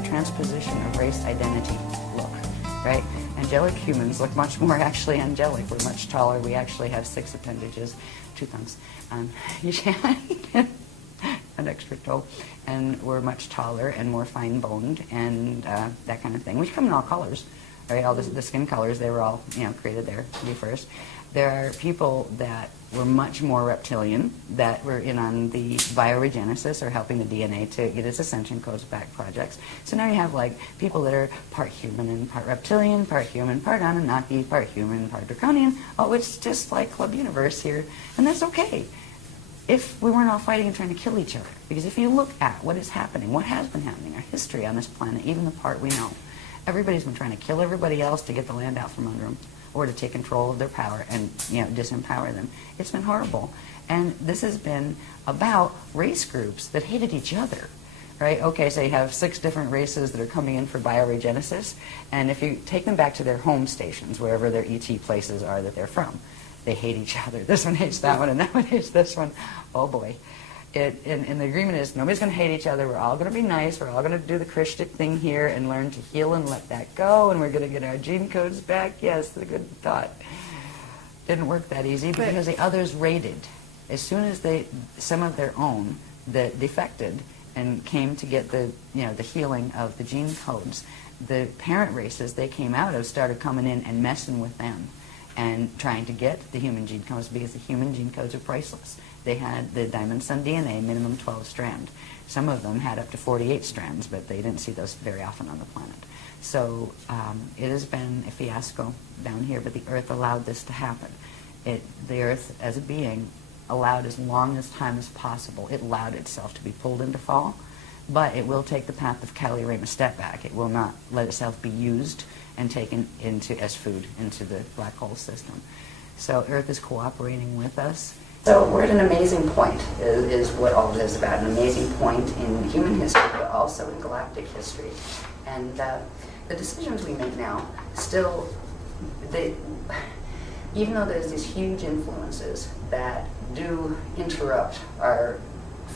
a transposition of race identity look, right? Angelic humans look much more actually angelic. We're much taller. We actually have 6 appendages, 2 thumbs, an extra toe, and we're much taller and more fine-boned and that kind of thing. We come in all colors, right? All the skin colors, they were all, created there to be first. There are people that were much more reptilian, that were in on the bioregenesis or helping the DNA to get its ascension codes back projects. So now you have like people that are part human and part reptilian, part human, part Anunnaki, part human, part draconian. Oh, it's just like Club Universe here, and that's okay if we weren't all fighting and trying to kill each other. Because if you look at what is happening, what has been happening, our history on this planet, even the part we know, everybody's been trying to kill everybody else to get the land out from under them, or to take control of their power and disempower them. It's been horrible. And this has been about race groups that hated each other, right? Okay, so you have 6 different races that are coming in for bioregenesis, and if you take them back to their home stations, wherever their ET places are that they're from, they hate each other. This one hates that one, and that one hates this one. Oh boy. And the agreement is nobody's going to hate each other. We're all going to be nice. We're all going to do the Christic thing here and learn to heal and let that go. And we're going to get our gene codes back. Yes, the good thought. Didn't work that easy because the others raided. As soon as some of their own that defected and came to get the healing of the gene codes, the parent races they came out of started coming in and messing with them and trying to get the human gene codes because the human gene codes are priceless. They had the Diamond Sun DNA, minimum 12 strand. Some of them had up to 48 strands, but they didn't see those very often on the planet. So it has been a fiasco down here, but the Earth allowed this to happen. The Earth, as a being, allowed as long as time as possible. It allowed itself to be pulled into fall, but it will take the path of Kali Rama step back. It will not let itself be used and taken as food into the black hole system. So Earth is cooperating with us. So we're at an amazing point, is what all this is about, an amazing point in human history, but also in galactic history. And the decisions we make now, still, even though there's these huge influences that do interrupt our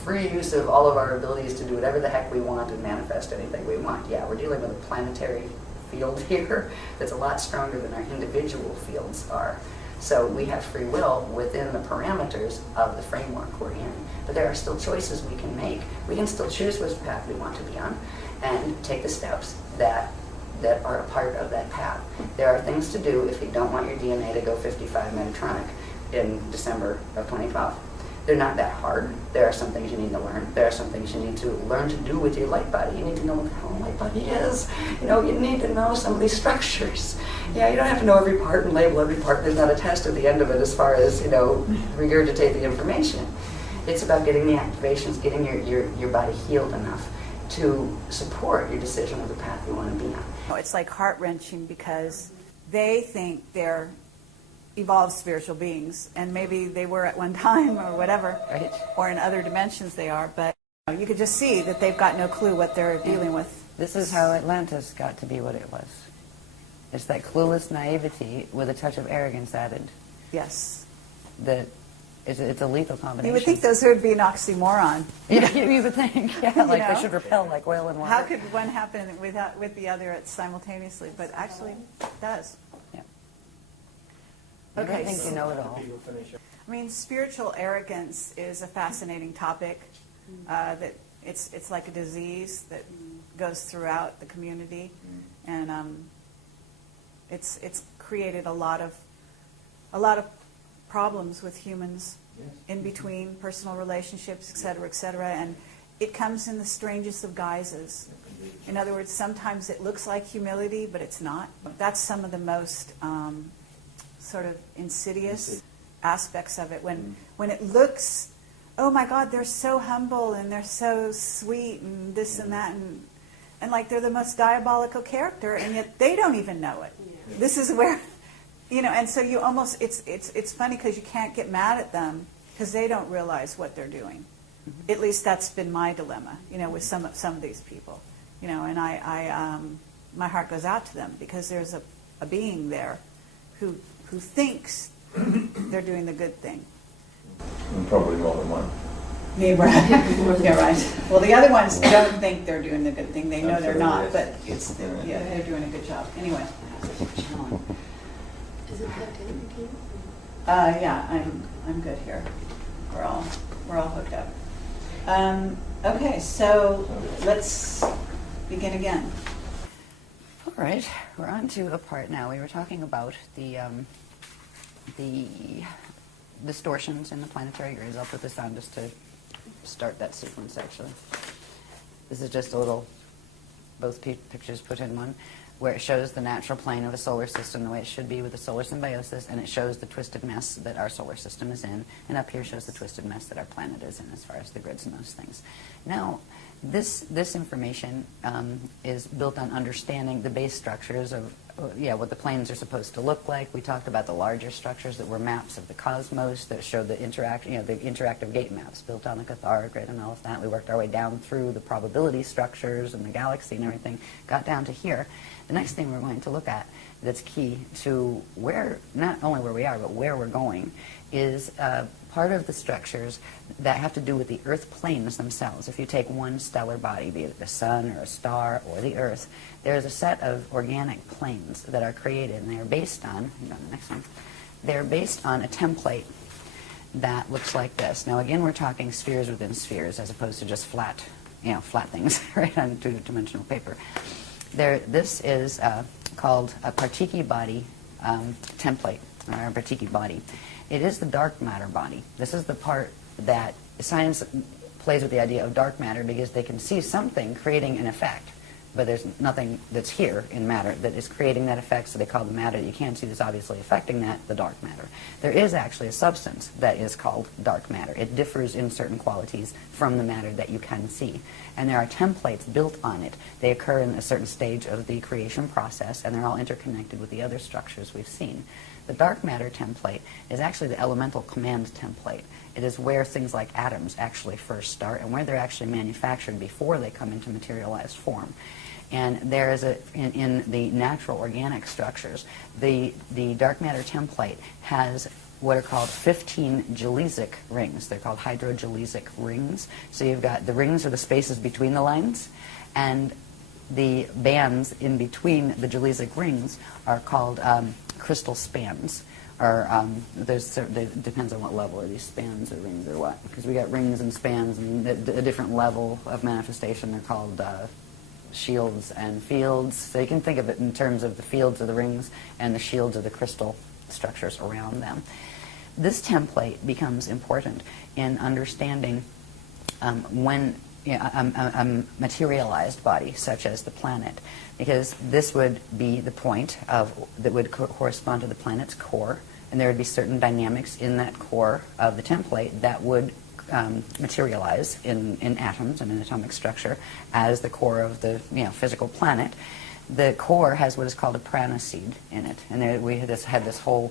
free use of all of our abilities to do whatever the heck we want and manifest anything we want. Yeah, we're dealing with a planetary field here that's a lot stronger than our individual fields are. So we have free will within the parameters of the framework we're in. But there are still choices we can make. We can still choose which path we want to be on and take the steps that are a part of that path. There are things to do if you don't want your DNA to go 55 Metatronic in December of 2012. They're not that hard. There are some things you need to learn. There are some things you need to learn to do with your light body. You need to know what the hell a light body is. You need to know some of these structures. Yeah, you don't have to know every part and label every part. There's not a test at the end of it as far as, regurgitate the information. It's about getting the activations, getting your body healed enough to support your decision of the path you want to be on. It's like heart-wrenching because they think they're evolved spiritual beings, and maybe they were at one time or whatever, right, or in other dimensions they are, but you could just see that they've got no clue what they're dealing with. This is how Atlantis got to be what it was. It's that clueless naivety with a touch of arrogance added. Yes. That it's a lethal combination. You would think those would be an oxymoron. Yeah, you would think. Yeah, like they should repel like oil and water. How could one happen with the other simultaneously? But actually, it does. Yeah. Okay. I think you know it all. I mean, spiritual arrogance is a fascinating topic. That it's like a disease that goes throughout the community, and it's created a lot of problems with humans in between personal relationships, et cetera, and it comes in the strangest of guises. In other words, sometimes it looks like humility, but it's not. That's some of the most sort of insidious aspects of it. When it looks, oh my God, they're so humble and they're so sweet and this and that and like they're the most diabolical character, and yet they don't even know it. This is where, and so you almost, it's funny because you can't get mad at them because they don't realize what they're doing. Mm-hmm. At least that's been my dilemma, with some of these people, and I my heart goes out to them because there's a being there who thinks they're doing the good thing. And probably more than one. Libra. Yeah, right. Well, the other ones don't think they're doing the good thing. They know they're not, but they're doing a good job. Anyway. Is it plugged in? Yeah, I'm good here. We're all hooked up. Okay, so let's begin again. All right, we're on to a part now. We were talking about the distortions in the planetary grids. I'll put this on just to start that sequence, actually. This is just a little, both pictures put in one, where it shows the natural plane of a solar system the way it should be with the solar symbiosis, and it shows the twisted mess that our solar system is in, and up here shows the twisted mess that our planet is in as far as the grids and those things. Now, this information is built on understanding the base structures of what the planes are supposed to look like. We talked about the larger structures that were maps of the cosmos that showed the the interactive gate maps built on the Cathar grid and all of that. We worked our way down through the probability structures and the galaxy and everything, got down to here. The next thing we're going to look at that's key to where, not only where we are, but where we're going, is part of the structures that have to do with the Earth planes themselves. If you take one stellar body, be it the sun or a star or the Earth, there's a set of organic planes that are created, and they are based on, the next one, they're based on a template that looks like this. Now again, we're talking spheres within spheres as opposed to just flat things, right, on two-dimensional paper. This is called a Partiki body template, or a Partiki body. It is the dark matter body. This is the part that science plays with the idea of dark matter because they can see something creating an effect, but there's nothing that's here in matter that is creating that effect, so they call the matter that you can't see that's obviously affecting that the dark matter. There is actually a substance that is called dark matter. It differs in certain qualities from the matter that you can see, and there are templates built on it. They occur in a certain stage of the creation process, and they're all interconnected with the other structures we've seen. The dark matter template is actually the elemental command template. It is where things like atoms actually first start and where they're actually manufactured before they come into materialized form. And there is in the natural organic structures, the dark matter template has what are called 15 gelesic rings. They're called hydrogelesic rings. So you've got the rings are the spaces between the lines, and the bands in between the gelesic rings are called crystal spans. Or it depends on what level are these spans or rings or what, because we got rings and spans and a different level of manifestation. They're called shields and fields. So you can think of it in terms of the fields of the rings and the shields of the crystal structures around them. This template becomes important in understanding when a materialized body, such as the planet, because this would be the point that would correspond to the planet's core, and there would be certain dynamics in that core of the template that would materialize in atoms and in atomic structure as the core of the physical planet. The core has what is called a prana seed in it, and we had this whole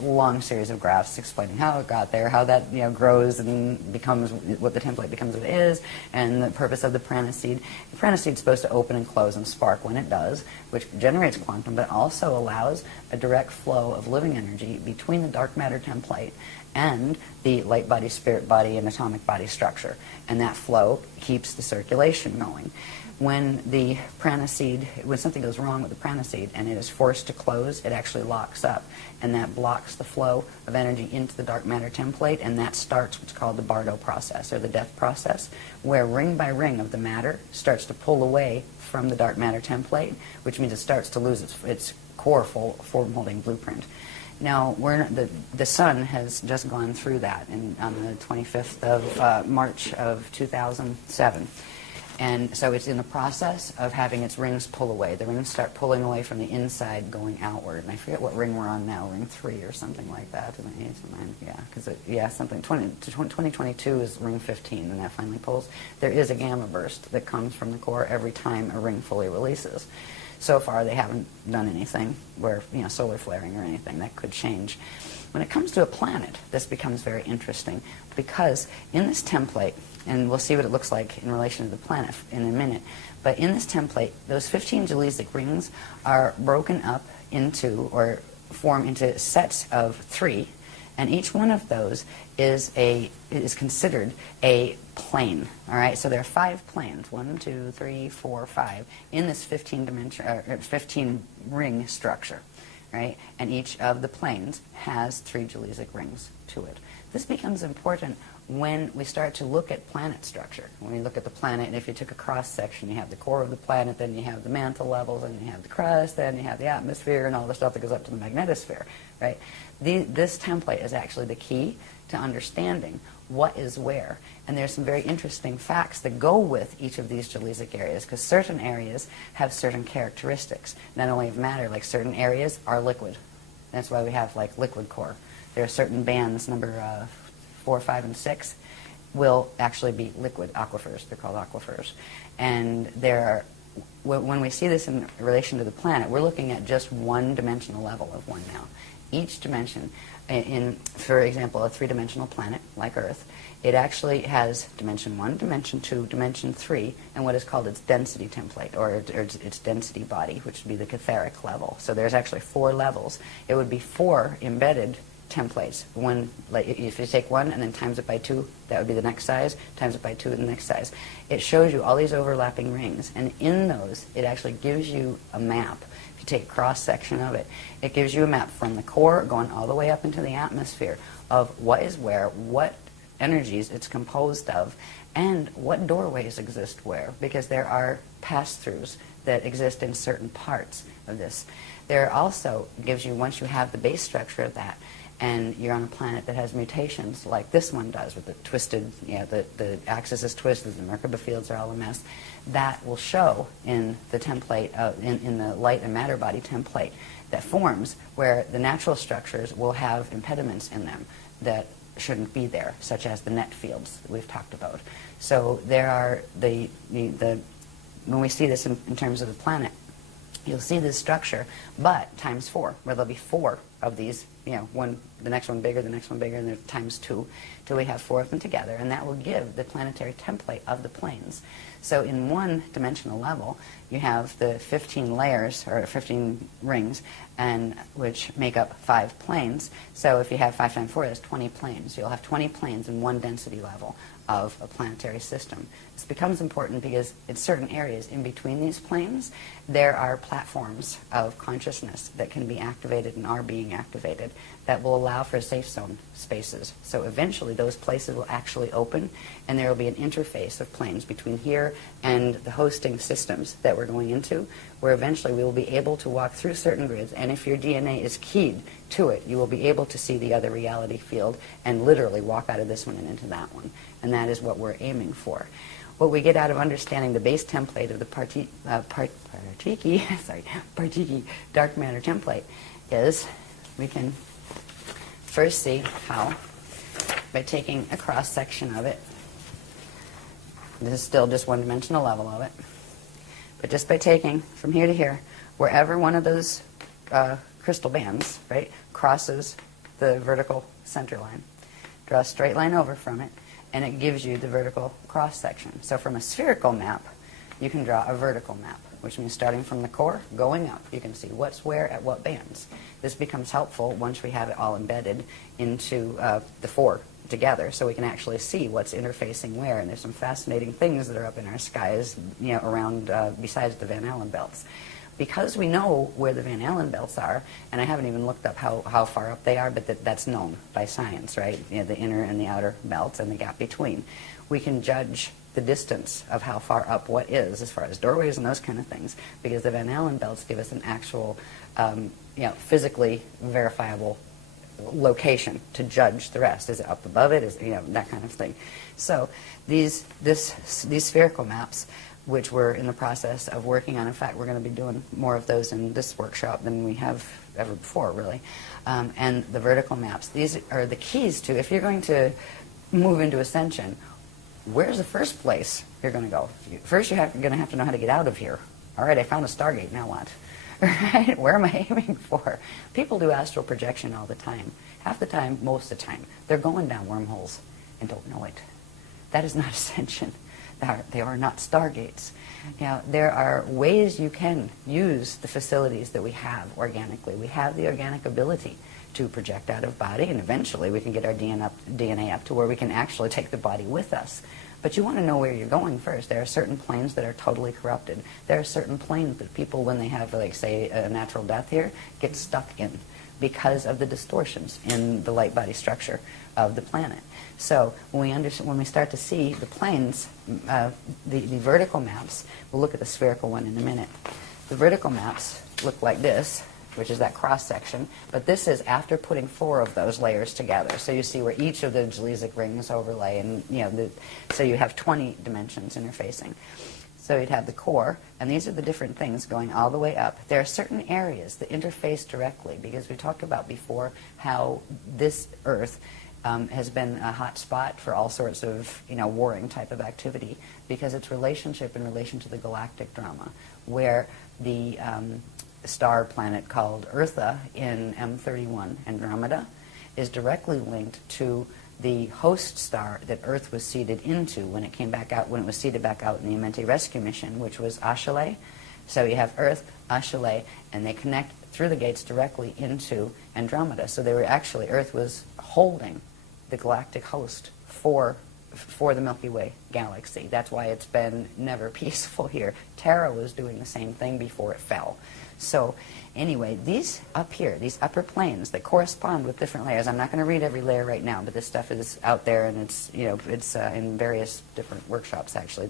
long series of graphs explaining how it got there, how that grows and becomes what the template becomes what it is, and the purpose of the prana seed. The prana seed is supposed to open and close and spark when it does, which generates quantum, but also allows a direct flow of living energy between the dark matter template and the light body, spirit body, and atomic body structure, and that flow keeps the circulation going. When the prana seed, when something goes wrong with the prana seed and it is forced to close, it actually locks up, and that blocks the flow of energy into the dark matter template, and that starts what's called the Bardo process, or the death process, where ring by ring of the matter starts to pull away from the dark matter template, which means it starts to lose its core form-holding blueprint. Now, the sun has just gone through that on the 25th of March of 2007. And so it's in the process of having its rings pull away. The rings start pulling away from the inside, going outward. And I forget what ring we're on now, ring 3 or something like that. Yeah, because 2022 is ring 15, and that finally pulls. There is a gamma burst that comes from the core every time a ring fully releases. So far, they haven't done anything where, solar flaring or anything. That could change. When it comes to a planet, this becomes very interesting, because in this template, and we'll see what it looks like in relation to the planet in a minute, but in this template, those 15 gelesic rings are broken up into, or form into sets of 3, And each one of those is considered a plane. All right, so there are 5 planes, 1, 2, 3, 4, 5, in this 15 ring structure, right? And each of the planes has 3 Jalesic rings to it. This becomes important when we start to look at planet structure. When we look at the planet, and if you took a cross section, you have the core of the planet, then you have the mantle levels, and you have the crust, then you have the atmosphere, and all the stuff that goes up to the magnetosphere, right? This template is actually the key to understanding what is where. And there's some very interesting facts that go with each of these Jalesic areas, because certain areas have certain characteristics, not only of matter, like certain areas are liquid. That's why we have like liquid core. There are certain bands, number 4, 5, and 6, will actually be liquid aquifers. They're called aquifers. And when we see this in relation to the planet, we're looking at just one-dimensional level of one now. Each dimension, for example, a 3-dimensional planet like Earth, it actually has dimension 1, dimension 2, dimension 3, and what is called its density template, or its density body, which would be the catheric level. So there's actually 4 levels. It would be 4 embedded templates. One, like if you take 1 and then times it by 2, that would be the next size, times it by 2 the next size. It shows you all these overlapping rings, and in those it actually gives you a map. If you take a cross section of it, it gives you a map from the core going all the way up into the atmosphere of what is where, what energies it's composed of, and what doorways exist where, because there are pass-throughs that exist in certain parts of this. There also gives you, once you have the base structure of that, and you're on a planet that has mutations like this one does, with the twisted, the axis is twisted, the Merkaba fields are all a mess, that will show in the template, in the light and matter body template that forms, where the natural structures will have impediments in them that shouldn't be there, such as the net fields that we've talked about. So there are when we see this in terms of the planet, you'll see this structure, but times 4, where there'll be 4 of these, the next one bigger, the next one bigger, and then times 2, till we have 4 of them together, and that will give the planetary template of the planes. So in one-dimensional level, you have the 15 layers, or 15 rings, and which make up 5 planes. So if you have 5 times 4, that's 20 planes. You'll have 20 planes in one density level of a planetary system. This becomes important because in certain areas in between these planes, there are platforms of consciousness that can be activated and are being activated that will allow for safe zone spaces. So eventually those places will actually open, and there will be an interface of planes between here and the hosting systems that we're going into, where eventually we will be able to walk through certain grids, and if your DNA is keyed to it, you will be able to see the other reality field and literally walk out of this one and into that one. And that is what we're aiming for. What we get out of understanding the base template of the Partiki dark matter template is we can first see how, by taking a cross section of it, this is still just one-dimensional level of it, but just by taking from here to here, wherever one of those crystal bands, right, crosses the vertical center line, draw a straight line over from it, and it gives you the vertical cross section. So from a spherical map, you can draw a vertical map, which means starting from the core, going up, you can see what's where at what bands. This becomes helpful once we have it all embedded into the 4 together, so we can actually see what's interfacing where. And there's some fascinating things that are up in our skies, around besides the Van Allen belts. Because we know where the Van Allen belts are, and I haven't even looked up how far up they are, but that's known by science, right? The inner and the outer belts and the gap between. We can judge the distance of how far up what is, as far as doorways and those kind of things, because the Van Allen belts give us an actual, physically verifiable location to judge the rest. Is it up above it? Is that kind of thing. So these spherical maps, which we're in the process of working on. In fact, we're going to be doing more of those in this workshop than we have ever before, really. And the vertical maps. These are the keys to, if you're going to move into ascension, where's the first place you're going to go? First, you're going to have to know how to get out of here. All right, I found a Stargate, now what? Right? Where am I aiming for? People do astral projection all the time. Half the time, most of the time, they're going down wormholes and don't know it. That is not ascension. They are not stargates. There are ways you can use the facilities that we have organically. We have the organic ability to project out of body, and eventually we can get our DNA up to where we can actually take the body with us. But you want to know where you're going first. There are certain planes that are totally corrupted. There are certain planes that people, when they have, like, say, a natural death here, get stuck in because of the distortions in the light body structure of the planet. So when we start to see the planes, the vertical maps, we'll look at the spherical one in a minute. The vertical maps look like this, which is that cross section, but this is after putting 4 of those layers together. So you see where each of the Jelizic rings overlay, and so you have 20 dimensions interfacing. So you'd have the core, and these are the different things going all the way up. There are certain areas that interface directly, because we talked about before how this Earth has been a hot spot for all sorts of warring type of activity, because its relationship in relation to the galactic drama, where the star planet called Eartha in M31 Andromeda is directly linked to the host star that Earth was seeded into when it came back out, when it was seeded back out in the Amenti rescue mission, which was Ashayana. So you have Earth, Ashayana, and they connect through the gates directly into Andromeda. So they were actually, Earth was holding the galactic host for the Milky Way galaxy. That's why it's been never peaceful here. Terra was doing the same thing before it fell. So anyway, these up here, these upper planes that correspond with different layers, I'm not going to read every layer right now, but this stuff is out there, and it's it's in various different workshops actually.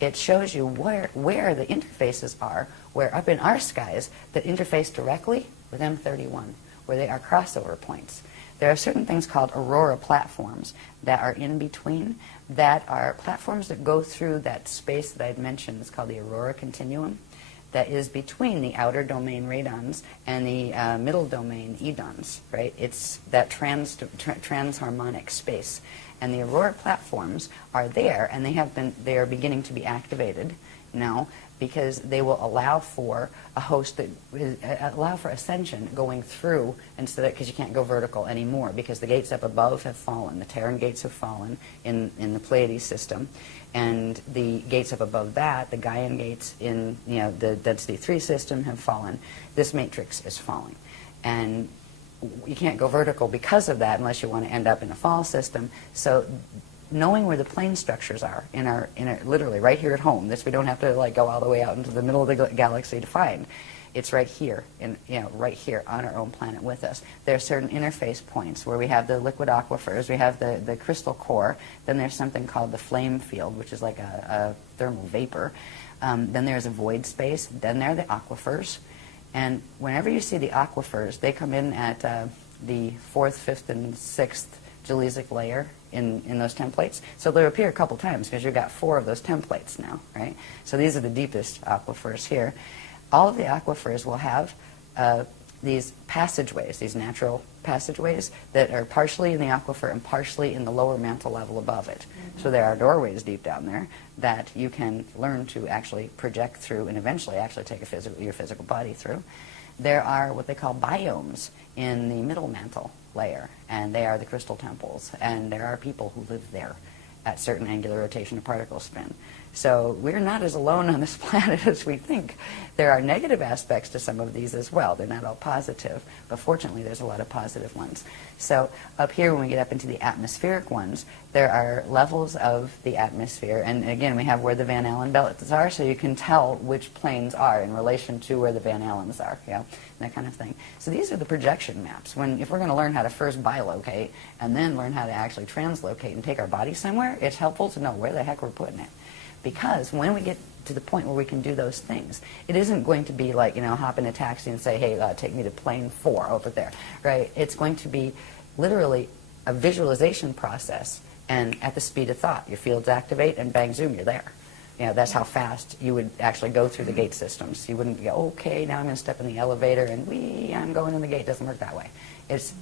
It shows you where the interfaces are, where up in our skies that interface directly with M31, where they are crossover points. There are certain things called aurora platforms that are in between, that are platforms that go through that space that I had mentioned. It's called the aurora continuum, that is between the outer domain radons and the middle domain edons, right? It's that transharmonic space. And the aurora platforms are there, and they are beginning to be activated now, because they will allow for a host that allow for ascension going through, instead of, because you can't go vertical anymore, because the gates up above have fallen. The Terran gates have fallen in the Pleiades system, and the gates up above that, the Gaian gates in the density 3 system, have fallen. This matrix is falling, and you can't go vertical because of that unless you want to end up in a fall system. So knowing where the plane structures are in our literally right here at home, this we don't have to go all the way out into the middle of the galaxy to find. It's right here, right here on our own planet with us. There are certain interface points where we have the liquid aquifers, we have the crystal core, then there's something called the flame field, which is like a thermal vapor. Then there's a void space, then there are the aquifers. And whenever you see the aquifers, they come in at the 4th, 5th, and 6th Jelizic layer in those templates. So they'll appear a couple times because you've got 4 of those templates now, right? So these are the deepest aquifers here. All of the aquifers will have these passageways, these natural passageways that are partially in the aquifer and partially in the lower mantle level above it. Mm-hmm. So there are doorways deep down there that you can learn to actually project through and eventually actually take your physical body through. There are what they call biomes in the middle mantle layer, and they are the crystal temples, and there are people who live there at certain angular rotation of particle spin. So we're not as alone on this planet as we think. There are negative aspects to some of these as well. They're not all positive, but fortunately there's a lot of positive ones. So up here, when we get up into the atmospheric ones, there are levels of the atmosphere, and again we have where the Van Allen belts are, so you can tell which planes are in relation to where the Van Allens are, that kind of thing. So these are the projection maps. If we're going to learn how to first bilocate and then learn how to actually translocate and take our body somewhere, it's helpful to know where the heck we're putting it. Because when we get to the point where we can do those things, it isn't going to be like, hop in a taxi and say, hey, take me to plane 4 over there, right? It's going to be literally a visualization process, and at the speed of thought, your fields activate, and bang, zoom, you're there. That's how fast you would actually go through the gate systems. You wouldn't go, okay, now I'm going to step in the elevator, and I'm going in the gate. It doesn't work that way. It's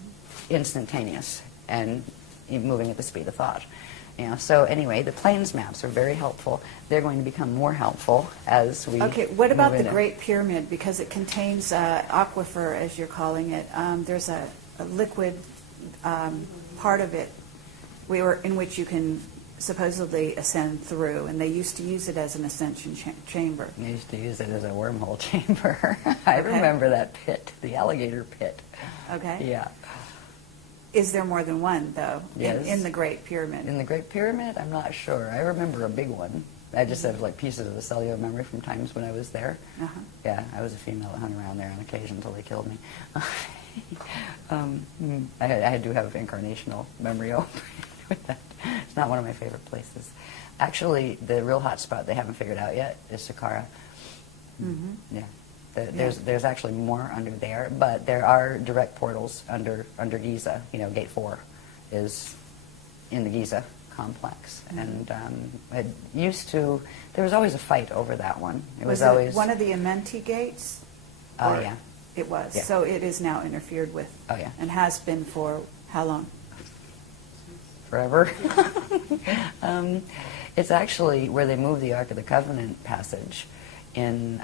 instantaneous and moving at the speed of thought. So anyway, the planes maps are very helpful. They're going to become more helpful as we Okay, what about the in. Great Pyramid? Because it contains aquifer, as you're calling it. There's a liquid part of it in which you can supposedly ascend through, and they used to use it as an ascension chamber. They used to use it as a wormhole chamber. I remember that pit, the alligator pit. Okay. Yeah. Is there more than one, though, Yes. in the Great Pyramid? In the Great Pyramid, I'm not sure. I remember a big one. I just have like pieces of the cellular memory from times when I was there. Uh-huh. Yeah, I was a female that hung around there on occasion until they killed me. I do have incarnational memory with that. It's not one of my favorite places. Actually, the real hot spot they haven't figured out yet is Saqqara. Mm-hmm. Yeah. There's actually more under there, but there are direct portals under Giza. You know, Gate 4 is in the Giza complex, and it used to. There was always a fight over that one. It was always one of the Amenti gates. Oh yeah, it was. Yeah. So it is now interfered with. Oh yeah, and has been for how long? Forever. It's actually where they moved the Ark of the Covenant passage in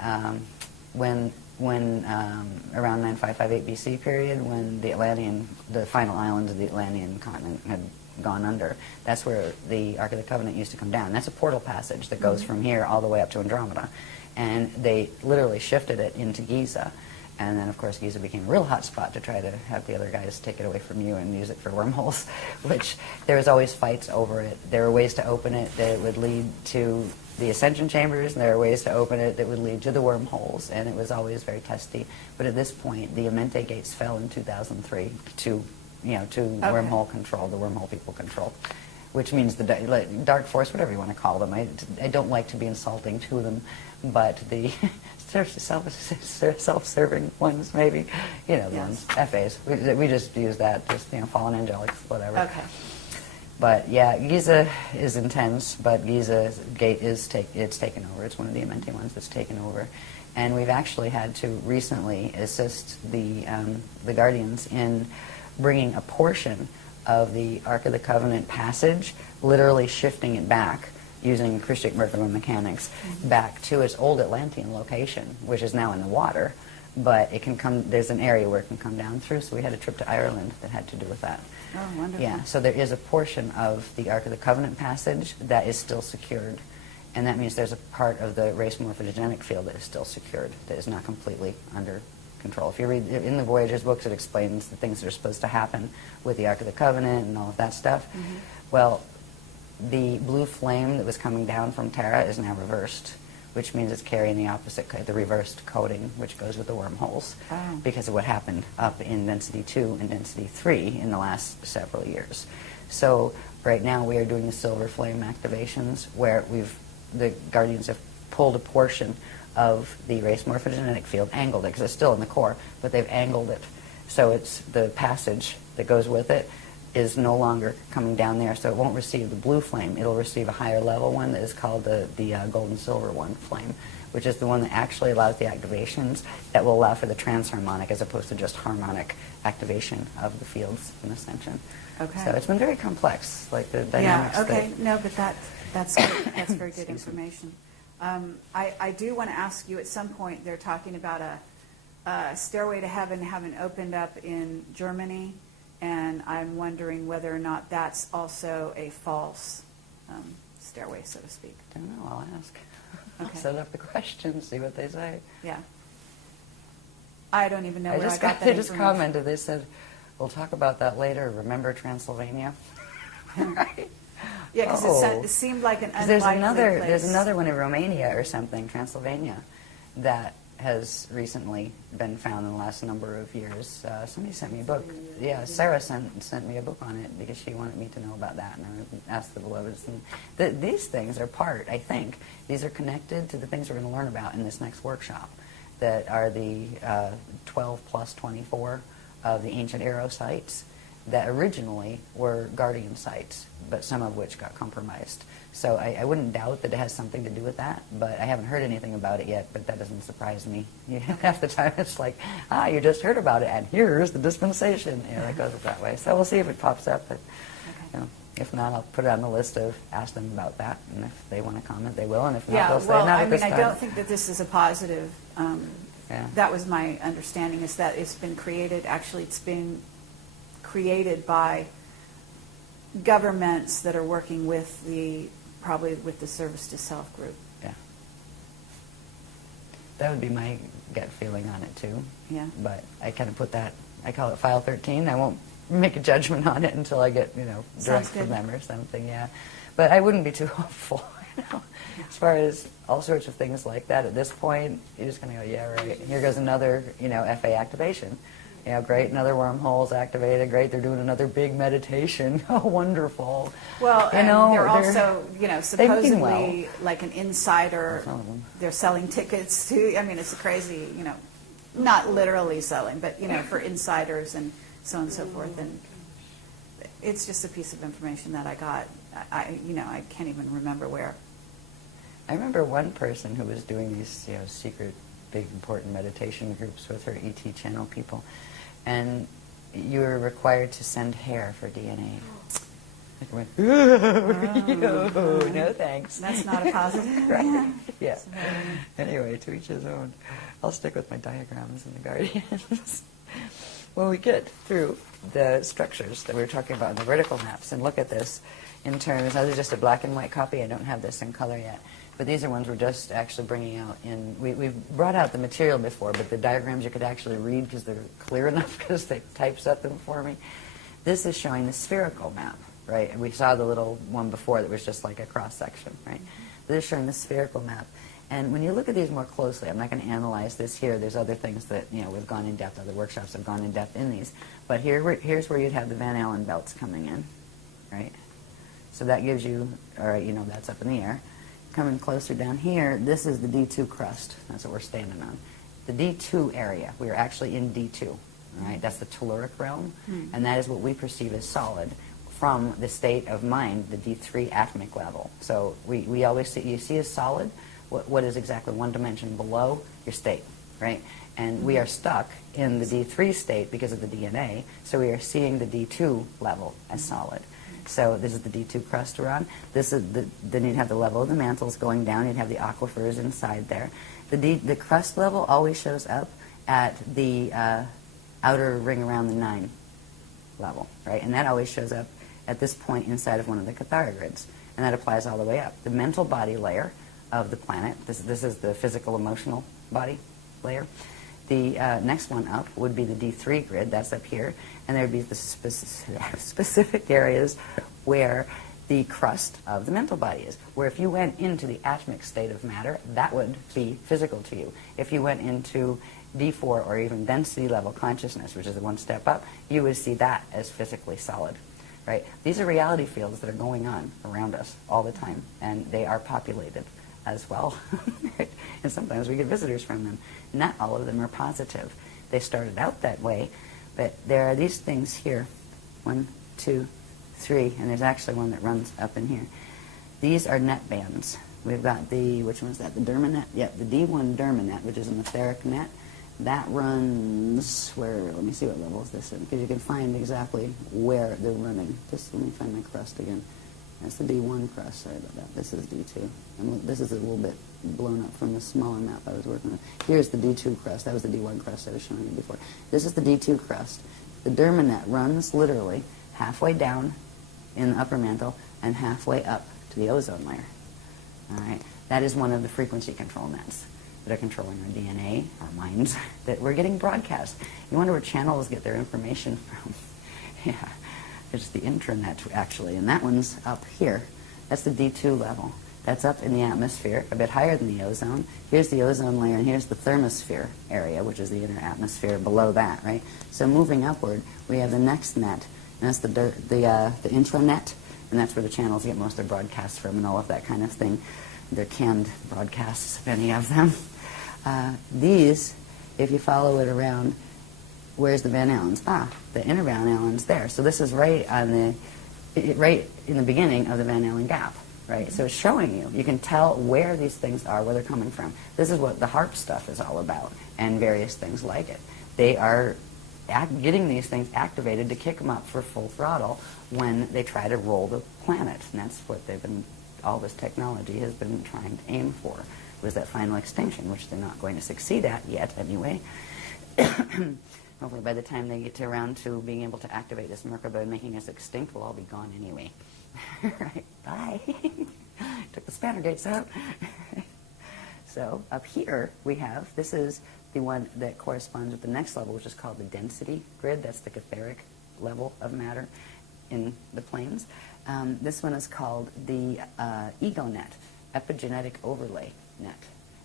when around 9558 BC period, when the final islands of the Atlantean continent had gone under. That's where the Ark of the Covenant used to come down. That's a portal passage that goes from here all the way up to Andromeda. And they literally shifted it into Giza. And then, of course, Giza became a real hot spot to try to have the other guys take it away from you and use it for wormholes, which there was always fights over it. There were ways to open it that would lead to the ascension chambers, and there were ways to open it that would lead to the wormholes, and it was always very testy. But at this point, the Amenti gates fell in 2003 to wormhole control, the wormhole people control, which means the dark force, whatever you want to call them. I don't like to be insulting to them, but the self-serving ones, maybe, the ones, FAs. We just use that, just, fallen angelics, whatever. Okay. But yeah, Giza is intense, but Giza's gate it's taken over. It's one of the Amenti ones that's taken over. And we've actually had to recently assist the Guardians in bringing a portion of the Ark of the Covenant passage, literally shifting it back using acoustic Merkaba mechanics back to its old Atlantean location, which is now in the water. But it can come, there's an area where it can come down through, so we had a trip to Ireland that had to do with that. Oh, wonderful. Yeah, so there is a portion of the Ark of the Covenant passage that is still secured. And that means there's a part of the race morphogenetic field that is still secured, that is not completely under control. If you read in the Voyagers books, it explains the things that are supposed to happen with the Ark of the Covenant and all of that stuff. Mm-hmm. Well, the blue flame that was coming down from Terra is now reversed, which means it's carrying the opposite, the reversed coding, which goes with the wormholes, because of what happened up in Density 2 and Density 3 in the last several years. So right now we are doing the silver flame activations, where the Guardians have pulled a portion of the race morphogenetic field, angled it, because it's still in the core, but they've angled it. So it's the passage that goes with it is no longer coming down there, so it won't receive the blue flame. It'll receive a higher level one that is called the gold and silver one flame, which is the one that actually allows the activations that will allow for the transharmonic as opposed to just harmonic activation of the fields in Ascension. Okay. So it's been very complex, like the dynamics. Yeah, okay. No, but that's good. That's very good information. I do want to ask you, at some point they're talking about a Stairway to Heaven having opened up in Germany, and I'm wondering whether or not that's also a false stairway, so to speak. I don't know. I'll ask. Okay. I'll set up the question, see what they say. Yeah. I don't even know where I got that They just information. commented. They said, "We'll talk about that later. Remember Transylvania?" Right? Yeah, because it seemed like an unlikely There's place. another one in Romania or something, Transylvania, that has recently been found in the last number of years. Somebody sent me a book. Yeah, Sarah sent me a book on it because she wanted me to know about that, and I asked the beloveds. And these things are I think, these are connected to the things we're going to learn about in this next workshop, that are the 12 plus 24 of the ancient arrow sites that originally were guardian sites, but some of which got compromised. So I wouldn't doubt that it has something to do with that, but I haven't heard anything about it yet, but that doesn't surprise me. Half the time it's like, you just heard about it, and here's the dispensation. It goes that way. So we'll see if it pops up, but if not, I'll put it on the list of ask them about that, and if they want to comment, they will, and if not, they'll say not at this time. I don't think that this is a positive. That was my understanding, is that it's been created, actually it's been created by governments that are working with probably with the service to self group. Yeah. That would be my gut feeling on it too. Yeah. But I kind of put that, I call it File 13. I won't make a judgment on it until I get, direct from them or something, yeah. But I wouldn't be too hopeful, As far as all sorts of things like that, at this point, you're just going to go, yeah, right. Here goes another, FA activation. Great, another wormhole's activated. Great, they're doing another big meditation. Oh, wonderful. Well, and they're also, supposedly like an insider. They're selling tickets to. I mean, it's a crazy, not literally selling, but for insiders and so on and so forth. And it's just a piece of information that I got. I can't even remember where. I remember one person who was doing these, secret, big, important meditation groups with her ET channel people. And you were required to send hair for DNA. I went, no thanks. That's not a positive. Right. Yeah. Anyway, to each his own. I'll stick with my diagrams and the guardians. When we get through the structures that we were talking about in the vertical maps and look at this in terms, this is just a black and white copy. I don't have this in color yet. But these are ones we're just actually bringing out in. We've brought out the material before, but the diagrams you could actually read because they're clear enough because they typeset them for me. This is showing the spherical map, right? And we saw the little one before that was just like a cross-section, right? This is showing the spherical map. And when you look at these more closely, I'm not going to analyze this here. There's other things that, we've gone in depth, other workshops have gone in depth in these. But here's where you'd have the Van Allen belts coming in, right? So that gives you, all right, that's up in the air. Coming closer down here, this is the D2 crust. That's what we're standing on. The D2 area, we are actually in D2, right? That's the telluric realm, and that is what we perceive as solid from the state of mind, the D3 atomic level. So we always see, you see as solid what is exactly one dimension below your state, right? And we are stuck in the D3 state because of the DNA, so we are seeing the D2 level as solid. So this is the D2 crust we're on. This is then you'd have the level of the mantles going down. You'd have the aquifers inside there. The crust level always shows up at the outer ring around the 9 level, right? And that always shows up at this point inside of one of the Cathara grids. And that applies all the way up. The mental body layer of the planet, this is the physical emotional body layer. The next one up would be the D3 grid, that's up here, and there would be the specific areas where the crust of the mental body is, where if you went into the atomic state of matter, that would be physical to you. If you went into D4 or even density level consciousness, which is the one step up, you would see that as physically solid, right? These are reality fields that are going on around us all the time, and they are populated as well. Right? And sometimes we get visitors from them. Not all of them are positive. They started out that way, but there are these things here. 1, 2, 3, and there's actually one that runs up in here. These are net bands. We've got which one's that? The Dermanet? Yeah, the D1 Dermanet, which is an etheric net. That runs let me see what level is this in, because you can find exactly where they're running. Let me find my crust again. That's the D1 crust, sorry about that. This is D2. And this is a little bit blown up from the smaller map I was working with. Here's the D2 crust. That was the D1 crust I was showing you before. This is the D2 crust. The Dermanet runs literally halfway down in the upper mantle and halfway up to the ozone layer. All right? That is one of the frequency control nets that are controlling our DNA, our minds, that we're getting broadcast. You wonder where channels get their information from. Yeah. It's the intranet, actually, and that one's up here. That's the D2 level. That's up in the atmosphere, a bit higher than the ozone. Here's the ozone layer, and here's the thermosphere area, which is the inner atmosphere below that, right? So moving upward, we have the next net, and that's the intranet, and that's where the channels get most of their broadcasts from and all of that kind of thing. They're canned broadcasts, if any of them. These, if you follow it around, where's the Van Allens? The inner Van Allen's there. So this is right in the beginning of the Van Allen gap, right? So it's showing you. You can tell where these things are, where they're coming from. This is what the HARP stuff is all about, and various things like it. They are getting these things activated to kick them up for full throttle when they try to roll the planet. And that's what all this technology has been trying to aim for, was that final extinction, which they're not going to succeed at yet anyway. Hopefully by the time they get around to being able to activate this Merkaba and making us extinct, we'll all be gone anyway. Right, bye. Took the spanner gates out. So up here we have, this is the one that corresponds with the next level, which is called the density grid. That's the Catharic level of matter in the planes. This one is called the ego net, epigenetic overlay net.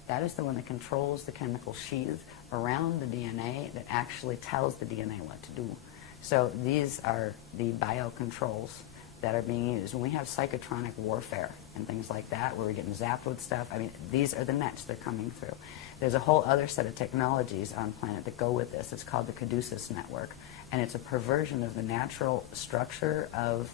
That is the one that controls the chemical sheath around the DNA that actually tells the DNA what to do. So these are the biocontrols that are being used. When we have psychotronic warfare and things like that, where we're getting zapped with stuff, I mean, these are the nets they're coming through. There's a whole other set of technologies on planet that go with this. It's called the Caduceus network, and it's a perversion of the natural structure of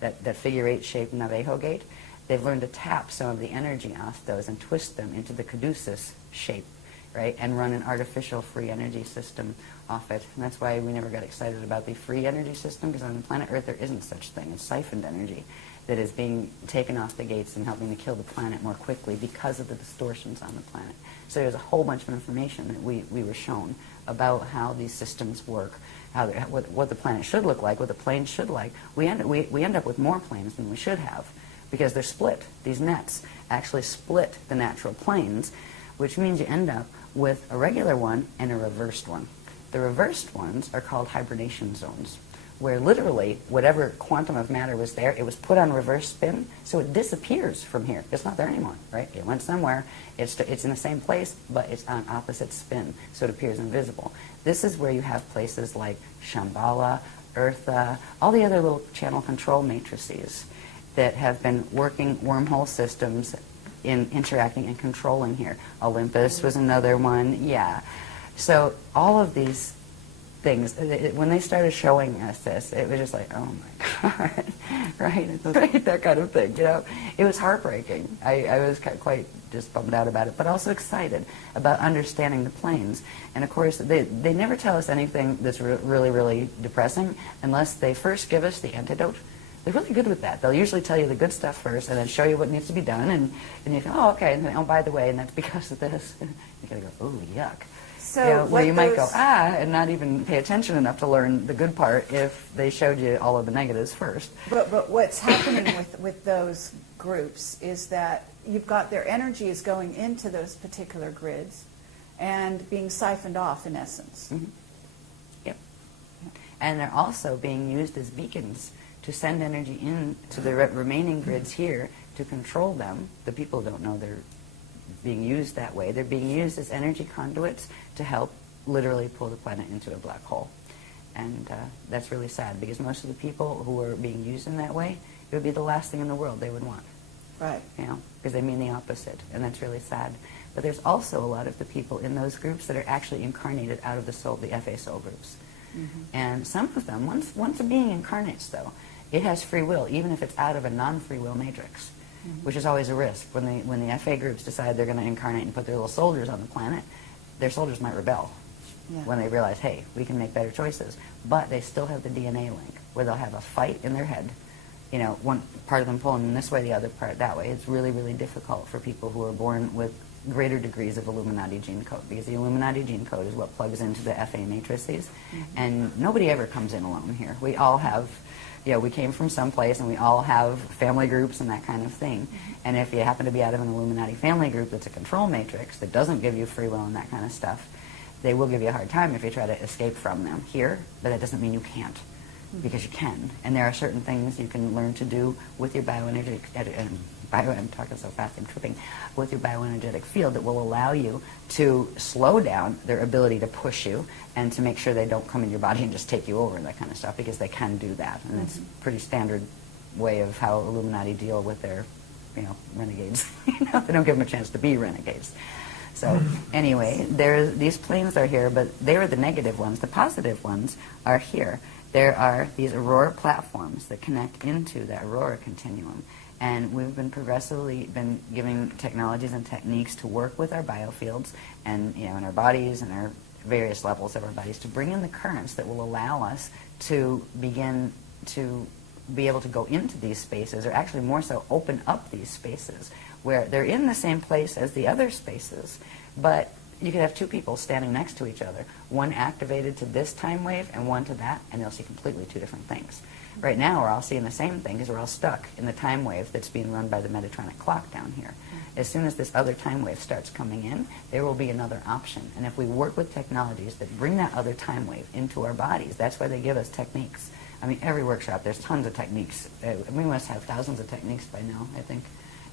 that figure-8 shaped Navajo gate. They've learned to tap some of the energy off those and twist them into the Caduceus shape, right, and run an artificial free energy system off it. And that's why we never got excited about the free energy system, because on planet Earth there isn't such thing. It's siphoned energy that is being taken off the gates and helping to kill the planet more quickly because of the distortions on the planet. So there's a whole bunch of information that we were shown about how these systems work, what the planet should look like, what the planes should like. We end up with more planes than we should have, because they're split. These nets actually split the natural planes, which means you end up with a regular one and a reversed one. The reversed ones are called hibernation zones, where literally whatever quantum of matter was there, it was put on reverse spin, so it disappears from here. It's not there anymore, right? It went somewhere. It's in the same place, but it's on opposite spin, so it appears invisible. This is where you have places like Shambhala, Eartha, all the other little channel control matrices that have been working wormhole systems in interacting and controlling here. Olympus was another one, yeah. So all of these things, when they started showing us this, it was just like, oh my God, right, that kind of thing, you know. It was heartbreaking. I was quite just bummed out about it, but also excited about understanding the planes. And of course, they never tell us anything that's really, really depressing unless they first give us the antidote. They're really good with that. They'll usually tell you the good stuff first and then show you what needs to be done, and you go, oh, okay, and then, oh, by the way, and that's because of this. You gotta go, oh, yuck. So you know, where you might go, and not even pay attention enough to learn the good part if they showed you all of the negatives first. But what's happening with those groups is that you've got their energy is going into those particular grids and being siphoned off, in essence. Mm-hmm. Yep. And they're also being used as beacons to send energy in to the remaining grids here to control them. The people don't know they're being used that way. They're being used as energy conduits to help literally pull the planet into a black hole. And that's really sad, because most of the people who are being used in that way, it would be the last thing in the world they would want. Right. You know, because they mean the opposite, and that's really sad. But there's also a lot of the people in those groups that are actually incarnated out of the soul, the FA soul groups. Mm-hmm. And some of them, once a being incarnates, though, it has free will, even if it's out of a non-free will matrix, mm-hmm. which is always a risk. When the FA groups decide they're going to incarnate and put their little soldiers on the planet, their soldiers might rebel when they realize, hey, we can make better choices. But they still have the DNA link, where they'll have a fight in their head. You know, one part of them pulling in this way, the other part that way. It's really, really difficult for people who are born with greater degrees of Illuminati gene code, because the Illuminati gene code is what plugs into the FA matrices, mm-hmm. and nobody ever comes in alone here. We all have, you know, we came from someplace, and we all have family groups and that kind of thing. Mm-hmm. And if you happen to be out of an Illuminati family group that's a control matrix that doesn't give you free will and that kind of stuff, they will give you a hard time if you try to escape from them here, but that doesn't mean you can't. Because you can, and there are certain things you can learn to do with your bioenergetic, I'm talking so fast I'm tripping, with your bioenergetic field that will allow you to slow down their ability to push you and to make sure they don't come in your body and just take you over and that kind of stuff, because they can do that, and it's a pretty standard way of how Illuminati deal with their, you know, renegades. You know, they don't give them a chance to be renegades. So anyway, these planes are here, but they were the negative ones. The positive ones are here. There are these aurora platforms that connect into the aurora continuum, and we've been progressively giving technologies and techniques to work with our biofields and, you know, in our bodies and our various levels of our bodies to bring in the currents that will allow us to begin to be able to go into these spaces, or actually more so open up these spaces where they're in the same place as the other spaces, but you could have two people standing next to each other, one activated to this time wave and one to that, and they'll see completely two different things. Right now, we're all seeing the same thing because we're all stuck in the time wave that's being run by the Metatronic clock down here. As soon as this other time wave starts coming in, there will be another option. And if we work with technologies that bring that other time wave into our bodies, that's why they give us techniques. I mean, every workshop, there's tons of techniques. We must have thousands of techniques by now, I think.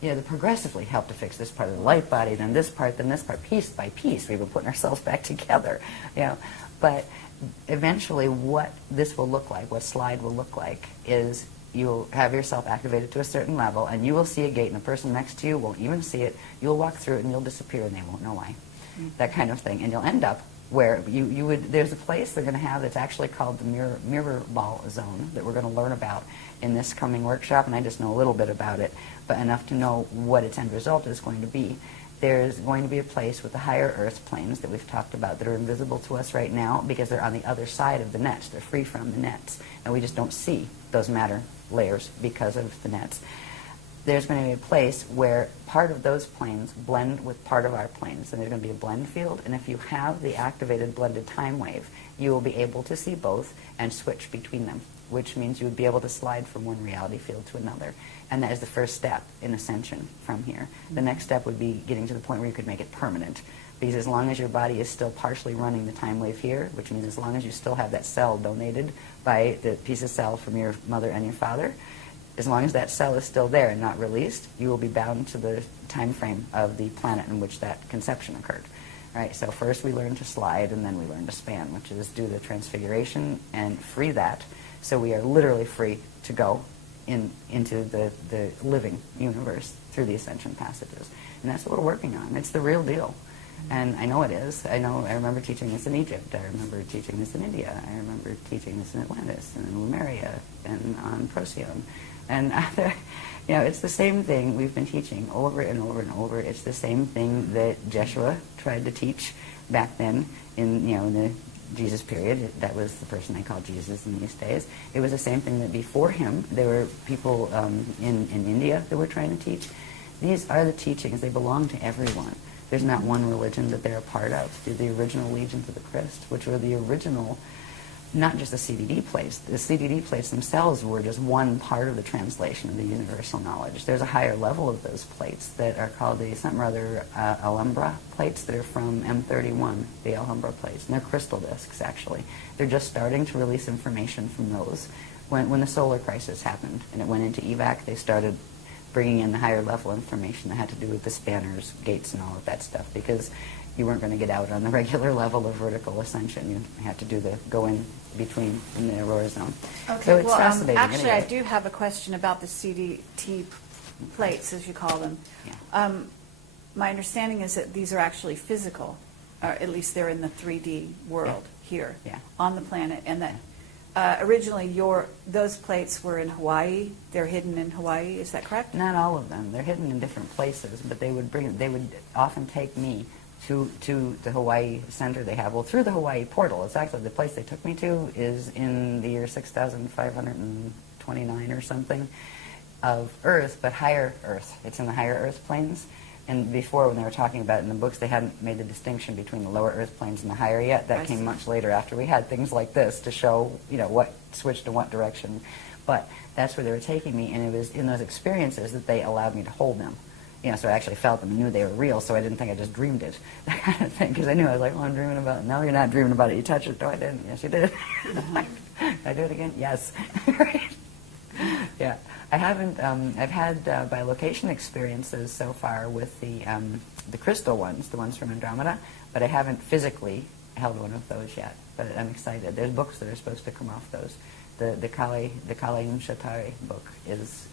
You know, they progressively help to fix this part of the light body, then this part, piece by piece. We've been putting ourselves back together, you know. But eventually what this will look like, what slide will look like, is you'll have yourself activated to a certain level, and you will see a gate, and the person next to you won't even see it. You'll walk through it, and you'll disappear, and they won't know why. That kind of thing. And you'll end up where you would, there's a place they're going to have that's actually called the mirror ball zone that we're going to learn about in this coming workshop, and I just know a little bit about it, but enough to know what its end result is going to be. There's going to be a place with the higher earth planes that we've talked about that are invisible to us right now because they're on the other side of the nets. They're free from the nets, and we just don't see those matter layers because of the nets. There's going to be a place where part of those planes blend with part of our planes, and there's going to be a blend field, and if you have the activated blended time wave, you will be able to see both and switch between them, which means you would be able to slide from one reality field to another. And that is the first step in ascension from here. The next step would be getting to the point where you could make it permanent. Because as long as your body is still partially running the time wave here, which means as long as you still have that cell donated by the piece of cell from your mother and your father, as long as that cell is still there and not released, you will be bound to the time frame of the planet in which that conception occurred. Right, so first we learn to slide, and then we learn to span, which is do the transfiguration and free that. So we are literally free to go into the living universe through the ascension passages. And that's what we're working on. It's the real deal. And I know it is. I remember teaching this in Egypt. I remember teaching this in India. I remember teaching this in Atlantis and in Lemuria and on Procyon. And it's the same thing we've been teaching over and over and over. It's the same thing that Jeshua tried to teach back then in the Jesus period. That was the person they called Jesus in these days. It was the same thing that before him, there were people in India that were trying to teach. These are the teachings. They belong to everyone. There's not one religion that they're a part of. They're the original Legions of the Christ, which were the original, not just the CDD plates. The CDD plates themselves were just one part of the translation of the universal knowledge. There's a higher level of those plates that are called the something or other Alhambra plates that are from M31, the Alhambra plates. And they're crystal discs, actually. They're just starting to release information from those. When the solar crisis happened and it went into evac, they started bringing in the higher level information that had to do with the spanners, gates, and all of that stuff, because you weren't going to get out on the regular level of vertical ascension. You had to go in between in the aurora zone. Okay, so it's fascinating. Actually, anyway. I do have a question about the CDT plates, as you call them. Yeah. My understanding is that these are actually physical, or at least they're in the 3D world here on the planet, and that originally those plates were in Hawaii. They're hidden in Hawaii. Is that correct? Not all of them. They're hidden in different places, but they would often take me to the Hawaii center they have. Well, through the Hawaii portal. It's actually the place they took me to is in the year 6,529 or something of Earth, but higher Earth. It's in the higher Earth planes. And before, when they were talking about it in the books, they hadn't made the distinction between the lower Earth planes and the higher yet. That came much later, after we had things like this to show, what switched in what direction. But that's where they were taking me, and it was in those experiences that they allowed me to hold them. So I actually felt them and knew they were real, so I didn't think I just dreamed it, that kind of thing, because I knew I was like, I'm dreaming about it. No, you're not dreaming about it. You touched it. No, I didn't. Yes, you did. Did I do it again? Yes. Right. Yeah. I haven't, I've had bilocation experiences so far with the crystal ones, the ones from Andromeda, but I haven't physically held one of those yet, but I'm excited. There's books that are supposed to come off those. The Kali Shatari book is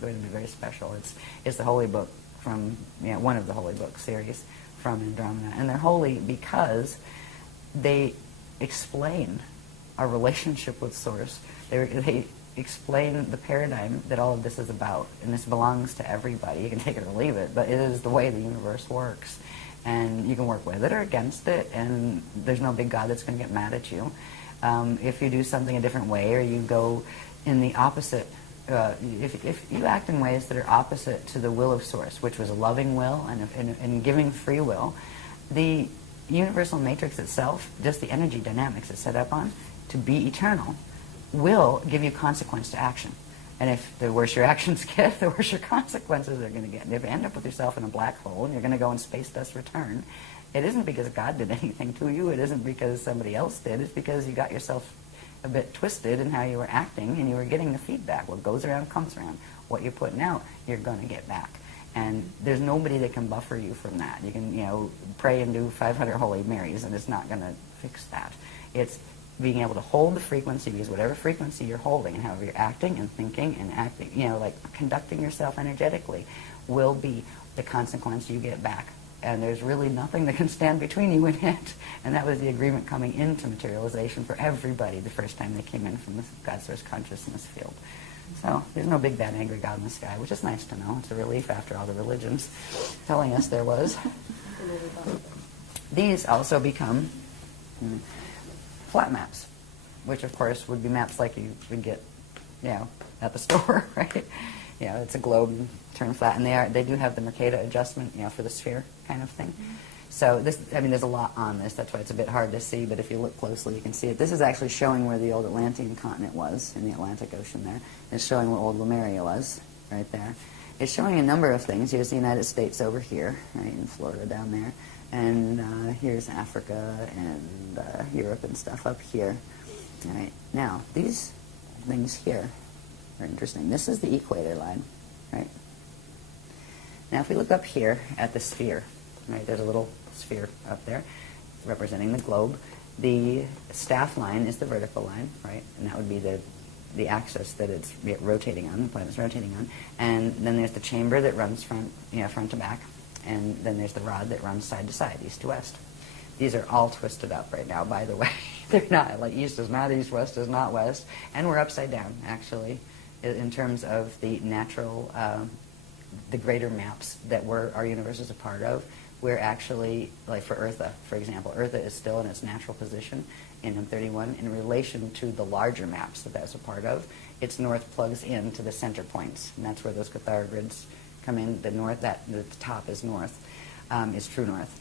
going to be very special. It's the holy book from, one of the holy book series from Andromeda, and they're holy because they explain our relationship with Source. They explain the paradigm that all of this is about, and this belongs to everybody. You can take it or leave it, but it is the way the universe works, and you can work with it or against it, and there's no big God that's going to get mad at you. If you do something a different way, or you go in the opposite, if you act in ways that are opposite to the will of Source, which was a loving will and giving free will, the universal matrix itself, just the energy dynamics it's set up on, to be eternal, will give you consequence to action. And if the worse your actions get, the worse your consequences are going to get. And if you end up with yourself in a black hole and you're going to go in space dust return, it isn't because God did anything to you. It isn't because somebody else did. It's because you got yourself a bit twisted in how you were acting and you were getting the feedback. What goes around comes around. What you're putting out, you're going to get back. And there's nobody that can buffer you from that. You can, pray and do 500 Holy Marys, and it's not going to fix that. It's being able to hold the frequency, because whatever frequency you're holding and however you're acting and thinking and acting, like conducting yourself energetically will be the consequence you get back. And there's really nothing that can stand between you and it. And that was the agreement coming into materialization for everybody the first time they came in from the God Source consciousness field. So there's no big, bad, angry God in the sky, which is nice to know. It's a relief after all the religions telling us there was. These also become flat maps, which of course would be maps like you would get, at the store, right? It's a globe and turn flat, and they do have the Mercator adjustment, for the sphere kind of thing. Mm-hmm. So there's a lot on this. That's why it's a bit hard to see, but if you look closely, you can see it. This is actually showing where the old Atlantean continent was in the Atlantic Ocean there. It's showing where old Lemuria was, right there. It's showing a number of things. Here's the United States over here, right, in Florida down there. And here's Africa and Europe and stuff up here. All right. Now, these things here are interesting. This is the equator line, right? Now, if we look up here at the sphere, right, there's a little sphere up there representing the globe. The staff line is the vertical line, right? And that would be the axis that it's rotating on, the planet's rotating on. And then there's the chamber that runs front to back. And then there's the rod that runs side to side, east to west. These are all twisted up right now, by the way. They're not, like east is not east, west is not west. And we're upside down, actually, in terms of the natural, the greater maps that our universe is a part of. We're actually, like for Eartha, for example, Eartha is still in its natural position in M31 in relation to the larger maps that's a part of. Its north plugs into the center points, and that's where those Cathara grids come in. The north, the top is north, is true north.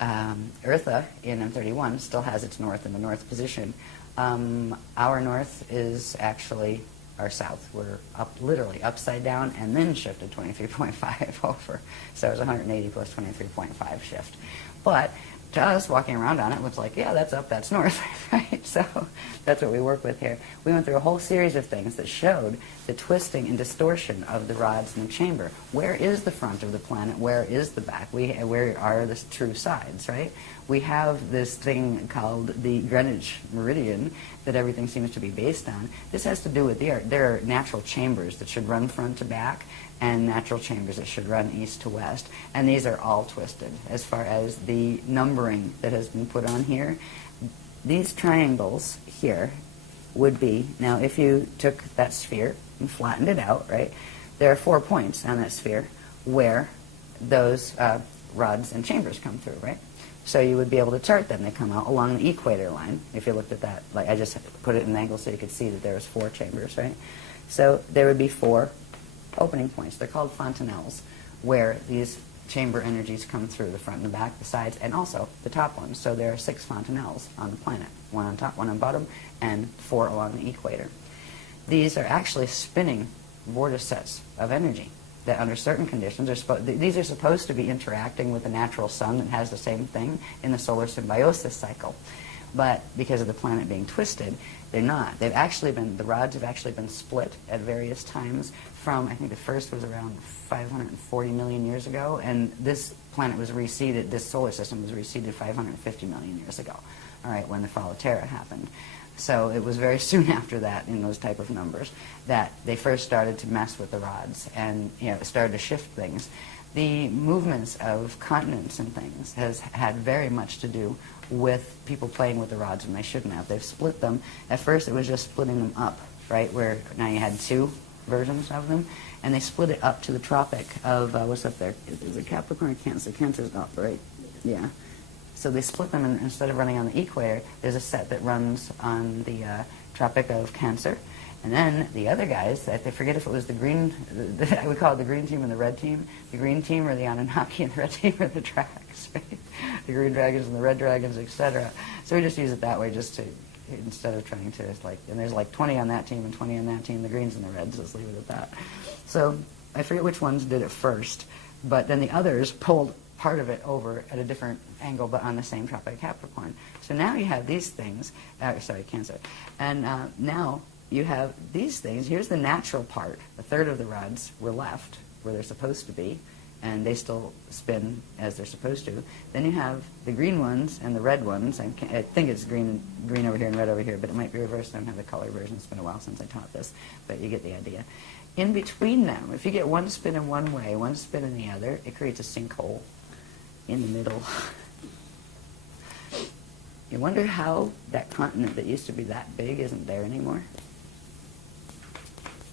Eartha in M31 still has its north in the north position. Our north is actually our south. We're literally upside down and then shifted 23.5 over. So it's 180 plus 23.5 shift. But to us, walking around on it looks like, that's up, that's north, right? So that's what we work with here. We went through a whole series of things that showed the twisting and distortion of the rods in the chamber. Where is the front of the planet? Where is the back? Where are the true sides, right? We have this thing called the Greenwich Meridian that everything seems to be based on. This has to do with there are natural chambers that should run front to back, and natural chambers that should run east to west. And these are all twisted as far as the numbering that has been put on here. These triangles here would be, now if you took that sphere and flattened it out, right, there are 4 points on that sphere where those rods and chambers come through, right? So you would be able to chart them. They come out along the equator line. If you looked at that, like I just put it in an angle so you could see that there was 4 chambers, right? So there would be 4 opening points. They're called fontanelles, where these chamber energies come through, the front and the back, the sides, and also the top ones. So there are 6 fontanelles on the planet, 1 on top, 1 on bottom, and 4 along the equator. These are actually spinning vortices of energy that under certain conditions these are supposed to be interacting with the natural sun that has the same thing in the solar symbiosis cycle. But because of the planet being twisted, they're not. The rods have actually been split at various times from, I think the first was around 540 million years ago, and this planet was reseeded, this solar system was reseeded 550 million years ago, all right, when the fall of Terra happened. So it was very soon after that, in those type of numbers, that they first started to mess with the rods and started to shift things. The movements of continents and things has had very much to do with people playing with the rods when they shouldn't have. They've split them. At first it was just splitting them up, right, where now you had 2 versions of them, and they split it up to the tropic of, what's up there? Is it Capricorn or Cancer? Cancer's up, right? Yeah. So they split them, and instead of running on the equator, there's a set that runs on the Tropic of Cancer. And then the other guys, I forget if it was the green, we call it the green team and the red team. The green team are the Anunnaki and the red team are the Dracs, right? The green dragons and the red dragons, etc. So we just use it that way just to instead of trying to, like, and there's like 20 on that team and 20 on that team, the greens and the reds, let's leave it at that. So I forget which ones did it first, but then the others pulled part of it over at a different angle, but on the same tropic Capricorn. So now you have these things, sorry, Cancer, and now you have these things. Here's the natural part. A third of the rods were left where they're supposed to be, and they still spin as they're supposed to. Then you have the green ones and the red ones. I think it's green over here and red over here, but it might be reversed. I don't have the color version. It's been a while since I taught this, but you get the idea. In between them, if you get one spin in one way, one spin in the other, it creates a sinkhole in the middle. You wonder how that continent that used to be that big isn't there anymore?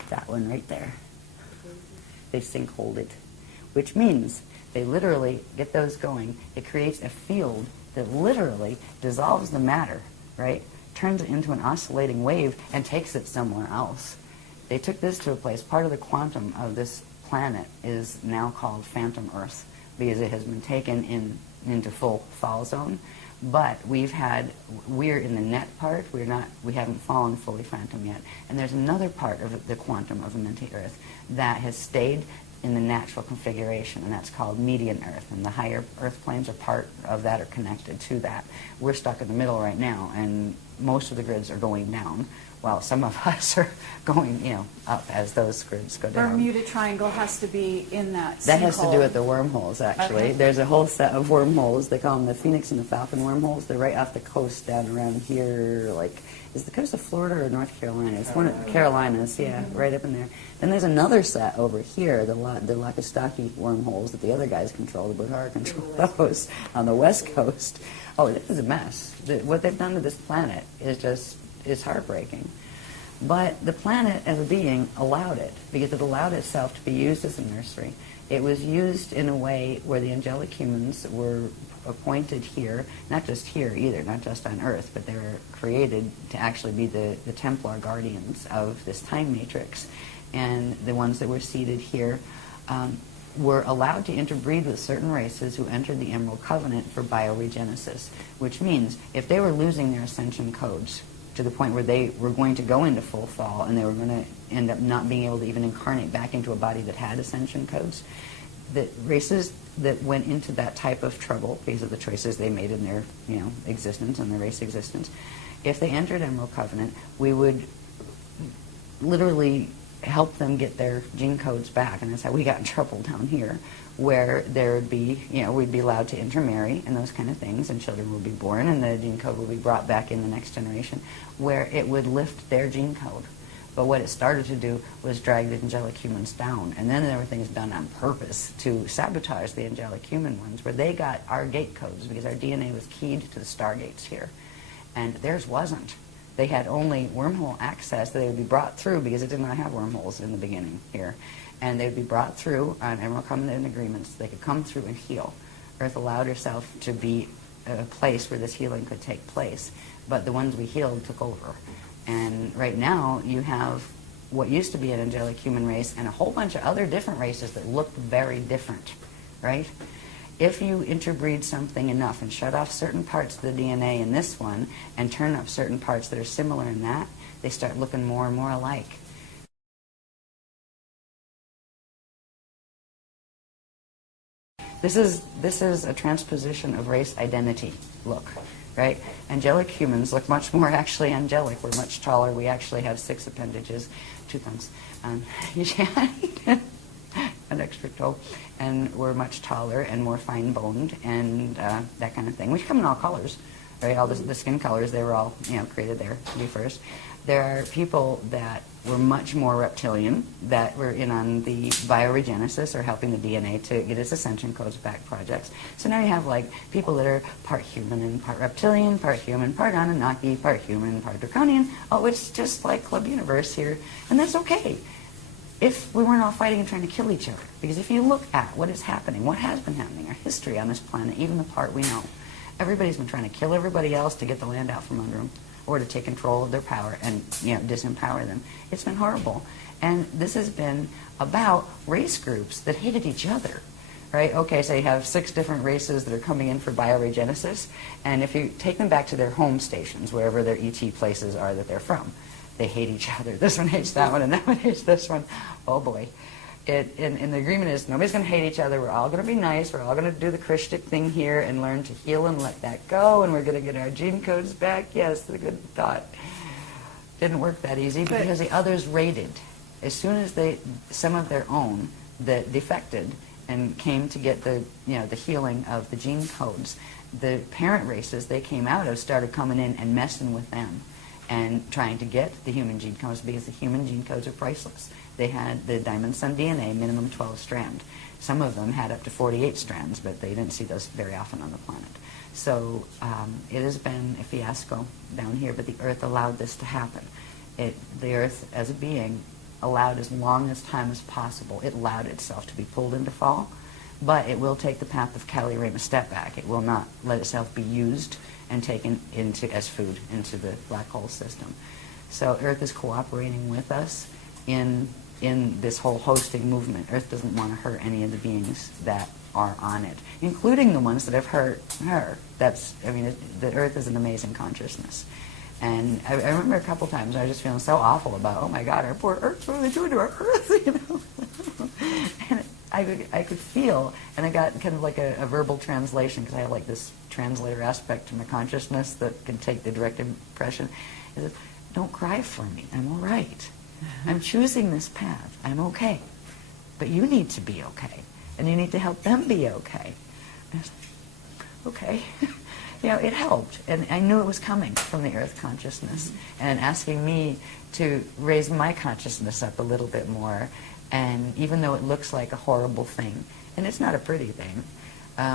That one right there. They sinkholed it, which means they literally get those going. It creates a field that literally dissolves the matter, right? Turns it into an oscillating wave and takes it somewhere else. They took this to a place. Part of the quantum of this planet is now called phantom Earth because it has been taken into full fall zone. But we're in the net part. We haven't fallen fully phantom yet. And there's another part of the quantum of Amenti Earth that has stayed in the natural configuration, and that's called median Earth. And the higher Earth planes are part of that, are connected to that. We're stuck in the middle right now, and most of the grids are going down, while some of us are going, up as those grids go down. Bermuda Triangle has to be in that That has to sinkhole. do with the wormholes, actually. Okay. There's a whole set of wormholes. They call them the Phoenix and the Falcon wormholes. They're right off the coast down around here, is the coast of Florida or North Carolina? It's one of the Carolinas, yeah, right up in there. Then there's another set over here, the Lakastaki wormholes that the other guys control. The Buhara control those on the west coast. Oh, this is a mess. What they've done to this planet is heartbreaking. But the planet as a being allowed it, because it allowed itself to be used as a nursery. It was used in a way where the angelic humans were appointed here, not just here either, not just on Earth, but they were created to actually be the Templar guardians of this time matrix. And the ones that were seated here were allowed to interbreed with certain races who entered the Emerald Covenant for bioregenesis, which means if they were losing their ascension codes to the point where they were going to go into full fall and they were going to end up not being able to even incarnate back into a body that had ascension codes, the races that went into that type of trouble because of the choices they made in their existence and their race existence, if they entered Emerald Covenant, we would literally help them get their gene codes back, and that's how we got in trouble down here, where there would be, we'd be allowed to intermarry and those kind of things, and children would be born, and the gene code would be brought back in the next generation, where it would lift their gene code. But what it started to do was drag the angelic humans down, and then there were things done on purpose to sabotage the angelic human ones, where they got our gate codes because our DNA was keyed to the stargates here, and theirs wasn't. They had only wormhole access that they would be brought through because it did not have wormholes in the beginning here. And they would be brought through on Emerald Covenant agreements. They could come through and heal. Earth allowed herself to be a place where this healing could take place. But the ones we healed took over. And right now you have what used to be an angelic human race and a whole bunch of other different races that look very different, right? If you interbreed something enough and shut off certain parts of the DNA in this one and turn up certain parts that are similar in that, they start looking more and more alike. This is a transposition of race identity look, right? Angelic humans look much more actually angelic. We're much taller. We actually have 6 appendages, 2 thumbs, an extra toe, and we're much taller and more fine-boned and that kind of thing. We come in all colors, right? All the skin colors, they were all created there to be first. There are people that were much more reptilian that were in on the bioregenesis or helping the DNA to get its ascension codes back projects. So now you have people that are part human and part reptilian, part human, part Anunnaki, part human, part draconian. Oh, it's just like Club Universe here, and that's okay if we weren't all fighting and trying to kill each other. Because if you look at what is happening, what has been happening, our history on this planet, even the part we know, everybody's been trying to kill everybody else to get the land out from under them or to take control of their power and disempower them. It's been horrible. And this has been about race groups that hated each other. right? Okay, so you have 6 different races that are coming in for bioregenesis, and if you take them back to their home stations, wherever their ET places are that they're from, they hate each other. This one hates that one, and that one hates this one. Oh boy. And the agreement is nobody's going to hate each other. We're all going to be nice. We're all going to do the Christic thing here and learn to heal and let that go, and we're going to get our gene codes back. Yes, that's a good thought. Didn't work that easy because the others raided. As soon as some of their own that defected and came to get the healing of the gene codes, the parent races they came out of started coming in and messing with them and trying to get the human gene codes because the human gene codes are priceless. They had the Diamond Sun DNA, minimum 12 strand. Some of them had up to 48 strands, but they didn't see those very often on the planet. So it has been a fiasco down here, but the Earth allowed this to happen. The Earth, as a being, allowed as long as time as possible. It allowed itself to be pulled into fall, but it will take the path of Kali Rama a step back. It will not let itself be used and taken as food into the black hole system. So Earth is cooperating with us in this whole hosting movement. Earth doesn't want to hurt any of the beings that are on it, including the ones that have hurt her. The Earth is an amazing consciousness. And I remember a couple times I was just feeling so awful about, oh my God, our poor Earth, what are they doing to our Earth? And I could feel, and I got kind of like a verbal translation, because I have like this translator aspect to my consciousness that can take the direct impression. It says, don't cry for me, I'm all right. I'm choosing this path, I'm okay. But you need to be okay, and you need to help them be okay. And I was like, okay. It helped, and I knew it was coming from the Earth consciousness, and asking me to raise my consciousness up a little bit more. And even though it looks like a horrible thing, and it's not a pretty thing,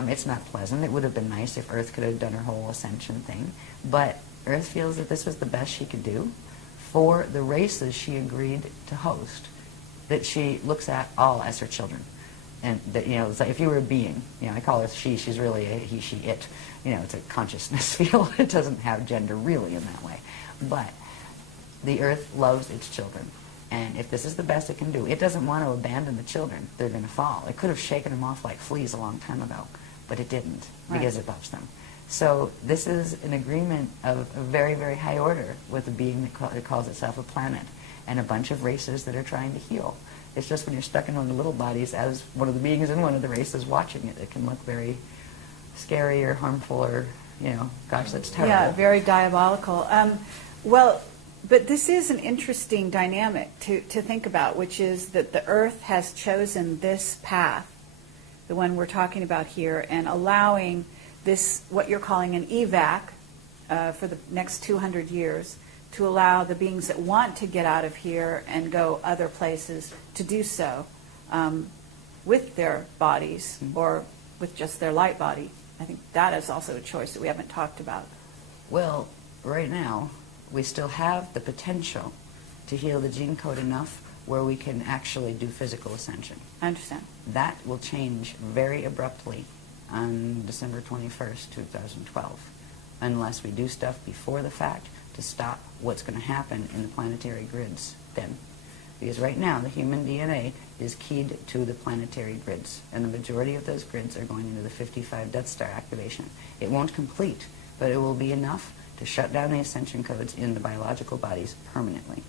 it's not pleasant. It would have been nice if Earth could have done her whole ascension thing, but Earth feels that this was the best she could do for the races she agreed to host, that she looks at all as her children. And that, it's like if you were a being, I call her she, she's really a he, she, it. It's a consciousness field. It doesn't have gender really in that way. But the Earth loves its children. And if this is the best it can do, it doesn't want to abandon the children. They're going to fall. It could have shaken them off like fleas a long time ago, but it didn't, because it loves them. So this is an agreement of a very, very high order with a being that calls itself a planet, and a bunch of races that are trying to heal. It's just when you're stuck in one of the little bodies as one of the beings in one of the races watching it, it can look very scary or harmful or, gosh, that's terrible. Yeah, very diabolical. But this is an interesting dynamic to think about, which is that the Earth has chosen this path, the one we're talking about here, and allowing this, what you're calling an evac for the next 200 years, to allow the beings that want to get out of here and go other places to do so with their bodies or with just their light body. I think that is also a choice that we haven't talked about. Well, right now, we still have the potential to heal the gene code enough where we can actually do physical ascension. I understand. That will change very abruptly on December 21st, 2012, unless we do stuff before the fact to stop what's going to happen in the planetary grids then. Because right now, the human DNA is keyed to the planetary grids, and the majority of those grids are going into the 55 Death Star activation. It won't complete, but it will be enough to shut down the ascension codes in the biological bodies permanently.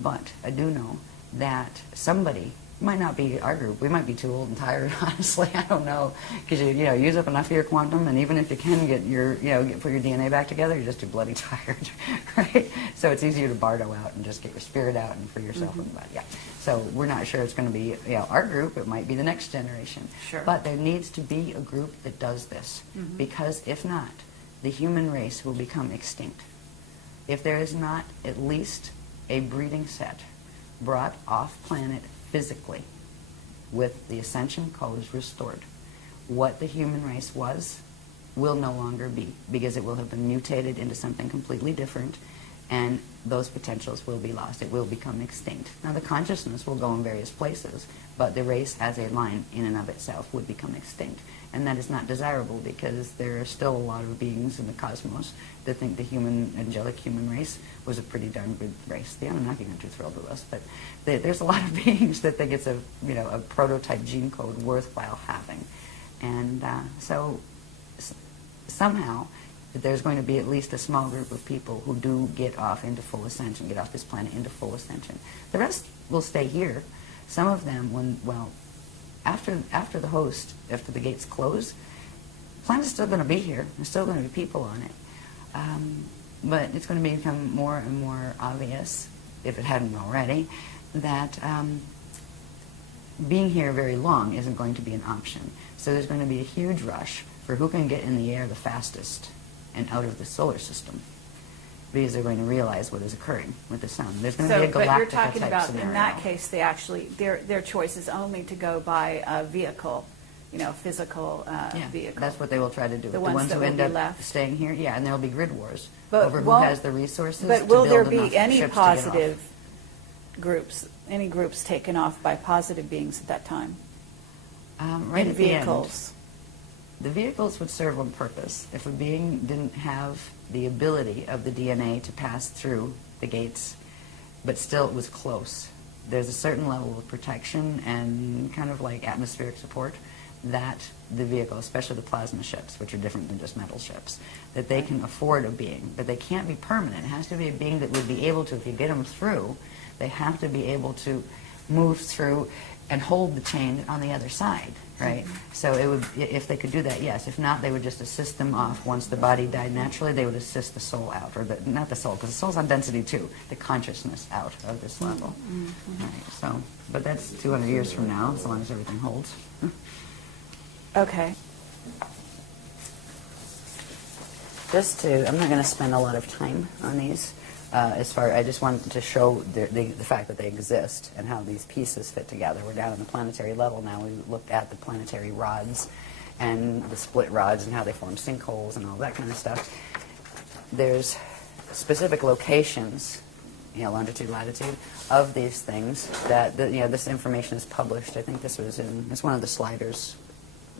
But I do know that somebody, might not be our group, we might be too old and tired, honestly, I don't know, because you use up enough of your quantum, and even if you can get your, put your DNA back together, you're just too bloody tired, right? So it's easier to Bardo out and just get your spirit out and free yourself from the body. Yeah. So we're not sure it's going to be, our group. It might be the next generation. Sure. But there needs to be a group that does this, because if not, the human race will become extinct. If there is not at least a breeding set brought off planet physically with the ascension codes restored, what the human race was will no longer be, because it will have been mutated into something completely different, and those potentials will be lost. It will become extinct. Now the consciousness will go in various places, but the race as a line in and of itself would become extinct. And that is not desirable because there are still a lot of beings in the cosmos that think the angelic human race was a pretty darn good race. The Anunnaki aren't too thrilled with us, but there's a lot of beings that think it's a prototype gene code worthwhile having. And so somehow there's going to be at least a small group of people who do get off into full ascension, get off this planet into full ascension. The rest will stay here. Some of them, after the gates close, the planet's still going to be here. There's still going to be people on it. But it's going to become more and more obvious, if it hadn't already, that being here very long isn't going to be an option. So there's going to be a huge rush for who can get in the air the fastest and out of the solar system, because they're going to realize what is occurring with the sun. There's going to be a galactic but you're talking about, scenario. in that case, they actually, their choice is only to go by a vehicle, physical vehicle. That's what they will try to do. The ones that who will end be up left. staying here, and there'll be grid wars But over who has the resources But to will there build enough be any ships to get off. positive groups, any groups taken off by positive beings at that time? Right in at the end, vehicles. the vehicles would serve one purpose. If a being didn't have the ability of the DNA to pass through the gates, but still it was close, there's a certain level of protection and kind of like atmospheric support that the vehicle, especially the plasma ships, which are different than just metal ships, that they can afford a being. But they can't be permanent. It has to be a being that would be able to, if you get them through, they have to be able to move through and hold the chain on the other side, right? So it would, if they could do that, yes. If not, they would just assist them off. Once the body died naturally, they would assist the soul out, or not the soul, because the soul's on density too, the consciousness out of this level. Right, so, but that's 200 years from now, as long as everything holds. Okay. I'm not going to spend a lot of time on these. I just wanted to show the fact that they exist and how these pieces fit together. We're down on the planetary level now. We looked at the planetary rods and the split rods and how they form sinkholes and all that kind of stuff. There's specific locations, longitude, latitude, of these things that, this information is published. I think this was it's one of the Sliders'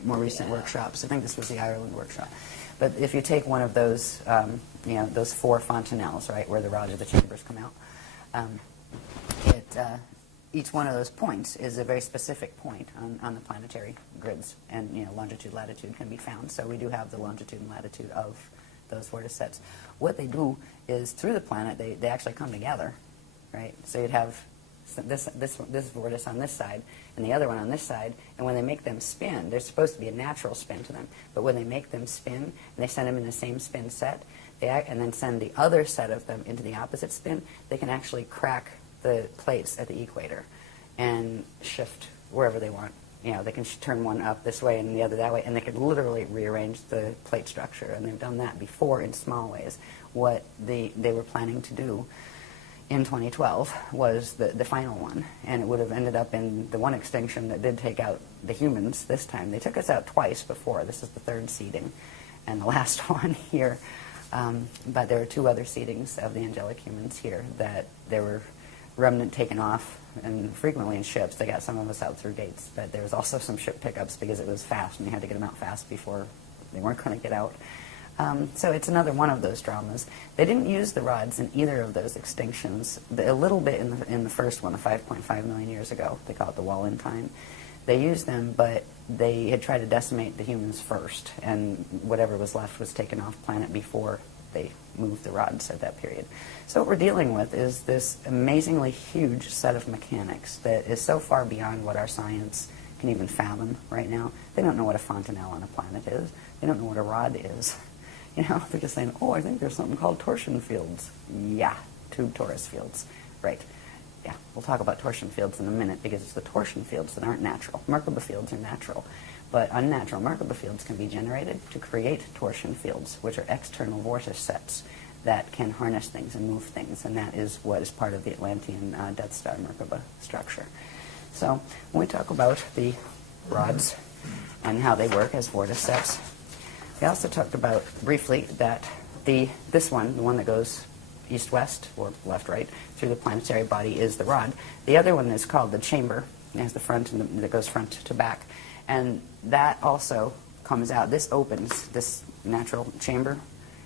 more recent workshops. I think this was the Ireland workshop. But if you take one of those, those 4 fontanelles, right, where the rods of the chambers come out, each one of those points is a very specific point on the planetary grids, and longitude, latitude can be found. So we do have the longitude and latitude of those vorticets. What they do is, through the planet, they actually come together, right? So you'd have this vortex on this side and the other one on this side, and when they make them spin, there's supposed to be a natural spin to them, but when they make them spin and they send them in the same spin set, and then send the other set of them into the opposite spin, they can actually crack the plates at the equator and shift wherever they want. They can turn one up this way and the other that way, and they can literally rearrange the plate structure, and they've done that before in small ways. What they were planning to do in 2012 was the final one, and it would have ended up in the one extinction that did take out the humans this time. They took us out twice before. This is the 3rd seeding and the last one here. But there were 2 other seedings of the angelic humans here that there were remnant taken off, and frequently in ships. They got some of us out through gates, but there was also some ship pickups because it was fast, and they had to get them out fast before they weren't going to get out. So it's another one of those dramas. They didn't use the rods in either of those extinctions. A little bit in the first one, the 5.5 million years ago. They call it the wall in time. They used them, but they had tried to decimate the humans first, and whatever was left was taken off planet before they moved the rods at that period. So what we're dealing with is this amazingly huge set of mechanics that is so far beyond what our science can even fathom right now. They don't know what a fontanelle on a planet is. They don't know what a rod is. They're just saying, I think there's something called torsion fields. Yeah, tube torus fields. Right. Yeah, we'll talk about torsion fields in a minute, because it's the torsion fields that aren't natural. Merkaba fields are natural, but unnatural Merkaba fields can be generated to create torsion fields, which are external vortex sets that can harness things and move things, and that is what is part of the Atlantean Death Star Merkaba structure. So when we talk about the rods and how they work as vortex sets, we also talked about briefly that this one, the one that goes east-west or left-right through the planetary body, is the rod. The other one is called the chamber. It has the front and that goes front to back. And that also comes out. This opens, this natural chamber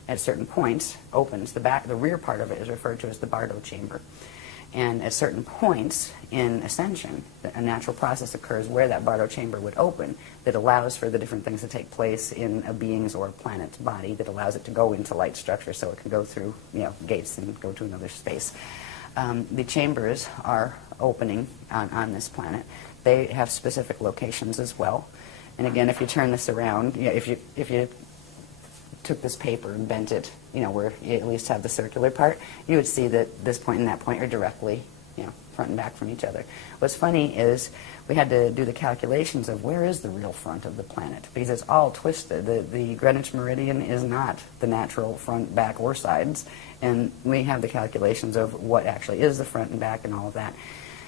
at certain points opens. The rear part of it is referred to as the Bardo Chamber. And at certain points in ascension, a natural process occurs where that Bardo Chamber would open that allows for the different things to take place in a being's or a planet's body, that allows it to go into light structure so it can go through, gates and go to another space. The chambers are opening on this planet. They have specific locations as well. And again, if you turn this around, if you took this paper and bent it, where you at least have the circular part, you would see that this point and that point are directly, front and back from each other. What's funny is we had to do the calculations of where is the real front of the planet, because it's all twisted. The Greenwich Meridian is not the natural front, back, or sides, and we have the calculations of what actually is the front and back and all of that.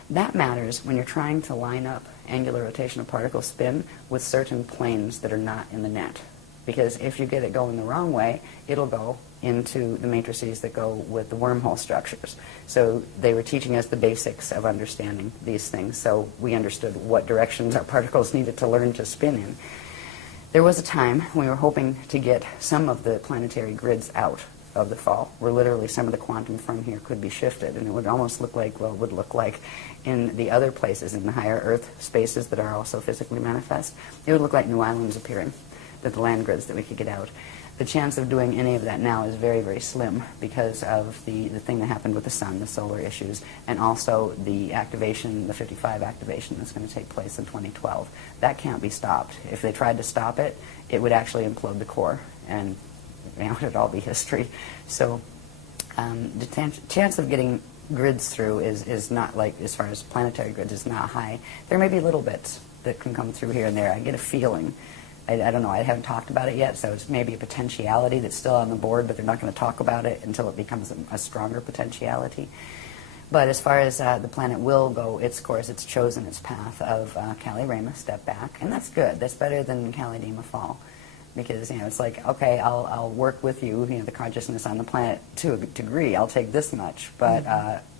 That matters when you're trying to line up angular rotational particle spin with certain planes that are not in the net. Because if you get it going the wrong way, it'll go into the matrices that go with the wormhole structures. So they were teaching us the basics of understanding these things, so we understood what directions our particles needed to learn to spin in. There was a time we were hoping to get some of the planetary grids out of the fall, where literally some of the quantum from here could be shifted, and it would almost look like, well, it would look like in the other places, in the higher Earth spaces that are also physically manifest, it would look like new islands appearing, that the land grids that we could get out. The chance of doing any of that now is very, very slim because of the thing that happened with the sun, the solar issues, and also the activation, the 55 activation that's going to take place in 2012. That can't be stopped. If they tried to stop it, it would actually implode the core, and it would all be history. So the chance of getting grids through is not, like, as far as planetary grids, is not high. There may be little bits that can come through here and there. I get a feeling. I don't know, I haven't talked about it yet, so it's maybe a potentiality that's still on the board, but they're not going to talk about it until it becomes a stronger potentiality. But as far as the planet will go its course, it's chosen its path of Kali-Rama, step back, and that's good. That's better than Kali-Dima fall, because it's like, okay, I'll work with you, the consciousness on the planet to a degree. I'll take this much, but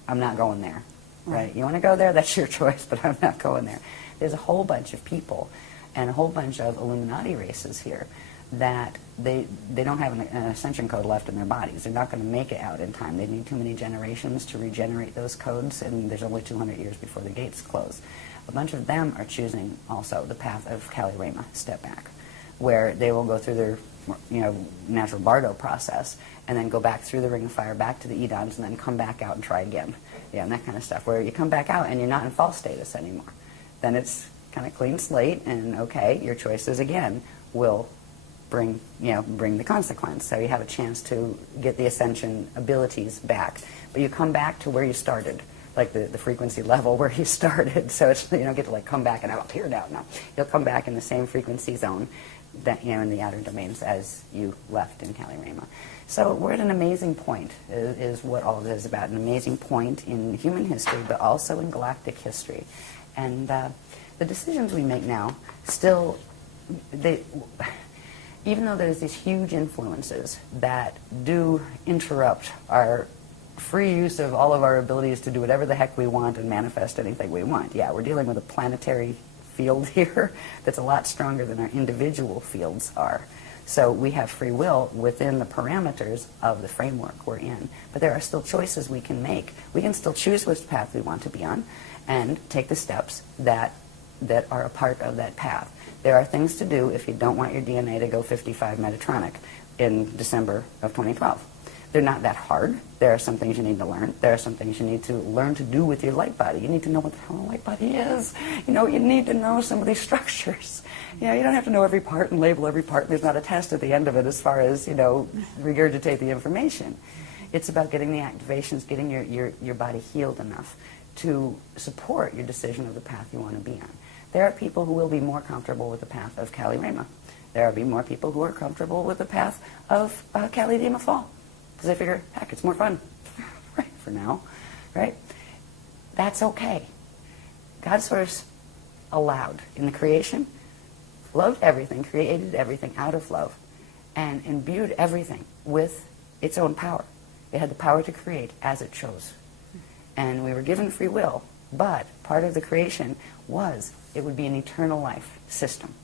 I'm not going there. Right? You want to go there? That's your choice, but I'm not going there. There's a whole bunch of people and a whole bunch of Illuminati races here that they don't have an ascension code left in their bodies. They're not going to make it out in time. They need too many generations to regenerate those codes, and there's only 200 years before the gates close. A bunch of them are choosing also the path of Kali-Rama, step back, where they will go through their natural Bardo process and then go back through the Ring of Fire, back to the Edons, and then come back out and try again. And that kind of stuff, where you come back out and you're not in false status anymore. Then it's kind of clean slate, and okay, your choices again will bring the consequence. So you have a chance to get the ascension abilities back, but you come back to where you started, like the frequency level where you started. So it's, you don't get to like come back and I'm up here now. No, you'll come back in the same frequency zone that in the outer domains as you left in Kali-Rama. So we're at an amazing point, is what all of this is about. An amazing point in human history, but also in galactic history. And the decisions we make now still, even though there's these huge influences that do interrupt our free use of all of our abilities to do whatever the heck we want and manifest anything we want. Yeah, we're dealing with a planetary field here that's a lot stronger than our individual fields are. So we have free will within the parameters of the framework we're in. But there are still choices we can make. We can still choose which path we want to be on and take the steps that are a part of that path. There are things to do if you don't want your DNA to go 55 Metatronic in December of 2012. They're not that hard. There are some things you need to learn. There are some things you need to learn to do with your light body. You need to know what the hell a light body is. You need to know some of these structures. You don't have to know every part and label every part. There's not a test at the end of it as far as, regurgitate the information. It's about getting the activations, getting your body healed enough to support your decision of the path you want to be on. There are people who will be more comfortable with the path of Kali-Rama. There will be more people who are comfortable with the path of Kali-Dima fall. Because they figure, heck, it's more fun, right, for now, right? That's okay. God source allowed in the creation, loved everything, created everything out of love, and imbued everything with its own power. It had the power to create as it chose. And we were given free will, but part of the creation was it would be an eternal life system.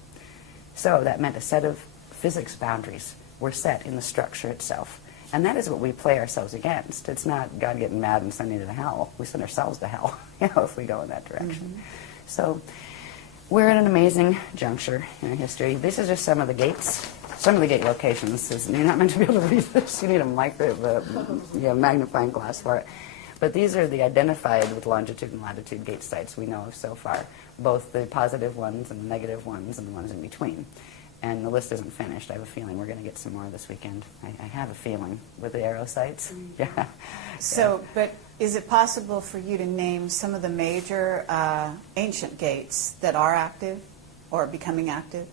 So that meant a set of physics boundaries were set in the structure itself. And that is what we play ourselves against. It's not God getting mad and sending you to hell. We send ourselves to hell, if we go in that direction. So we're at an amazing juncture in our history. This is just some of the gates, some of the gate locations. You're not meant to be able to read this. You need a magnifying glass for it. But these are the identified with longitude and latitude gate sites we know of so far, both the positive ones and the negative ones and the ones in between. And the list isn't finished. I have a feeling we're going to get some more this weekend. I have a feeling with the arrow sites. Yeah. So, but is it possible for you to name some of the major ancient gates that are active or becoming active?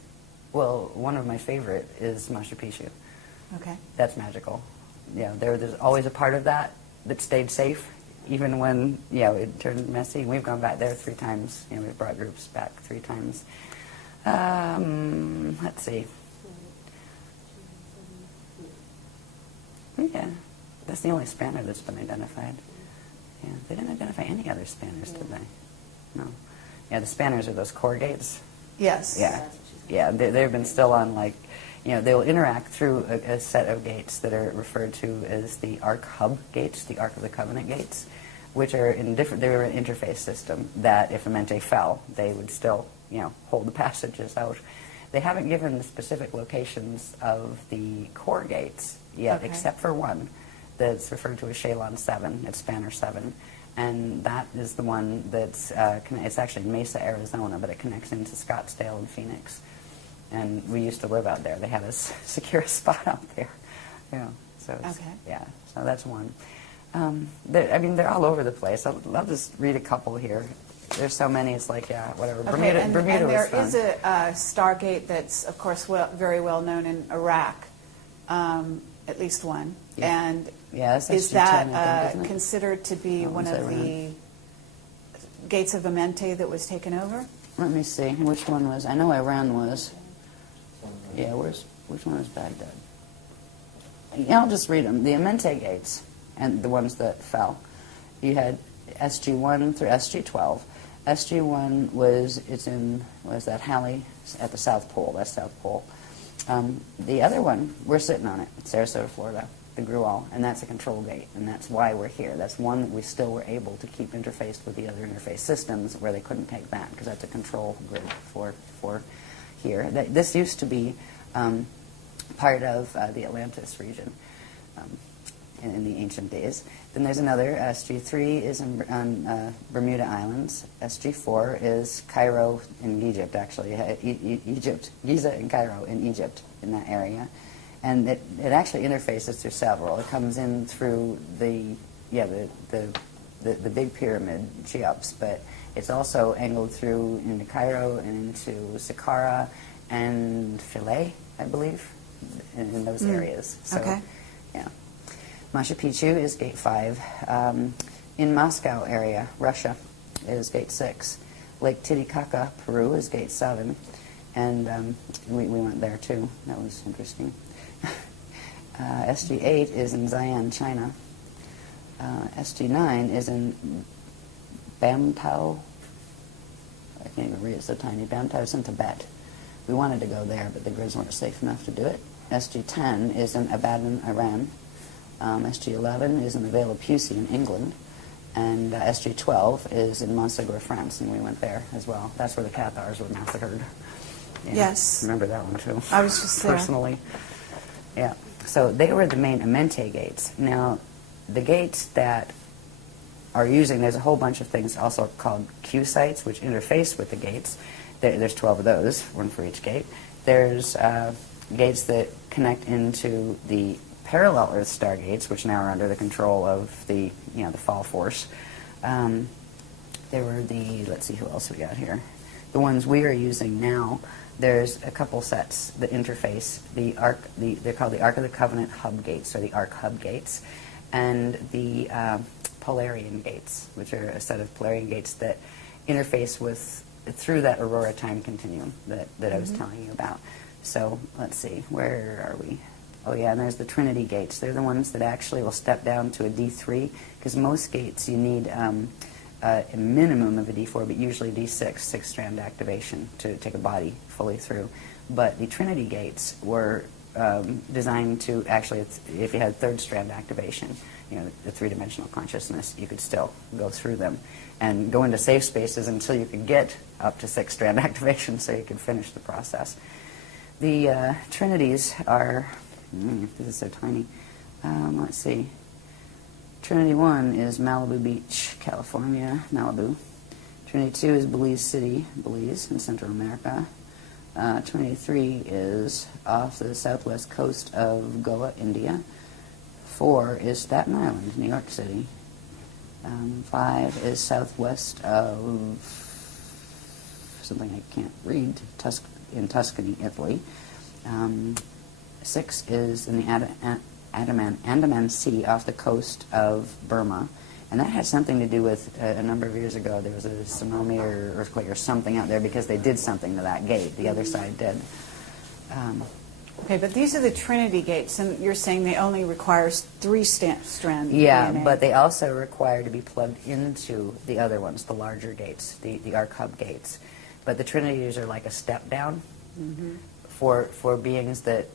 Well, one of my favorite is Machu Picchu. Okay. That's magical. Yeah, there's always a part of that stayed safe, even when it turned messy. And we've gone back there 3 times. We've brought groups back 3 times. Let's see. Yeah, that's the only spanner that's been identified. Yeah, they didn't identify any other spanners, did they? No. Yeah, the spanners are those core gates. Yes. Yeah, they've been still on, they'll interact through a set of gates that are referred to as the Ark Hub gates, the Ark of the Covenant gates, which are they were an interface system that if a mente fell, they would still, hold the passages out. They haven't given the specific locations of the core gates yet, except for one that's referred to as Shalon 7. It's Spanner 7. And that is the one that's, it's actually in Mesa, Arizona, but it connects into Scottsdale and Phoenix. And we used to live out there. They had us secure a spot out there. So that's one. They're all over the place. I'll just read a couple here. There's so many, it's whatever. Okay, Bermuda was fun. And there is a Stargate that's, of course, very well known in Iraq, at least one. Yeah. And that's is that that considered to be one of the gates of Amente that was taken over? Let me see. Which one was? I know Iran was. Yeah, which one was Baghdad? Yeah, I'll just read them. The Amente gates and the ones that fell. You had SG1 through SG12. SG1 was that Halley at the South Pole. That's South Pole. The other one, we're sitting on it. It's Sarasota, Florida, the Grual, and that's a control gate, and that's why we're here. That's one that we still were able to keep interfaced with the other interface systems where they couldn't take that, because that's a control grid for here. This used to be part of the Atlantis region in the ancient days. Then there's another. SG3 is on Bermuda Islands. SG4 is Cairo in Egypt, actually. Egypt, Giza and Cairo in Egypt, in that area. And it actually interfaces through several. It comes in through the big pyramid, Cheops, but it's also angled through into Cairo and into Saqqara and Philae, I believe, in those areas. So, okay. Yeah. Machu Picchu is Gate 5. In Moscow area, Russia, is Gate 6. Lake Titicaca, Peru, is Gate 7. And we went there, too. That was interesting. SG8 is in Xi'an, China. SG9 is in Bamtao. I can't even read it, it's so tiny. Bamtao is in Tibet. We wanted to go there, but the grids weren't safe enough to do it. SG10 is in Abadan, Iran. SG11 is in the Vale of Pusey in England. And SG12 is in Montségur, France, and we went there as well. That's where the Cathars were massacred. Yeah, yes. Remember that one, too. I was just there. Personally. Yeah. So they were the main Amente gates. Now, the gates that are using, there's a whole bunch of things also called Q sites, which interface with the gates. There's 12 of those, one for each gate. There's gates that connect into the parallel Earth stargates, which now are under the control of the fall force. There were let's see who else we got here. The ones we are using now, there's a couple sets that interface the Ark. They're called the Ark of the Covenant hub gates, or the Ark hub gates, and the Polarian gates, which are a set of Polarian gates that interface through that Aurora time continuum that I was telling you about. So let's see, where are we? Oh yeah, and there's the Trinity Gates. They're the ones that actually will step down to a D3, because most gates you need a minimum of a D4, but usually D6, 6-strand activation to take a body fully through. But the Trinity Gates were designed to actually, if you had third strand activation, you know, the three-dimensional consciousness, you could still go through them and go into safe spaces until you could get up to sixth strand activation so you could finish the process. The Trinities are, this is so tiny, let's see. Trinity 1 is Malibu Beach, California, Malibu. Trinity 2 is Belize City, Belize, in Central America. Trinity 3 is off the southwest coast of Goa, India. 4 is Staten Island, New York City. 5 is southwest of something I can't read, in Tuscany, Italy. 6 is in the Andaman Sea off the coast of Burma. And that had something to do with a number of years ago, there was a tsunami or earthquake or something out there because they did something to that gate. The other side did. Okay, but these are the Trinity Gates, and you're saying they only require three-strand Yeah, DNA. but they also require to be plugged into the other ones, the larger gates, the arc hub gates. But the Trinities are like a step down for beings that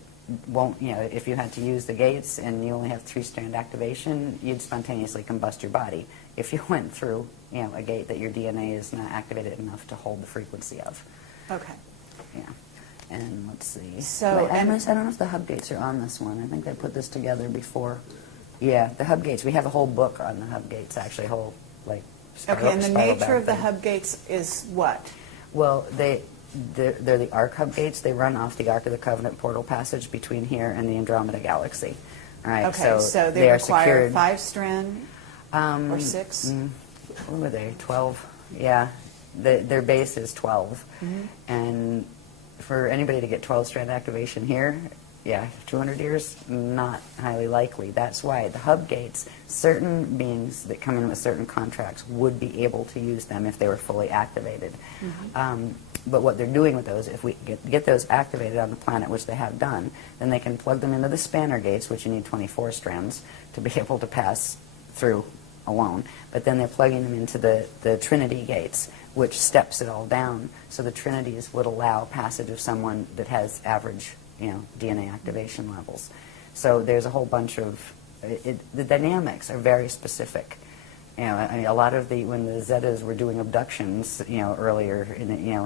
won't, you know, if you had to use the gates and you only have three-strand activation, you'd spontaneously combust your body if you went through, you know, a gate that your DNA is not activated enough to hold the frequency of. Okay. Yeah. And let's see. So, wait, I don't know if the hub gates are on this one. I think they put this together before. Yeah, the hub gates. We have a whole book on the hub gates, actually, a whole, like, okay, and the nature of the thing. hub gates is what? Well, they're the arc hub gates. They run off the Ark of the Covenant portal passage between here and the Andromeda Galaxy. All right, Okay, so they are require secured. 5-strand or 6? What were they? 12? Yeah, their base is 12, and for anybody to get 12-strand activation here, yeah, 200 years, not highly likely. That's why the hub gates, certain beings that come in with certain contracts would be able to use them if they were fully activated. But what they're doing with those, if we get those activated on the planet, which they have done, then they can plug them into the spanner gates, which you need 24 strands to be able to pass through alone. But then they're plugging them into the Trinity gates, which steps it all down. So the Trinities would allow passage of someone that has average, you know, DNA activation levels. So there's a whole bunch of, the dynamics are very specific. You know, I mean, a lot of when the Zetas were doing abductions, you know, earlier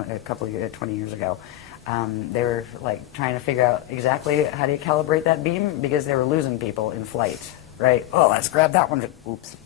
a couple of years, 20 years ago, they were like trying to figure out exactly how do you calibrate that beam because they were losing people in flight, right? Oh, let's grab that one. Oops.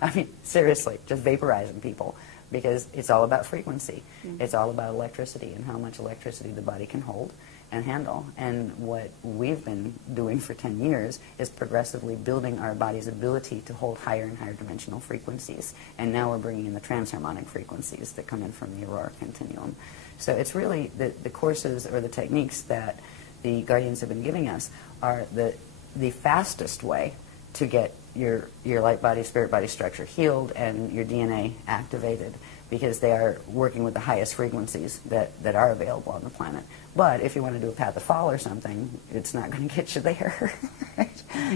I mean, seriously, just vaporizing people because it's all about frequency. It's all about electricity and how much electricity the body can hold and handle. And what we've been doing for 10 years is progressively building our body's ability to hold higher and higher dimensional frequencies. And now we're bringing in the transharmonic frequencies that come in from the Aurora Continuum. So it's really the courses or the techniques that the Guardians have been giving us are the fastest way to get your light body, spirit body structure healed and your DNA activated, because they are working with the highest frequencies that are available on the planet. But if you want to do a path of fall or something, it's not going to get you there.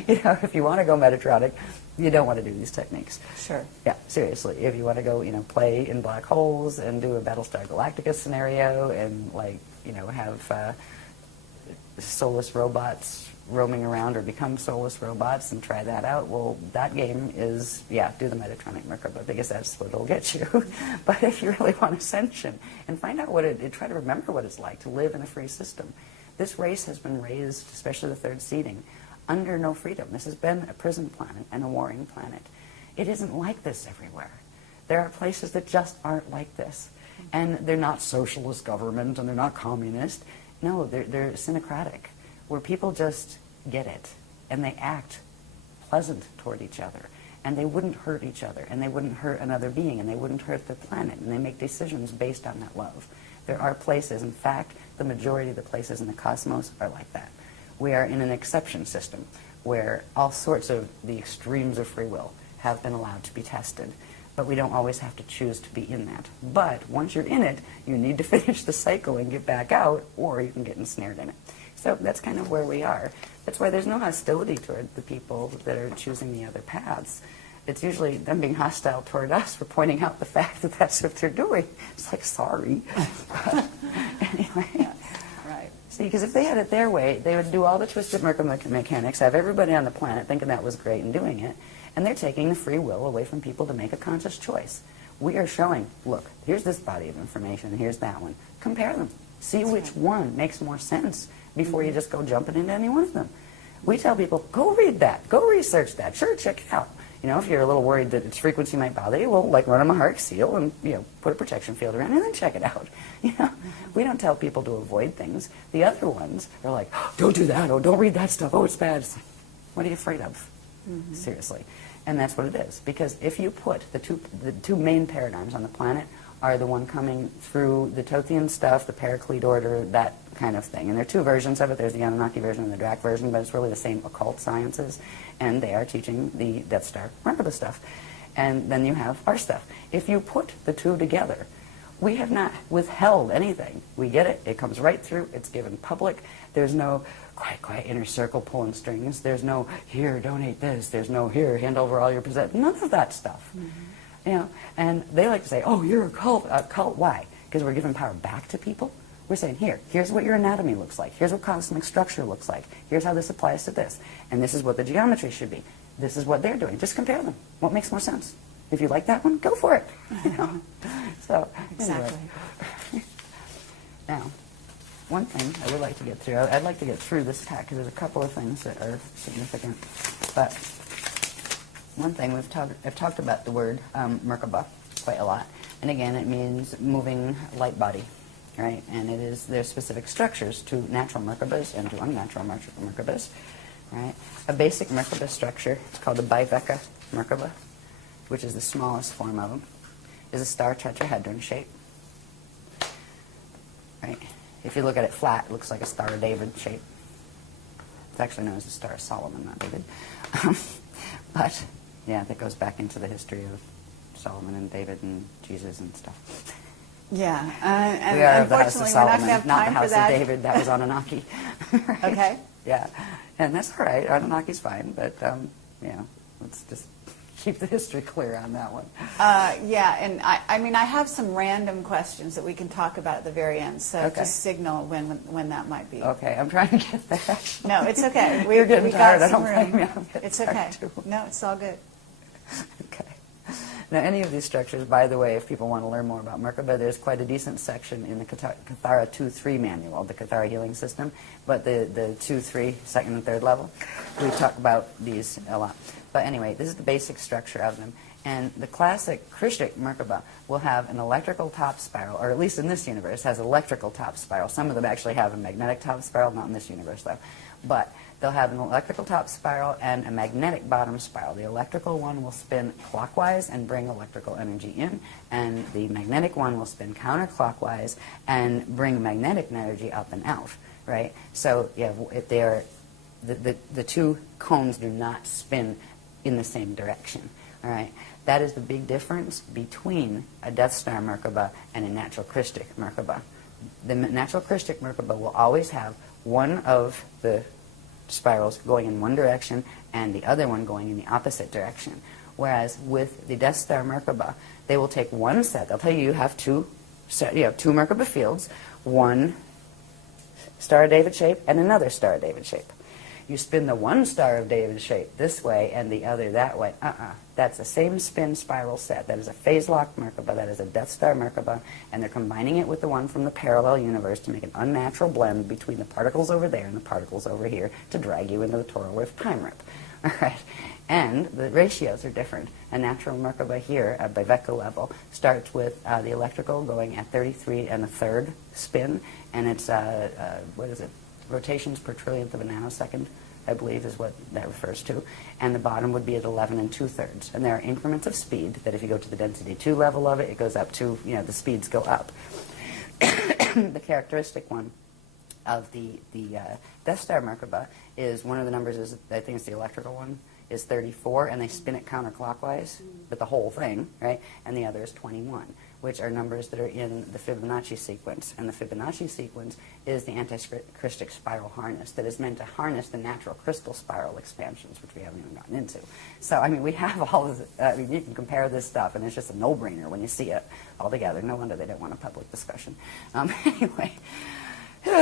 You know, if you want to go Metatronic, you don't want to do these techniques. Sure. Yeah, seriously. If you want to go, you know, play in black holes and do a Battlestar Galactica scenario and, like, you know, have soulless robots roaming around or become soulless robots and try that out, well, that game is, yeah, do the Metatronic Merkaba because that's what it'll get you. But if you really want ascension and find out what try to remember what it's like to live in a free system. This race has been raised, especially the third seeding, under no freedom. This has been a prison planet and a warring planet. It isn't like this everywhere. There are places that just aren't like this. And they're not socialist government and they're not communist. No, they're synocratic, where people just get it and they act pleasant toward each other and they wouldn't hurt each other and they wouldn't hurt another being and they wouldn't hurt the planet and they make decisions based on that love. There are places, in fact, the majority of the places in the cosmos are like that. We are in an exception system where all sorts of the extremes of free will have been allowed to be tested. But we don't always have to choose to be in that. But once you're in it, you need to finish the cycle and get back out, or you can get ensnared in it. So that's kind of where we are. That's why there's no hostility toward the people that are choosing the other paths. It's usually them being hostile toward us for pointing out the fact that that's what they're doing. It's like, sorry. Anyway. Yeah. Right. See, because if they had it their way, they would do all the twisted Merkaba mechanics, have everybody on the planet thinking that was great and doing it, and they're taking the free will away from people to make a conscious choice. We are showing, look, here's this body of information, here's that one. Compare them. See which one makes more sense before you just go jumping into any one of them. We tell people, go read that, go research that, sure, check it out. You know, if you're a little worried that its frequency might bother you, well, like run a Maharic seal and, you know, put a protection field around it and then check it out. You know, we don't tell people to avoid things. The other ones are like, oh, don't do that, oh, don't read that stuff, oh, it's bad. It's like, what are you afraid of? Seriously. And that's what it is. Because if you put the two main paradigms on the planet are the one coming through the Tothian stuff, the Paraclete order, that kind of thing. And there are two versions of it. There's the Anunnaki version and the Drac version, but it's really the same occult sciences. And they are teaching the Death Star Merkaba stuff. And then you have our stuff. If you put the two together, we have not withheld anything. We get it. It comes right through. It's given public. There's no quiet inner circle pulling strings. There's no, here, donate this. There's no, here, hand over all your possessions. None of that stuff. You know, and they like to say, oh, you're a cult. Cult, why? Because we're giving power back to people? We're saying, here's what your anatomy looks like. Here's what cosmic structure looks like. Here's how this applies to this. And this is what the geometry should be. This is what they're doing. Just compare them. What makes more sense? If you like that one, go for it. You know? So, Exactly. Anyway. Now, one thing I would like to get through, I'd like to get through this tack because there's a couple of things that are significant. But one thing, I've talked about the word Merkaba quite a lot. And again, it means moving light body, right? And there's specific structures to natural Merkabas and to unnatural Merkabas, right? A basic Merkaba structure, it's called a Biveka Merkaba, which is the smallest form of them, is a star tetrahedron shape, right? If you look at it flat, it looks like a Star of David shape. It's actually known as the Star of Solomon, not David. But, yeah, that goes back into the history of Solomon and David and Jesus and stuff. Yeah, and We are of the House of unfortunately, we're not going Solomon, to have not the time for House that. of David. That was Anunnaki. Right? Okay. Yeah, and that's all right. Anunnaki's fine, but, let's just keep the history clear on that one. Yeah, and I mean, I have some random questions that we can talk about at the very end, so Okay. just signal when that might be. Okay, I'm trying to get there. No, it's okay. You're getting we tired. got I some don't blame room. you. I'm getting It's tired okay. too. No, it's all good. Okay. Now, any of these structures, by the way, if people want to learn more about Merkaba, there's quite a decent section in the Cathara 2-3 manual, the Cathara healing system, but the 2-3, second and third level, we talk about these a lot. But anyway, this is the basic structure of them. And the classic Christic Merkaba will have an electrical top spiral, or at least in this universe, has electrical top spiral. Some of them actually have a magnetic top spiral, not in this universe, though. But they'll have an electrical top spiral and a magnetic bottom spiral. The electrical one will spin clockwise and bring electrical energy in, and the magnetic one will spin counterclockwise and bring magnetic energy up and out, right? So, yeah, the two cones do not spin in the same direction, all right? That is the big difference between a Death Star Merkaba and a natural Christic Merkaba. The natural Christic Merkaba will always have one of the spirals going in one direction and the other one going in the opposite direction. Whereas with the Death Star Merkaba, they will take one set. They'll tell you you have two Merkaba fields, one Star of David shape and another Star of David shape. You spin the one Star of David shape this way and the other that way. That's the same spin spiral set. That is a phase lock Merkaba. That is a Death Star Merkaba. And they're combining it with the one from the parallel universe to make an unnatural blend between the particles over there and the particles over here to drag you into the Toro Rift time rip. All right. And the ratios are different. A natural Merkaba here at Biveka level starts with the electrical going at 33 and a third spin. And it's, rotations per trillionth of a nanosecond, I believe is what that refers to. And the bottom would be at 11 2/3. And there are increments of speed that if you go to the density 2 level of it, it goes up to, the speeds go up. The characteristic one of the Death Star Merkaba is one of the numbers is, I think it's the electrical one, is 34, and they spin it counterclockwise with the whole thing, right? And the other is 21, which are numbers that are in the Fibonacci sequence. And the Fibonacci sequence is the anti-Christic spiral harness that is meant to harness the natural crystal spiral expansions, which we haven't even gotten into. So, I mean, we have all of it. You can compare this stuff, and it's just a no-brainer when you see it all together. No wonder they don't want a public discussion. Anyway,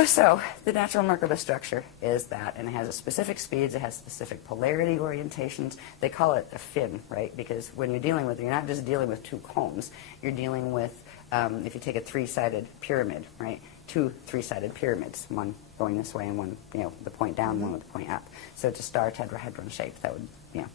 So the natural Merkaba structure is that, and it has a specific speeds, it has specific polarity orientations. They call it a fin, right? Because when you're dealing with it, you're not just dealing with two cones. You're dealing with, if you take a three-sided pyramid, right? Two three-sided pyramids, one going this way and one, the point down, one with the point up. So it's a star tetrahedron shape. That would,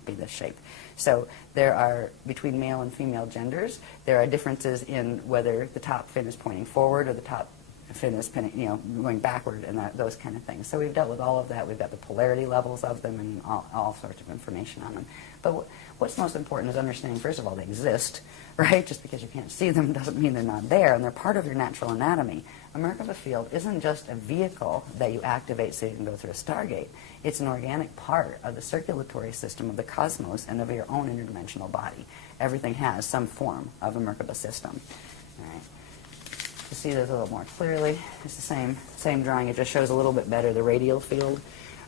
be this shape. So there are, between male and female genders, there are differences in whether the top fin is pointing forward or the top fin is going backward and those kind of things. So we've dealt with all of that. We've got the polarity levels of them and all sorts of information on them. But what's most important is understanding, first of all, they exist, right? Just because you can't see them doesn't mean they're not there, and they're part of your natural anatomy. A Merkaba field isn't just a vehicle that you activate so you can go through a stargate. It's an organic part of the circulatory system of the cosmos and of your own interdimensional body. Everything has some form of a Merkaba system. All right. To see this a little more clearly, it's the same drawing. It just shows a little bit better the radial field.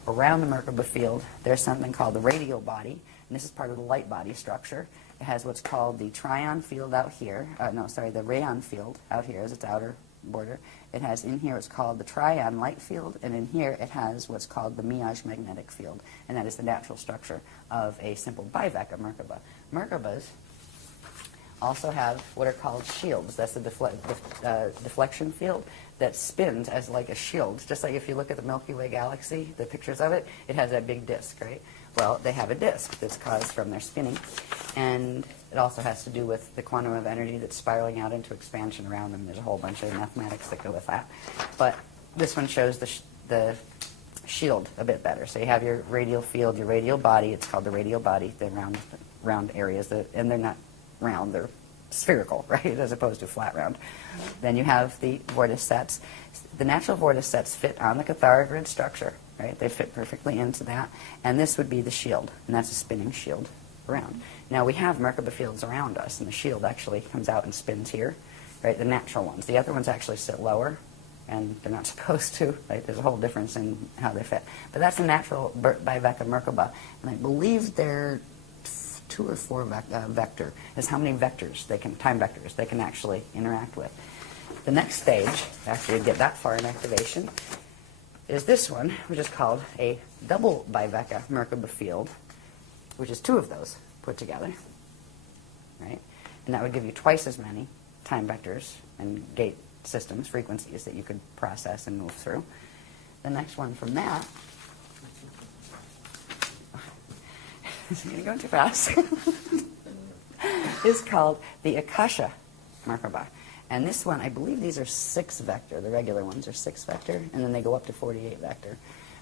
Around the Merkaba field, there's something called the radial body, and this is part of the light body structure. It has what's called the trion field out here. The rayon field out here as its outer border. It has in here what's called the trion light field, and in here it has what's called the Miage magnetic field, and that is the natural structure of a simple biveka Merkaba. Merkabas also have what are called shields. That's the deflection field that spins as like a shield. Just like if you look at the Milky Way galaxy, the pictures of it, it has that big disk, right? Well, they have a disk that's caused from their spinning, and it also has to do with the quantum of energy that's spiraling out into expansion around them. There's a whole bunch of mathematics that go with that. But this one shows the shield a bit better. So you have your radial field, your radial body. It's called the radial body, the round areas, and they're not round, they're spherical, right, as opposed to flat round. Then you have the vorticets. The natural vorticets fit on the cathara grid structure, right? They fit perfectly into that. And this would be the shield, and that's a spinning shield around. Now we have Merkaba fields around us, and the shield actually comes out and spins here, right, the natural ones. The other ones actually sit lower, and they're not supposed to, right? There's a whole difference in how they fit. But that's a natural biveka Merkaba, and I believe they're 2 or 4 vector is how many vectors time vectors they can actually interact with. The next stage, after you get that far in activation, is this one, which is called a double biveka Merkaba field, which is 2 of those put together, right? And that would give you twice as many time vectors and gate systems, frequencies that you could process and move through. The next one from that, I'm going to go too fast, is called the Akasha Marker Bar. And this one, I believe these are 6 vector. The regular ones are 6 vector, and then they go up to 48 vector.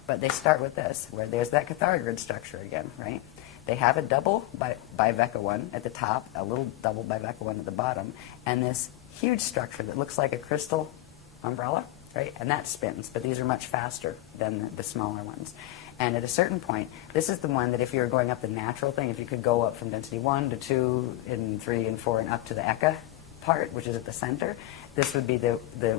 But they start with this, where there's that cathara grid structure again, right? They have a double biveka one at the top, a little double biveka one at the bottom, and this huge structure that looks like a crystal umbrella, right? And that spins, but these are much faster than the smaller ones. And at a certain point, this is the one that if you were going up the natural thing, if you could go up from density 1 to 2 and 3 and 4 and up to the Eka part, which is at the center, this would be the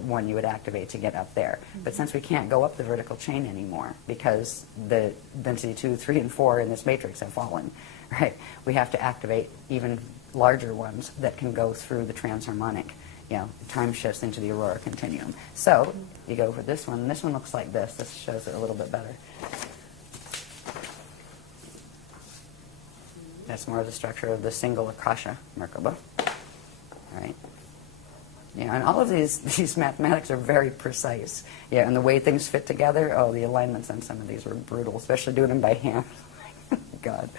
one you would activate to get up there. Mm-hmm. But since we can't go up the vertical chain anymore because the density 2, 3, and 4 in this matrix have fallen, right? We have to activate even larger ones that can go through the transharmonic, time shifts into the aurora continuum. So you go for this one, and this one looks like this. This shows it a little bit better. That's more of the structure of the single Akasha Merkaba. All right. And all of these mathematics are very precise. And the way things fit together, the alignments on some of these were brutal, especially doing them by hand. God.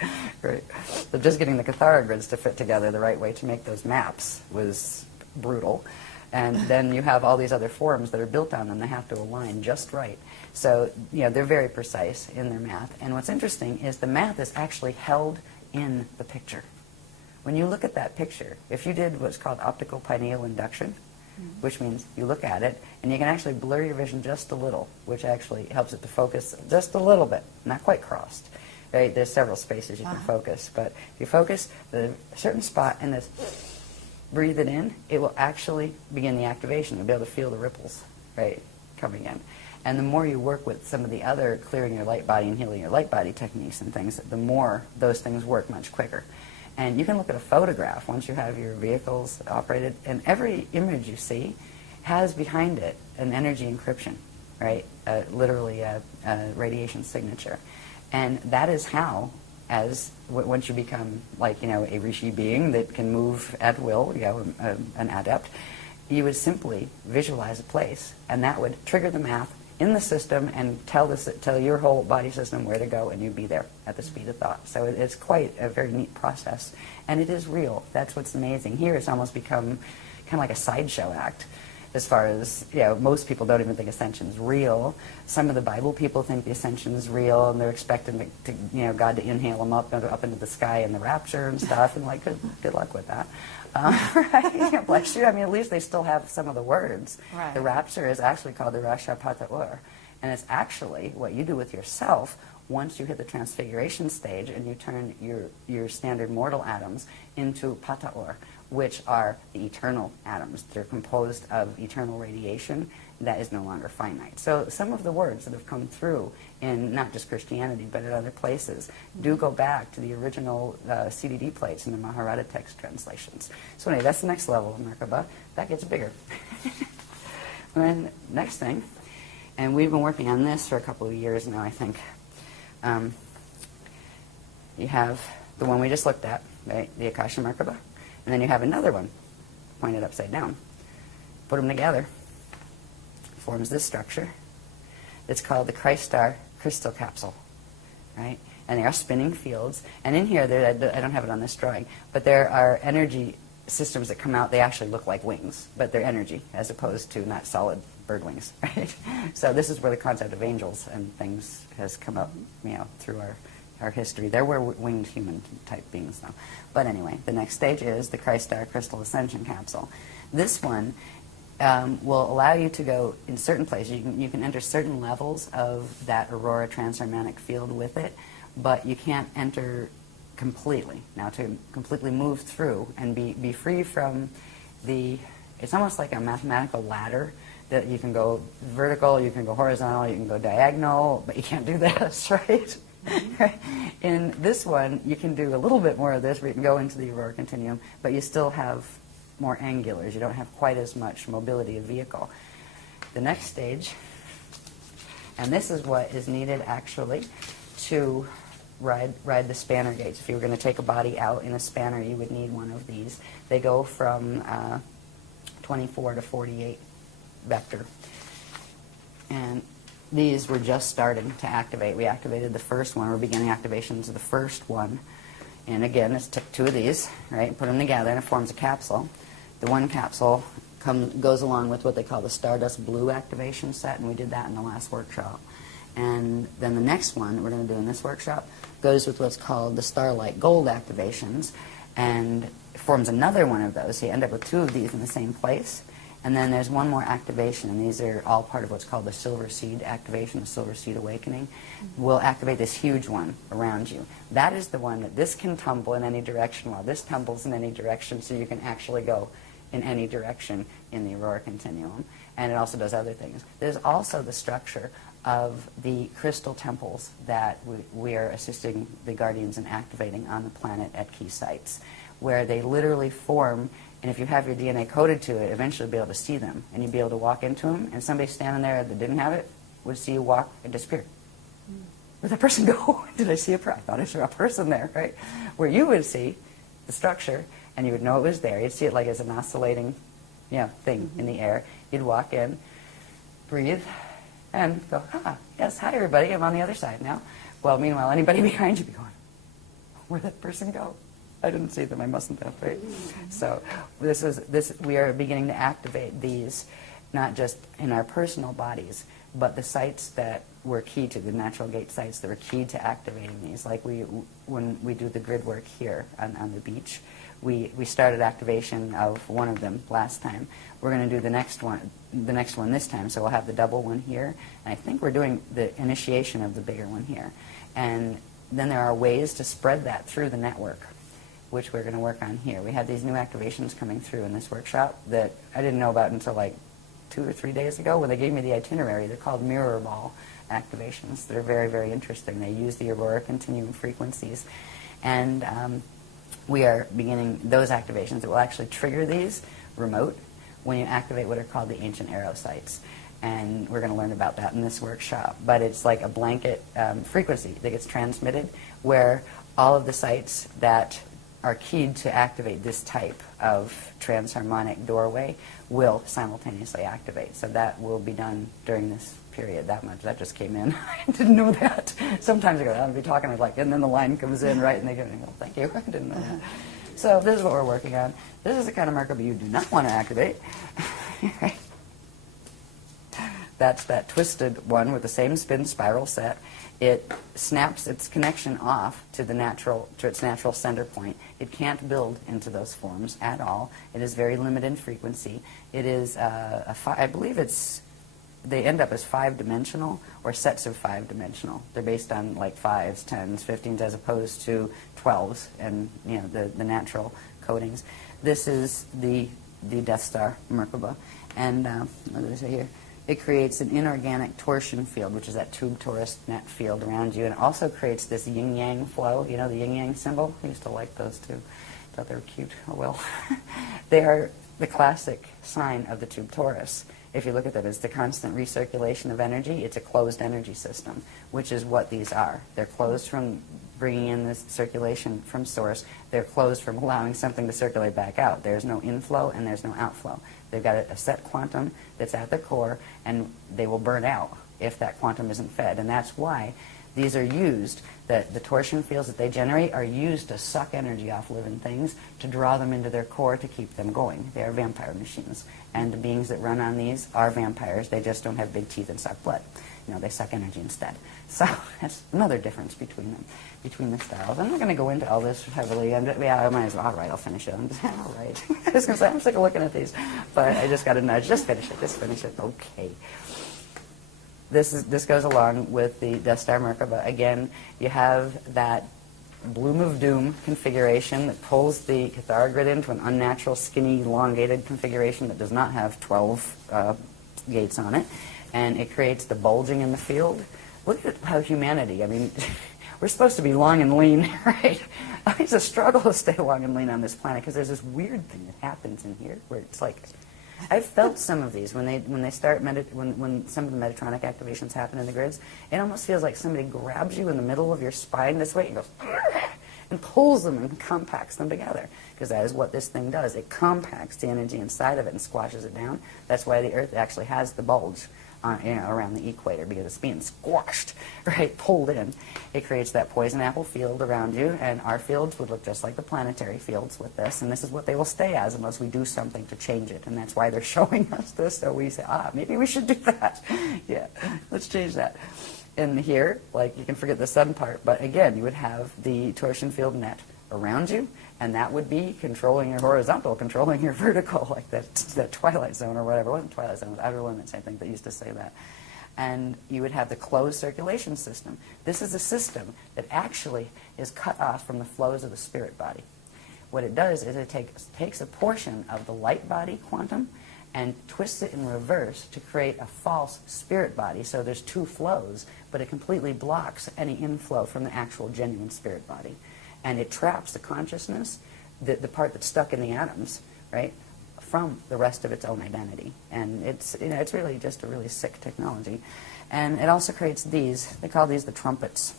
Right. So just getting the cathara grids to fit together the right way to make those maps was brutal. And then you have all these other forms that are built on them. They have to align just right. So, they're very precise in their math. And what's interesting is the math is actually held in the picture. When you look at that picture, if you did what's called optical pineal induction, which means you look at it and you can actually blur your vision just a little, which actually helps it to focus just a little bit, not quite crossed. Right? There's several spaces you can focus, but if you focus a certain spot and this, breathe it in, it will actually begin the activation. You'll be able to feel the ripples, right, coming in. And the more you work with some of the other clearing your light body and healing your light body techniques and things, the more those things work much quicker. And you can look at a photograph once you have your vehicles operated, and every image you see has behind it an energy encryption. right? Literally a radiation signature. And that is how, once you become like, a rishi being that can move at will, an adept, you would simply visualize a place, and that would trigger the math in the system and tell your whole body system where to go, and you'd be there at the speed of thought. So it's quite a very neat process, and it is real. That's what's amazing. Here it's almost become kind of like a sideshow act, as far as, most people don't even think ascension's real. Some of the Bible people think the ascension's real, and they're expecting God to inhale them up into the sky in the rapture and stuff, and like, good luck with that. Right? Bless you. I mean, at least they still have some of the words. Right. The rapture is actually called the Rasha Pataur, and it's actually what you do with yourself once you hit the transfiguration stage and you turn your standard mortal atoms into Pataur, which are the eternal atoms. They're composed of eternal radiation that is no longer finite. So some of the words that have come through in not just Christianity but in other places do go back to the original CDD plates in the Maharata text translations. So anyway, that's the next level of Merkaba. That gets bigger. And then next thing, and we've been working on this for a couple of years now, I think. You have the one we just looked at, right? The Akasha Marker Bar. And then you have another one pointed upside down. Put them together. Forms this structure. It's called the Christ Star Crystal Capsule, right? And they are spinning fields. And in here, I don't have it on this drawing, but there are energy systems that come out. They actually look like wings, but they're energy as opposed to not solid bird wings, right? So this is where the concept of angels and things has come up, through our history. There were winged human type beings though. But anyway, the next stage is the Christ Star Crystal Ascension Capsule. This one will allow you to go in certain places. You can enter certain levels of that aurora transharmonic field with it, but you can't enter completely. Now, to completely move through and be free from it's almost like a mathematical ladder that you can go vertical, you can go horizontal, you can go diagonal, but you can't do this, right? In this one, you can do a little bit more of this, where you can go into the aurora continuum, but you still have more angulars. You don't have quite as much mobility of vehicle. The next stage, and this is what is needed actually to ride the spanner gates. If you were going to take a body out in a spanner, you would need one of these. They go from 24 to 48 vector. And these were just starting to activate. We activated the first one. We're beginning activations of the first one. And again, let's take two of these, right, put them together, and it forms a capsule. The one capsule goes along with what they call the Stardust Blue activation set, and we did that in the last workshop. And then the next one that we're going to do in this workshop goes with what's called the Starlight Gold activations, and it forms another one of those. So you end up with two of these in the same place. And then there's one more activation, and these are all part of what's called the Silver Seed activation, the Silver Seed Awakening. We'll activate this huge one around you. That is the one that this can tumble in any direction, while this tumbles in any direction, so you can actually go in any direction in the aurora continuum. And it also does other things. There's also the structure of the crystal temples that we are assisting the guardians in activating on the planet at key sites, where they literally form. And if you have your DNA coded to it, eventually you'll be able to see them. And you'll be able to walk into them, and somebody standing there that didn't have it would see you walk and disappear. Where'd that person go? Did I see a person? I thought I saw a person there, right? Where you would see the structure, and you would know it was there. You'd see it like as an oscillating thing in the air. You'd walk in, breathe, and go, yes, hi everybody, I'm on the other side now. Well, meanwhile, anybody behind you be going, where'd that person go? I didn't see them. I mustn't have, right? So we are beginning to activate these, not just in our personal bodies, but the sites that were key to, the natural gate sites that were key to activating these. Like when we do the grid work here on the beach, we started activation of one of them last time. We're going to do the next one this time. So we'll have the double one here, and I think we're doing the initiation of the bigger one here. And then there are ways to spread that through the network, which we're going to work on here. We had these new activations coming through in this workshop that I didn't know about until like 2 or 3 days ago when they gave me the itinerary. They're called mirror ball activations. They're very, very interesting. They use the aurora continuum frequencies. And we are beginning those activations that will actually trigger these remote when you activate what are called the ancient arrow sites. And we're going to learn about that in this workshop. But it's like a blanket frequency that gets transmitted where all of the sites that are keyed to activate this type of transharmonic doorway will simultaneously activate. So that will be done during this period. That much. That just came in. I didn't know that. Sometimes I go, I'll be talking like, and then the line comes in, right, and they go, well, thank you. I didn't know that. So this is what we're working on. This is the kind of Merkaba you do not want to activate. Right? That's that twisted one with the same spin spiral set. It snaps its connection off to its natural center point. It can't build into those forms at all. It is very limited in frequency. It is I believe they end up as 5-dimensional or sets of 5-dimensional. They're based on like 5s, 10s, 15s as opposed to 12s and the natural codings. This is the Death Star Merkaba, and what did I say here? It creates an inorganic torsion field, which is that tube torus net field around you, and it also creates this yin-yang flow. You know the yin-yang symbol? I used to like those too. Thought they were cute. Oh well. They are the classic sign of the tube torus. If you look at them, it's the constant recirculation of energy. It's a closed energy system, which is what these are. They're closed from bringing in this circulation from source. They're closed from allowing something to circulate back out. There's no inflow and there's no outflow. They've got a set quantum that's at their core, and they will burn out if that quantum isn't fed. And that's why these are used, the torsion fields that they generate are used to suck energy off living things, to draw them into their core to keep them going. They are vampire machines. And the beings that run on these are vampires. They just don't have big teeth and suck blood. They suck energy instead. So that's another difference between them, between the styles. I'm not going to go into all this heavily. I might as well. All right, I'll finish it. I'm just, all right. I was going to say, I'm sick of looking at these. But I just got a nudge. Just finish it. Just finish it. Okay. This goes along with the Death Star Merkaba. Again, you have that Bloom of Doom configuration that pulls the Cathara grid into an unnatural, skinny, elongated configuration that does not have 12 gates on it. And it creates the bulging in the field. Look at how humanity, we're supposed to be long and lean, right? It's a struggle to stay long and lean on this planet because there's this weird thing that happens in here where it's like, I've felt some of these when they start when some of the Metatronic activations happen in the grids. It almost feels like somebody grabs you in the middle of your spine this way and goes and pulls them and compacts them together, because that is what this thing does. It compacts the energy inside of it and squashes it down. That's why the Earth actually has the bulge around the equator, because it's being squashed, right, pulled in. It creates that poison apple field around you, and our fields would look just like the planetary fields with this, and this is what they will stay as unless we do something to change it, and that's why they're showing us this, so we say, maybe we should do that. Yeah, let's change that. And here, you can forget the sun part, but again, you would have the torsion field net around you, and that would be controlling your horizontal, controlling your vertical, like that Twilight Zone or whatever. It wasn't Twilight Zone, it was Outer Limits, I think, that used to say that. And you would have the closed circulation system. This is a system that actually is cut off from the flows of the spirit body. What it does is it takes a portion of the light body quantum and twists it in reverse to create a false spirit body. So there's two flows, but it completely blocks any inflow from the actual genuine spirit body. And it traps the consciousness, the part that's stuck in the atoms, right, from the rest of its own identity. And it's really just a really sick technology. And it also creates these. They call these the trumpets.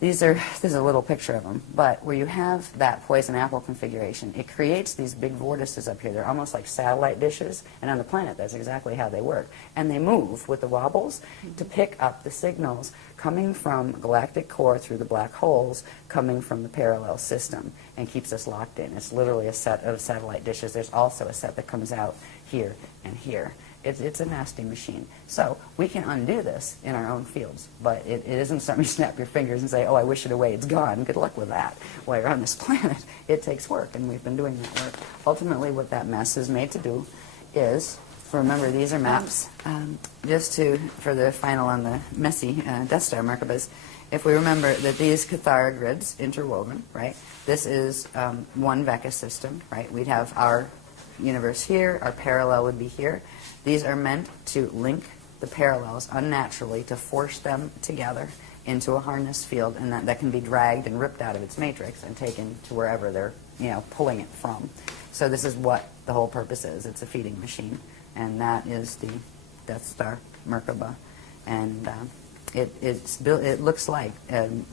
This is a little picture of them, but where you have that poison apple configuration, it creates these big vortices up here. They're almost like satellite dishes, and on the planet, that's exactly how they work. And they move with the wobbles to pick up the signals coming from galactic core through the black holes, coming from the parallel system, and keeps us locked in. It's literally a set of satellite dishes. There's also a set that comes out here and here. It's a nasty machine. So we can undo this in our own fields, but it isn't something you snap your fingers and say, I wish it away, it's gone. Good luck with that. While you're on this planet, it takes work, and we've been doing that work. Ultimately, what that mess is made to do is, remember, these are maps, for the final on the messy Death Star Merkabas, if we remember that these Cathara grids, interwoven, right, this is one Vecca system, right? We'd have our universe here, our parallel would be here. These are meant to link the parallels unnaturally, to force them together into a harness field, and that can be dragged and ripped out of its matrix and taken to wherever they're pulling it from. So this is what the whole purpose is. It's a feeding machine, and that is the Death Star, Merkaba, and it's built. It looks like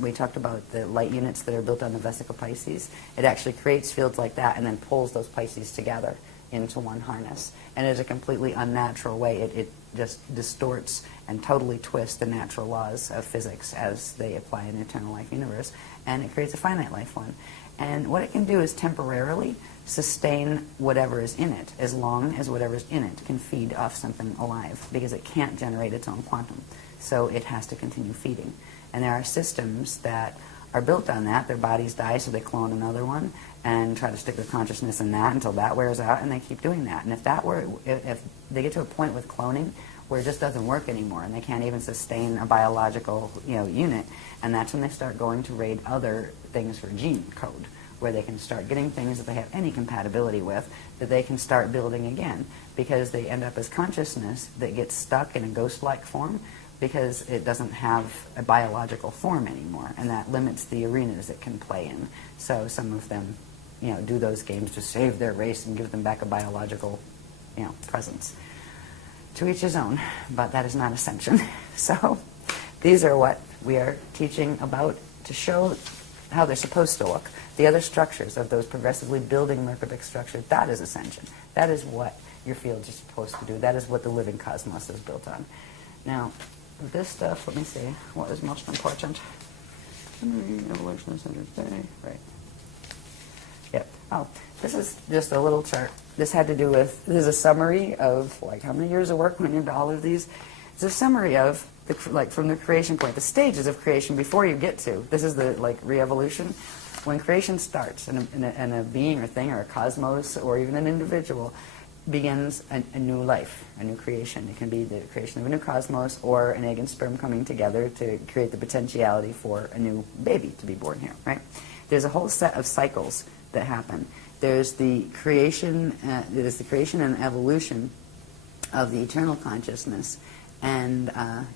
we talked about the light units that are built on the Vesica Pisces. It actually creates fields like that and then pulls those Pisces together into one harness. And it's a completely unnatural way. It just distorts and totally twists the natural laws of physics as they apply in the eternal life universe, and it creates a finite life one. And what it can do is temporarily sustain whatever is in it, as long as whatever is in it can feed off something alive, because it can't generate its own quantum. So it has to continue feeding. And there are systems that are built on that. Their bodies die, so they clone another one and try to stick their consciousness in that until that wears out, and they keep doing that. And if they get to a point with cloning where it just doesn't work anymore, and they can't even sustain a biological, unit, and that's when they start going to raid other things for gene code, where they can start getting things that they have any compatibility with that they can start building again, because they end up as consciousness that gets stuck in a ghost-like form because it doesn't have a biological form anymore, and that limits the arenas it can play in. So some of them, do those games to save their race and give them back a biological, presence. To each his own, but that is not ascension. So these are what we are teaching about to show how they're supposed to look. The other structures of those progressively building Merkaba structures, that is ascension. That is what your fields are supposed to do. That is what the living cosmos is built on. Now, this stuff, let me see, what is most important? Evolution, ascension, right. Yep. Oh, this is just a little chart. This had to do with, this is a summary of how many years of work went into all of these. It's a summary of, from the creation point, the stages of creation before you get to. This is the, re-evolution. When creation starts, and a being or thing or a cosmos or even an individual begins a new life, a new creation. It can be the creation of a new cosmos or an egg and sperm coming together to create the potentiality for a new baby to be born here, right? There's a whole set of cycles that happen. There's the creation and evolution of the eternal consciousness, and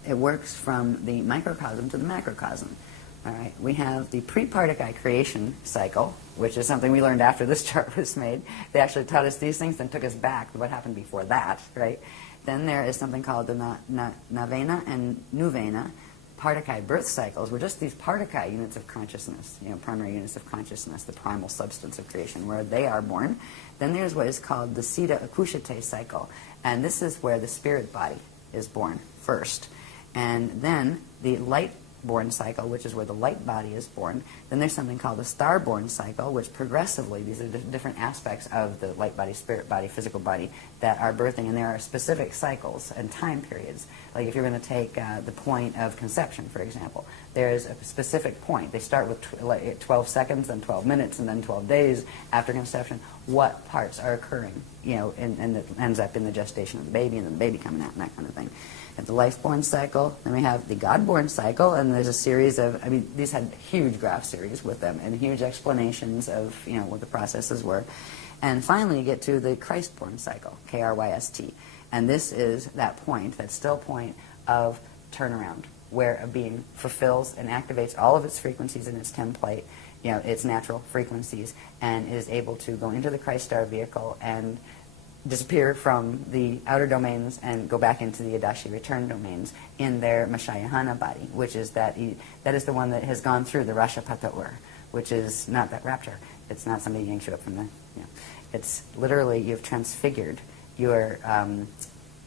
it works from the microcosm to the macrocosm. All right, we have the pre-Pardikai creation cycle, which is something we learned after this chart was made. They actually taught us these things, then took us back to what happened before that, right? Then there is something called the Navena and Nuvena Pardikai birth cycles, were just these Pardikai units of consciousness, primary units of consciousness, the primal substance of creation, where they are born. Then there's what is called the Siddha Akushate cycle, and this is where the spirit body is born first. And then the light-born cycle, which is where the light body is born. Then there's something called the star-born cycle, which progressively, these are different aspects of the light body, spirit body, physical body that are birthing, and there are specific cycles and time periods. Like if you're going to take the point of conception, for example, there's a specific point. They start with 12 seconds, then 12 minutes, and then 12 days after conception. What parts are occurring, and it ends up in the gestation of the baby, and then the baby coming out, and that kind of thing. At the life-born cycle, then we have the God-born cycle, and there's a series of, these had huge graph series with them, and huge explanations of, what the processes were. And finally, you get to the Christ-born cycle, K-R-Y-S-T. And this is that point, that still point of turnaround, where a being fulfills and activates all of its frequencies in its template, its natural frequencies, and is able to go into the Christ star vehicle and disappear from the outer domains and go back into the Adashi return domains in their Mashayahana body, which is that is the one that has gone through the Rashapata Ur, which is not that rapture. It's not somebody yanks you up from the, it's literally you've transfigured your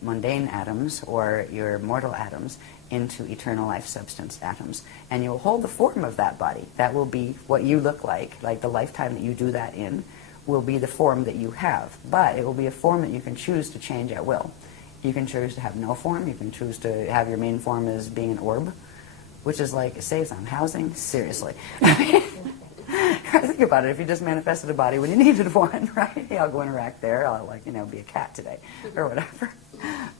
mundane atoms or your mortal atoms into eternal life substance atoms. And you'll hold the form of that body. That will be what you look like the lifetime that you do that in will be the form that you have. But it will be a form that you can choose to change at will. You can choose to have no form. You can choose to have your main form as being an orb, which is like, it saves on housing. Seriously. Think about it. If you just manifested a body when you needed one, right? I'll go interact there. I'll, be a cat today or whatever.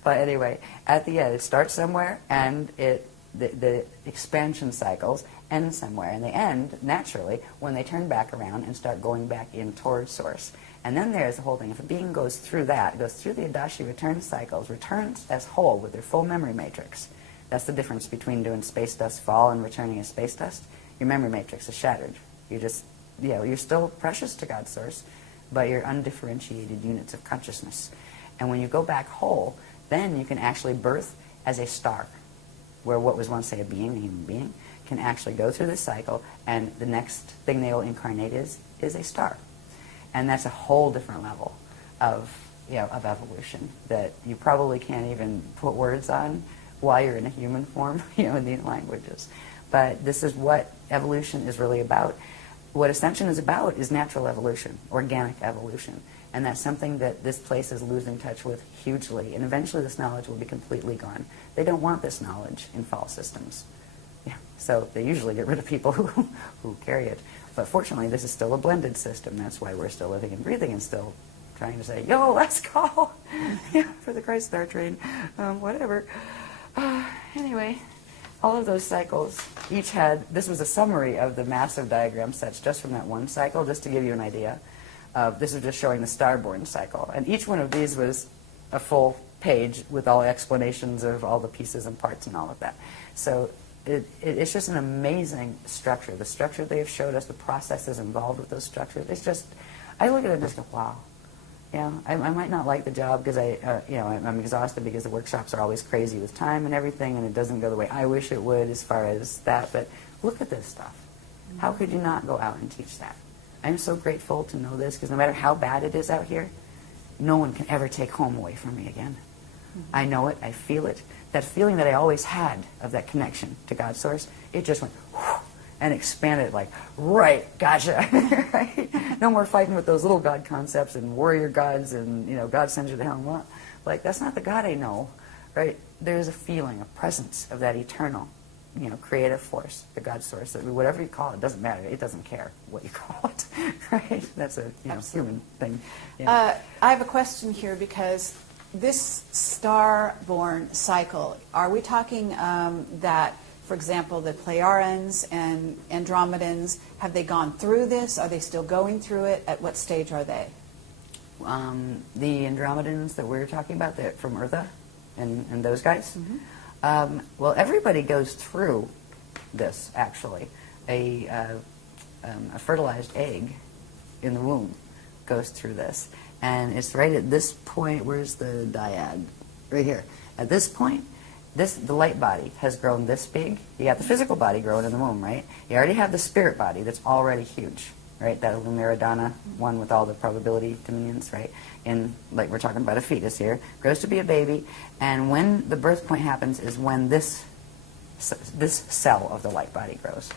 But anyway, at the end, it starts somewhere, and the expansion cycles end somewhere, and they end naturally when they turn back around and start going back in towards source. And then there's the whole thing. If a being goes through that, goes through the Adashi return cycles, returns as whole with their full memory matrix. That's the difference between doing space dust fall and returning as space dust. Your memory matrix is shattered. You just, you're still precious to God's source, but you're undifferentiated units of consciousness. And when you go back whole, then you can actually birth as a star, where what was once, say, a human being, can actually go through this cycle, and the next thing they will incarnate is a star. And that's a whole different level of evolution that you probably can't even put words on while you're in a human form, in these languages. But this is what evolution is really about. What Ascension is about is natural evolution, organic evolution. And that's something that this place is losing touch with hugely. And eventually this knowledge will be completely gone. They don't want this knowledge in fall systems. Yeah. So they usually get rid of people who carry it. But fortunately, this is still a blended system. That's why we're still living and breathing and still trying to say, yo, let's go for the Christ Star train, whatever. Anyway, all of those cycles each had, this was a summary of the massive diagram sets just from that one cycle, just to give you an idea. This is just showing the starborn cycle. And each one of these was a full page with all explanations of all the pieces and parts and all of that. So it's just an amazing structure. The structure they have showed us, the processes involved with those structures, it's just, I look at it and just go, wow. I might not like the job because I'm exhausted because the workshops are always crazy with time and everything, and it doesn't go the way I wish it would as far as that. But look at this stuff. How could you not go out and teach that? I'm so grateful to know this, because no matter how bad it is out here, no one can ever take home away from me again. I know it. I feel it. That feeling that I always had of that connection to God's source, it just went whoosh, and expanded like, right, gotcha. Right? No more fighting with those little God concepts and warrior gods and, God sends you to hell and what. Like, that's not the God I know, right? There's a feeling, a presence of that eternal, creative force, the God source, whatever you call it, doesn't matter. It doesn't care what you call it, right? That's a human thing. Yeah. I have a question here, because this star-born cycle, are we talking that, for example, the Pleiadians and Andromedans, have they gone through this? Are they still going through it? At what stage are they? The Andromedans that we're talking about, from Eartha and those guys? Mm-hmm. Well, everybody goes through this, actually. A fertilized egg in the womb goes through this. And it's right at this point, where's the dyad? Right here. At this point, the light body has grown this big. You got the physical body growing in the womb, right? You already have the spirit body that's already huge, right? That Lumiridana one with all the probability dominions, right? Like we're talking about a fetus here, grows to be a baby, and when the birth point happens is when this cell of the light body grows.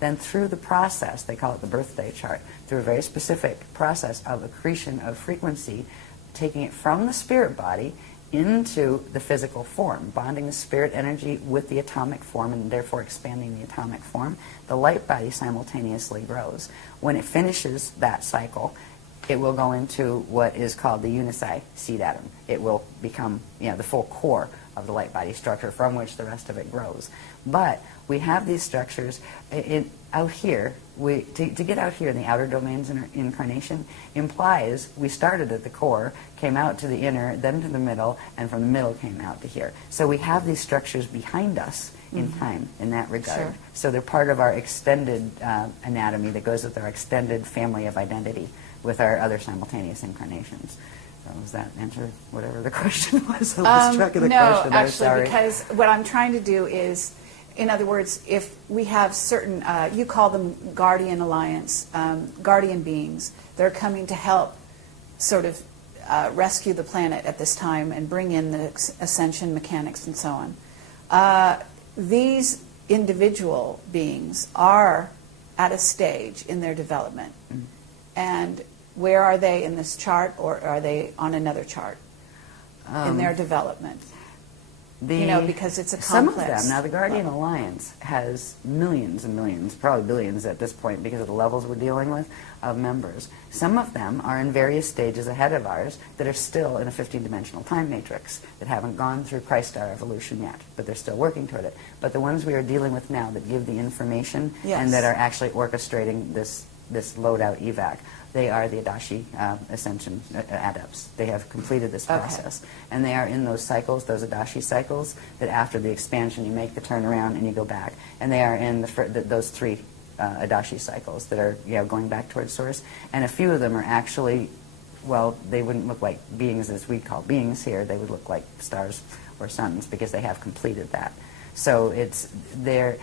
Then through the process, they call it the birthday chart, through a very specific process of accretion of frequency, taking it from the spirit body into the physical form, bonding the spirit energy with the atomic form and therefore expanding the atomic form, the light body simultaneously grows. When it finishes that cycle, it will go into what is called the unici seed atom. It will become the full core of the light body structure from which the rest of it grows. But we have these structures out here. To get out here in the outer domains in incarnation implies we started at the core, came out to the inner, then to the middle, and from the middle came out to here. So we have these structures behind us in time in that regard. Sure. So they're part of our extended anatomy that goes with our extended family of identity with our other simultaneous incarnations. So does that answer whatever the question was? I lost track of the question. No, actually, because what I'm trying to do is, in other words, if we have certain, you call them guardian alliance, guardian beings, they're coming to help sort of rescue the planet at this time and bring in the ascension mechanics and so on. These individual beings are at a stage in their development. And where are they in this chart, or are they on another chart in their development? Because it's a complex. Some of them, now the Guardian Alliance has millions and millions, probably billions at this point because of the levels we're dealing with, of members. Some of them are in various stages ahead of ours that are still in a 15-dimensional time matrix, that haven't gone through Christ Star evolution yet, but they're still working toward it. But the ones we are dealing with now that give the information and that are actually orchestrating this loadout evac, they are the Adashi Ascension adepts. They have completed this process. And they are in those cycles, those Adashi cycles, that after the expansion you make the turnaround and you go back. And they are in those three Adashi cycles that are going back towards Source. And a few of them are actually well, they wouldn't look like beings as we call beings here. They would look like stars or suns because they have completed that. So it's there.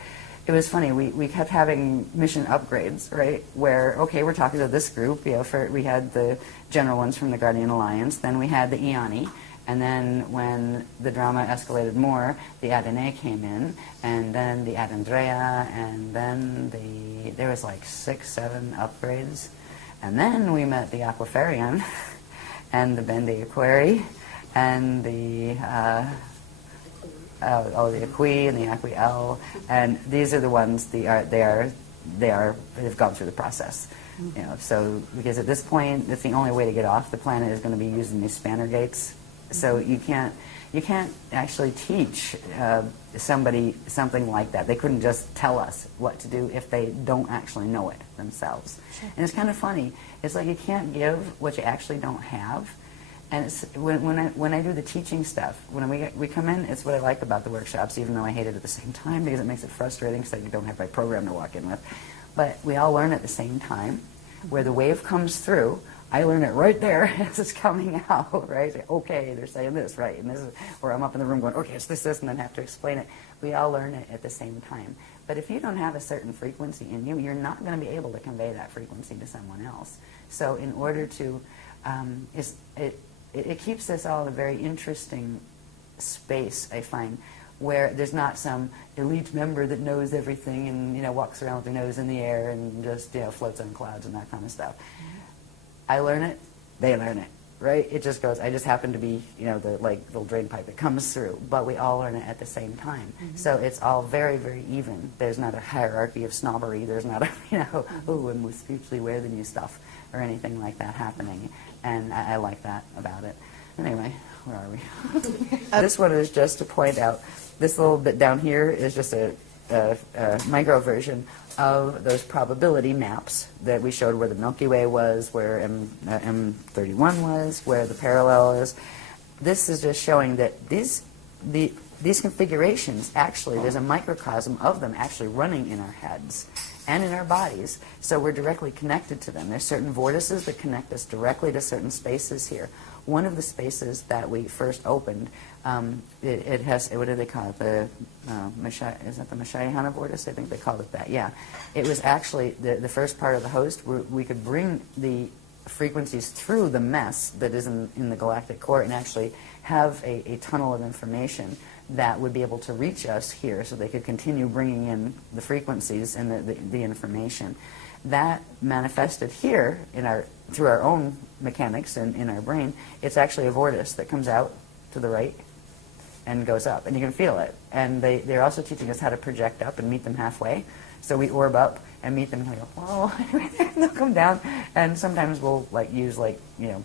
It was funny. We kept having mission upgrades, right? Where, okay, we're talking to this group. We had the general ones from the Guardian Alliance. Then we had the Iani. And then when the drama escalated more, the Adene came in, and then the Ad Andrea, and then there was like 6, 7 upgrades. And then we met the Aquafarian, and the Bendi Aquari, and the Aqui and the Aqui-L, and these are the ones they've gone through the process. You know, so because at this point, it's the only way to get off the planet is going to be using these spanner gates. So you can't actually teach somebody something like that. They couldn't just tell us what to do if they don't actually know it themselves. Sure. And it's kind of funny. It's like you can't give what you actually don't have. And it's, when I do the teaching stuff, when we come in, it's what I like about the workshops, even though I hate it at the same time because it makes it frustrating because I don't have my program to walk in with. But we all learn at the same time. Where the wave comes through, I learn it right there as it's coming out, right? Say, okay, they're saying this, right? And this is where I'm up in the room going, okay, it's this, and then have to explain it. We all learn it at the same time. But if you don't have a certain frequency in you, you're not going to be able to convey that frequency to someone else. So in order to, it keeps this all in a very interesting space, I find, where there's not some elite member that knows everything and, you know, walks around with their nose in the air and just, you know, floats on clouds and that kind of stuff. I learn it, they learn it, right? It just goes, I just happen to be, you know, the little drain pipe that comes through, but we all learn it at the same time. Mm-hmm. So it's all very, very even. There's not a hierarchy of snobbery. There's not a, you know, oh, I'm more spiritually aware than you stuff or anything like that happening. And I like that about it. Anyway, where are we? This one is just to point out, this little bit down here is just a micro version of those probability maps that we showed where the Milky Way was, where M31 was, where the parallel is. This is just showing that these configurations, actually, there's a microcosm of them actually running in our heads and in our bodies, so we're directly connected to them. There's certain vortices that connect us directly to certain spaces here. One of the spaces that we first opened, it has, what do they call it? The is that the Ashayana vortice? I think they called it that. Yeah, it was actually the first part of the host where we could bring the frequencies through the mess that is in the galactic core and actually have a tunnel of information that would be able to reach us here, so they could continue bringing in the frequencies and the information. That manifested here through our own mechanics and in our brain. It's actually a vortice that comes out to the right and goes up, and you can feel it. And they're also teaching us how to project up and meet them halfway. So we orb up and meet them, and we go, whoa, and they'll come down. And sometimes we'll use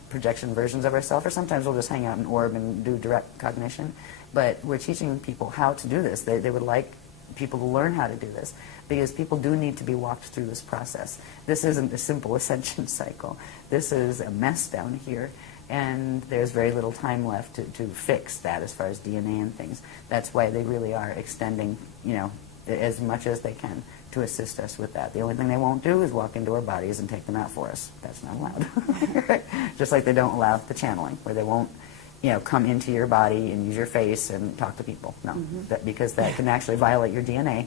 projection versions of ourselves, or sometimes we'll just hang out and orb and do direct cognition. But we're teaching people how to do this. They would like people to learn how to do this, because people do need to be walked through this process. This isn't a simple ascension cycle. This is a mess down here, and there's very little time left to fix that as far as DNA and things. That's why they really are extending, as much as they can to assist us with that. The only thing they won't do is walk into our bodies and take them out for us. That's not allowed. Right? Just like they don't allow the channeling, where they won't come into your body and use your face and talk to people. No, because that can actually violate your DNA,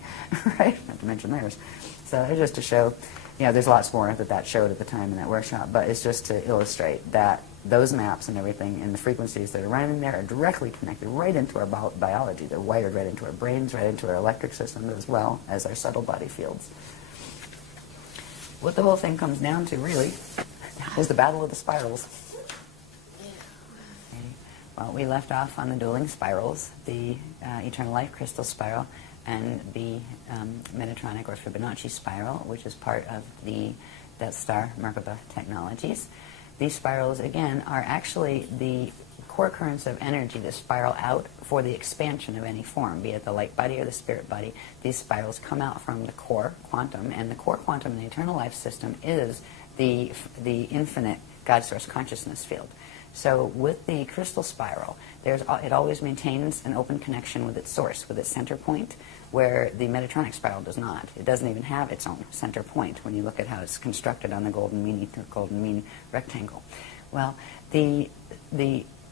right? Not to mention theirs. So it's just to show, there's lots more that showed at the time in that workshop, but it's just to illustrate that those maps and everything and the frequencies that are running there are directly connected right into our biology. They're wired right into our brains, right into our electric systems, as well as our subtle body fields. What the whole thing comes down to, really, is the battle of the spirals. Well, we left off on the dueling spirals, the Eternal Life Crystal Spiral and the Metatronic or Fibonacci Spiral, which is part of the Death Star Merkaba technologies. These spirals, again, are actually the core currents of energy that spiral out for the expansion of any form, be it the light body or the spirit body. These spirals come out from the core quantum, and the core quantum in the Eternal Life system is the infinite God Source consciousness field. So with the crystal spiral, it always maintains an open connection with its source, with its center point, where the Metatronic spiral does not. It doesn't even have its own center point when you look at how it's constructed on the golden mean rectangle. Well, the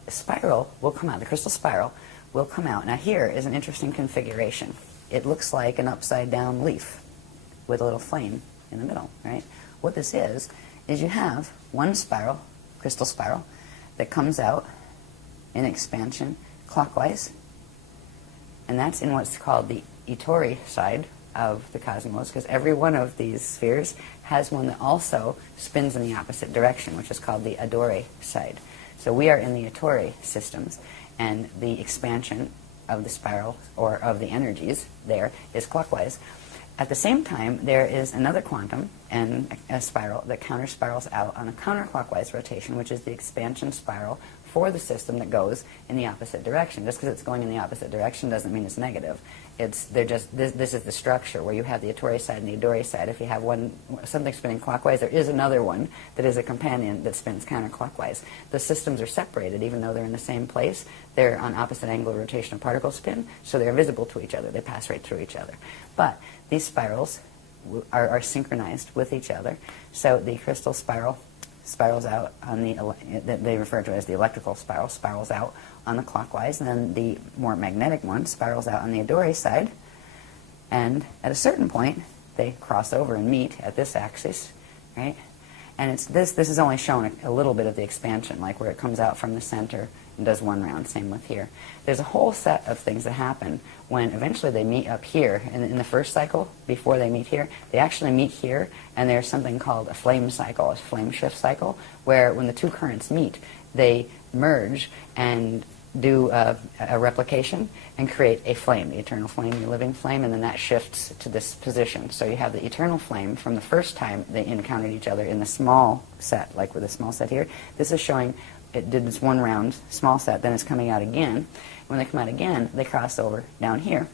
spiral will come out, the crystal spiral will come out. Now here is an interesting configuration. It looks like an upside down leaf with a little flame in the middle, right? What this is you have one spiral, crystal spiral, that comes out in expansion clockwise, and that's in what's called the Itori side of the cosmos, because every one of these spheres has one that also spins in the opposite direction, which is called the Adore side. So we are in the Itori systems, and the expansion of the spiral, or of the energies there, is clockwise. At the same time, there is another quantum and a spiral that counter-spirals out on a counterclockwise rotation, which is the expansion spiral for the system that goes in the opposite direction. Just because it's going in the opposite direction doesn't mean it's negative. This is the structure where you have the Itori side and the Adore side. If you have something spinning clockwise, there is another one that is a companion that spins counterclockwise. The systems are separated, even though they're in the same place. They're on opposite angular rotation of particle spin, so they're visible to each other. They pass right through each other. But these spirals are synchronized with each other. So the crystal spiral spirals out on that they refer to as the electrical spiral, spirals out on the clockwise, and then the more magnetic one spirals out on the Adore side, and at a certain point they cross over and meet at this axis, right? And it's this is only shown a little bit of the expansion, like where it comes out from the center and does one round, same with here. There's a whole set of things that happen when eventually they meet up here. In the first cycle, before they meet here, they actually meet here, and there's something called a flame cycle, a flame shift cycle, where when the two currents meet, they merge and do a replication and create a flame, the eternal flame, the living flame, and then that shifts to this position. So you have the eternal flame from the first time they encountered each other in the small set, like with the small set here. This is showing it did this one round small set, then it's coming out again. When they come out again, they cross over down here.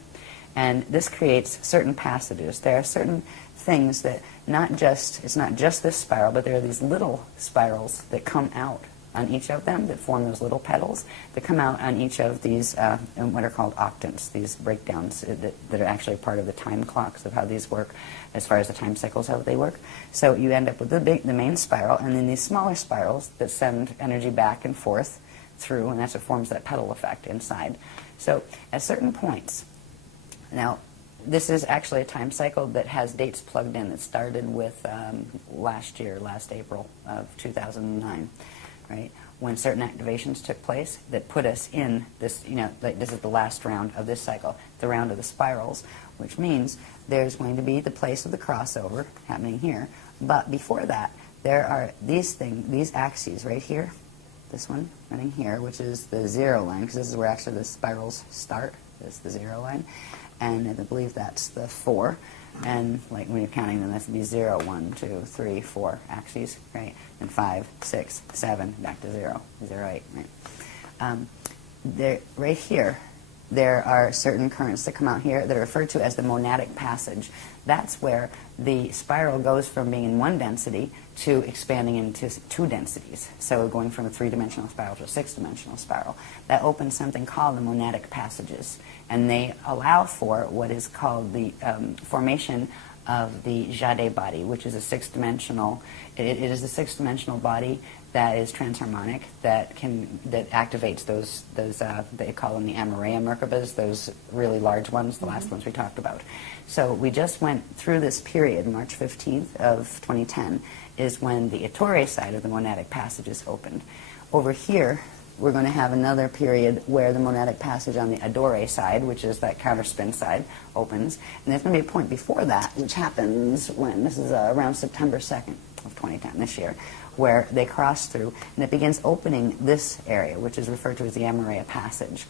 And this creates certain passages. There are certain things that it's not just this spiral, but there are these little spirals that come out on each of them that form those little petals that come out on each of these what are called octants, these breakdowns that are actually part of the time clocks of how these work as far as the time cycles, how they work. So you end up with the main spiral, and then these smaller spirals that send energy back and forth through, and that's what forms that petal effect inside. So at certain points, now this is actually a time cycle that has dates plugged in that started with last April of 2009. Right, when certain activations took place that put us in this, like this is the last round of this cycle, the round of the spirals, which means there's going to be the place of the crossover happening here. But before that, there are these axes right here, this one running here, which is the 0 line, because this is where actually the spirals start. This is the 0 line, and I believe that's the 4. And like when you're counting them, that's be 0, 1, 2, 3, 4 axes, right? And 5, 6, 7, back to 0, 0, 8, right? Right here, there are certain currents that come out here that are referred to as the monadic passage. That's where the spiral goes from being in one density to expanding into 2 densities. So going from a 3-dimensional spiral to a 6-dimensional spiral. That opens something called the monadic passages. And they allow for what is called the formation of the Jade body, which is a 6-dimensional, it is a 6-dimensional body that is transharmonic, that activates those they call them the Amaraya Merkabas, those really large ones, the last ones we talked about. So we just went through this period, March 15th of 2010, is when the Itori side of the monadic passages opened. Over here, we're going to have another period where the monadic passage on the Adore side, which is that counterspin side, opens. And there's going to be a point before that, which happens when, this is around September 2nd of 2010, this year, where they cross through, and it begins opening this area, which is referred to as the Amaraya passage.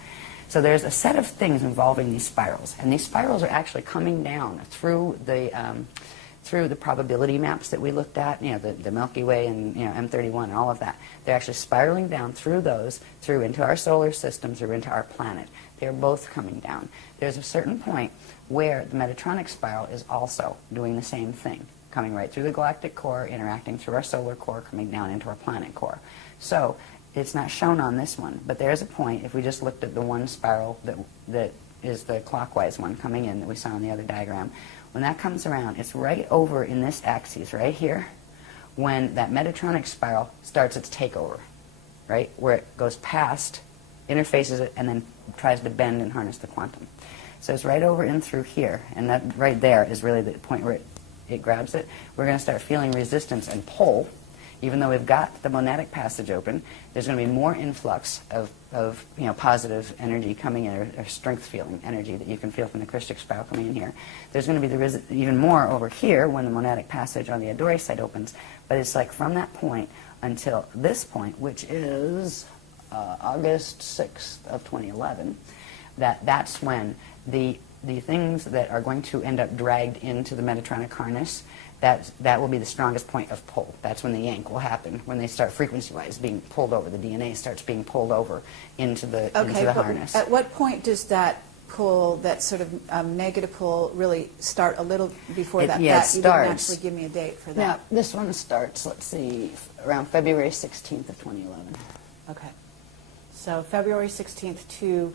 So there's a set of things involving these spirals, and these spirals are actually coming down through the probability maps that we looked at, the Milky Way and M31 and all of that. They're actually spiraling down through those, through into our solar system, through into our planet. They're both coming down. There's a certain point where the Metatronic spiral is also doing the same thing, coming right through the galactic core, interacting through our solar core, coming down into our planet core. So it's not shown on this one, but there's a point, if we just looked at the one spiral that is the clockwise one coming in that we saw on the other diagram, when that comes around, it's right over in this axis right here when that Metatronic spiral starts its takeover, right? Where it goes past, interfaces it, and then tries to bend and harness the quantum. So it's right over in through here, and that right there is really the point where it grabs it. We're going to start feeling resistance and pull. Even though we've got the monadic passage open, there's going to be more influx of positive energy coming in, or strength-feeling energy that you can feel from the Christic spiral coming in here. There's going to be even more over here when the monadic passage on the Adore side opens. But it's like from that point until this point, which is August 6th of 2011, that's when the things that are going to end up dragged into the Metatronic harness, that will be the strongest point of pull. That's when the yank will happen, when they start frequency-wise being pulled over. The DNA starts being pulled over into the harness. At what point does that pull, that sort of negative pull, really start? A little before that? Yeah, it starts. You didn't actually give me a date for that. Now, this one starts, let's see, around February 16th of 2011. Okay. So February 16th to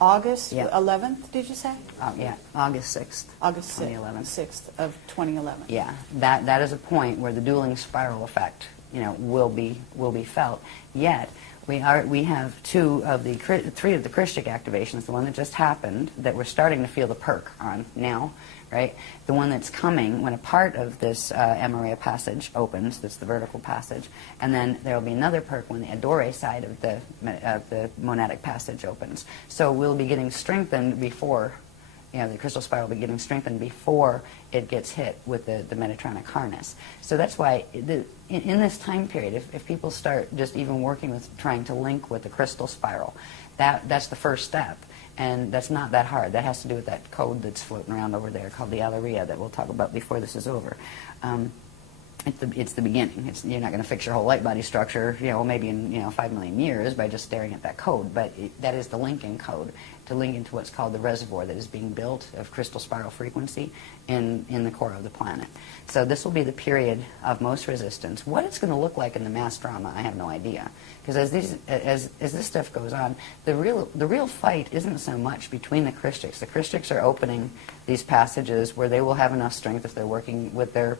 August 11th, did you say? Yeah, August 6th. August 2011. 6th of 2011. Yeah, that is a point where the dueling spiral effect, will be felt. Yet we have three of the Christic activations. The one that just happened, that we're starting to feel the perk on now, right? The one that's coming when a part of this Amaria passage opens, that's the vertical passage, and then there will be another perk when the Adore side of the monadic passage opens. So we'll be getting strengthened before, the crystal spiral will be getting strengthened before it gets hit with the Metatronic harness. So that's why in this time period, if people start just even working with trying to link with the crystal spiral, that's the first step. And that's not that hard. That has to do with that code that's floating around over there called the Alleria that we'll talk about before this is over. It's the beginning. You're not going to fix your whole light body structure, maybe in 5 million years by just staring at that code. But that is the linking code to link into what's called the reservoir that is being built of crystal spiral frequency in the core of the planet. So this will be the period of most resistance. What it's going to look like in the mass drama, I have no idea. Because as this stuff goes on, the real fight isn't so much between the Christics. The Christics are opening these passages where they will have enough strength if they're working with their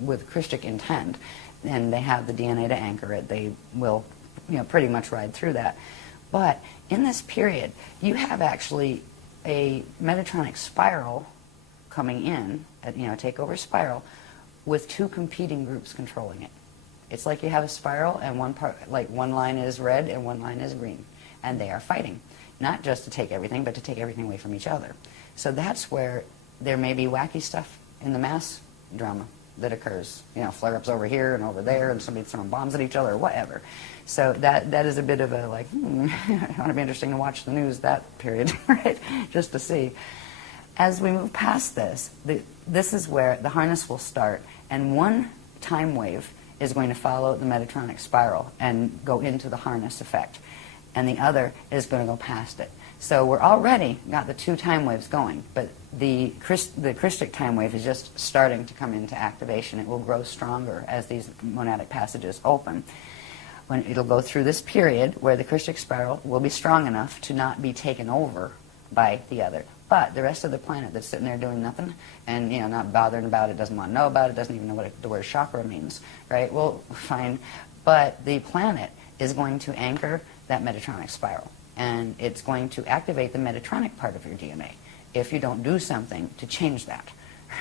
with Christic intent, and they have the DNA to anchor it. They will pretty much ride through that. But in this period, you have actually a Metatronic spiral coming in, a takeover spiral, with two competing groups controlling it. It's like you have a spiral, and one line is red and one line is green, and they are fighting, not just to take everything, but to take everything away from each other. So that's where there may be wacky stuff in the mass drama that occurs. Flare-ups over here and over there, and somebody throwing bombs at each other, or whatever. So that is a bit of a it ought to be interesting to watch the news that period, right? Just to see. As we move past this, this is where the harness will start, and one time wave is going to follow the Metatronic spiral and go into the harness effect, and the other is going to go past it. So we're already got the two time waves going, but the Christic time wave is just starting to come into activation. It will grow stronger as these monadic passages open. When it'll go through this period where the Christic spiral will be strong enough to not be taken over by the other. But the rest of the planet that's sitting there doing nothing and not bothering about it, doesn't want to know about it, doesn't even know what the word chakra means, right? Well, fine. But the planet is going to anchor that Metatronic spiral, and it's going to activate the Metatronic part of your DNA if you don't do something to change that,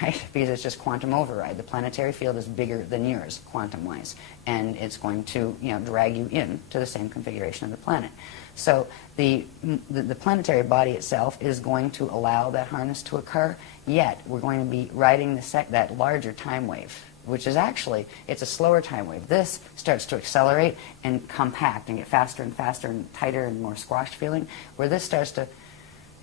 right? Because it's just quantum override. The planetary field is bigger than yours, quantum-wise, and it's going to drag you in to the same configuration of the planet. So the planetary body itself is going to allow that harness to occur, yet we're going to be riding that larger time wave, which is actually, it's a slower time wave. This starts to accelerate and compact and get faster and faster and tighter and more squashed feeling, where this starts to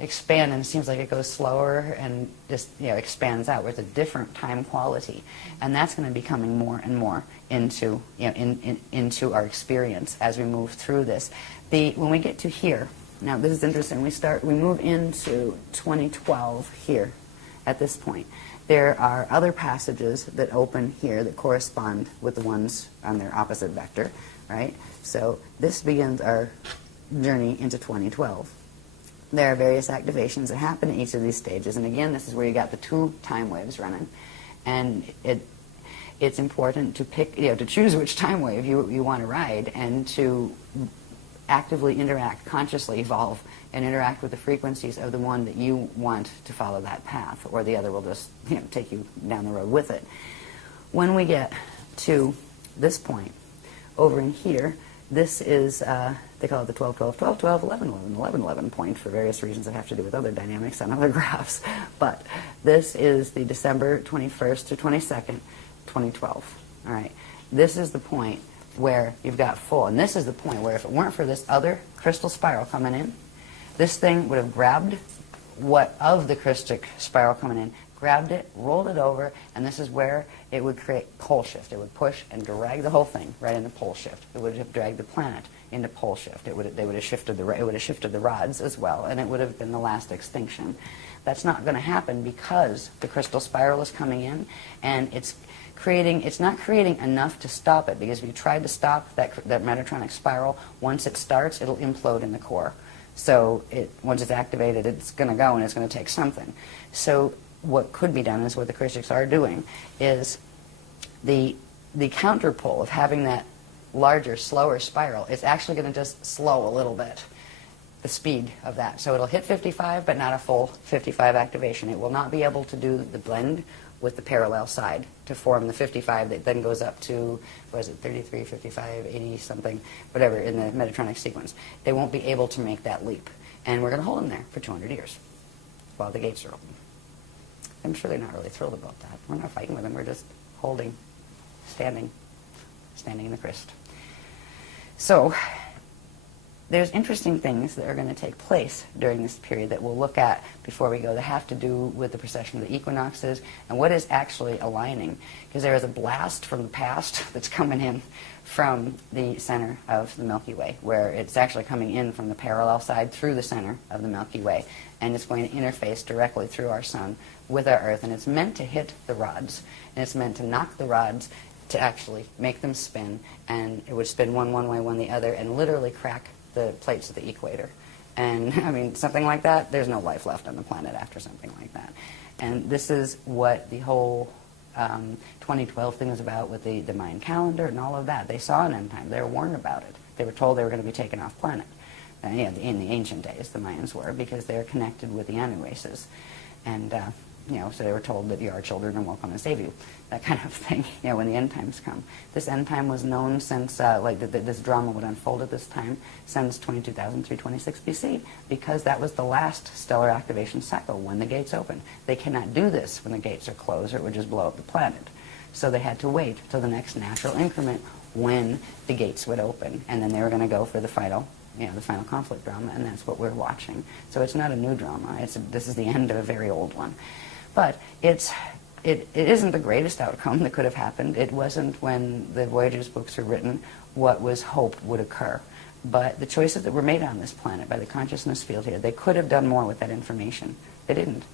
expand and it seems like it goes slower and just expands out with a different time quality, and that's going to be coming more and more into into our experience as we move through this. When we get to here, now this is interesting. We move into 2012 here. At this point, there are other passages that open here that correspond with the ones on their opposite vector, right? So this begins our journey into 2012. There are various activations that happen in each of these stages, and again, this is where you got the two time waves running, and it's important to pick, to choose which time wave you want to ride, and to actively interact, consciously evolve, and interact with the frequencies of the one that you want to follow that path, or the other will just take you down the road with it. When we get to this point, over in here, this is, they call it the 12-12-12-12-11-11-11-11 point for various reasons that have to do with other dynamics on other graphs. But this is the December 21st to 22nd, 2012. All right. This is the point where you've got full. And this is the point where if it weren't for this other crystal spiral coming in, this thing would have grabbed what of the crystal spiral coming in, grabbed it, rolled it over, and this is where it would create pole shift. It would push and drag the whole thing right into pole shift. It would have dragged the planet into pole shift. They would have shifted the rods as well, and it would have been the last extinction. That's not going to happen because the crystal spiral is coming in, and it's not creating enough to stop it, because if you tried to stop that Metatronic spiral, once it starts, it'll implode in the core. So once it's activated, it's going to go, and it's going to take something. So what could be done is what the Christians are doing is the counterpole of having that larger, slower spiral is actually going to just slow a little bit the speed of that. So it'll hit 55, but not a full 55 activation. It will not be able to do the blend with the parallel side to form the 55 that then goes up to, what is it, 33, 55, 80 something, whatever, in the Metatronic sequence. They won't be able to make that leap. And we're going to hold them there for 200 years while the gates are open. I'm sure they're not really thrilled about that. We're not fighting with them. We're just holding, standing in the crest. So there's interesting things that are going to take place during this period that we'll look at before we go that have to do with the precession of the equinoxes and what is actually aligning. Because there is a blast from the past that's coming in from the center of the Milky Way, where it's actually coming in from the parallel side through the center of the Milky Way. And it's going to interface directly through our sun with our Earth. And it's meant to hit the rods. And it's meant to knock the rods to actually make them spin. And it would spin one way, one the other, and literally crack the plates of the equator. And, I mean, something like that, there's no life left on the planet after something like that. And this is what the whole 2012 thing was about with the Mayan calendar and all of that. They saw an end time. They were warned about it. They were told they were going to be taken off planet. In the ancient days, the Mayans were, because they are connected with the Anu races. And, so they were told that our children and will come and save you, that kind of thing, when the end times come. This end time was known since, this drama would unfold at this time, since 22,326 BC, because that was the last stellar activation cycle when the gates opened. They cannot do this when the gates are closed, or it would just blow up the planet. So they had to wait till the next natural increment when the gates would open, and then they were going to go for the final conflict drama, and that's what we're watching. So it's not a new drama. This is the end of a very old one. But it isn't the greatest outcome that could have happened. It wasn't, when the Voyagers books were written, what was hoped would occur. But the choices that were made on this planet by the consciousness field here, they could have done more with that information. They didn't.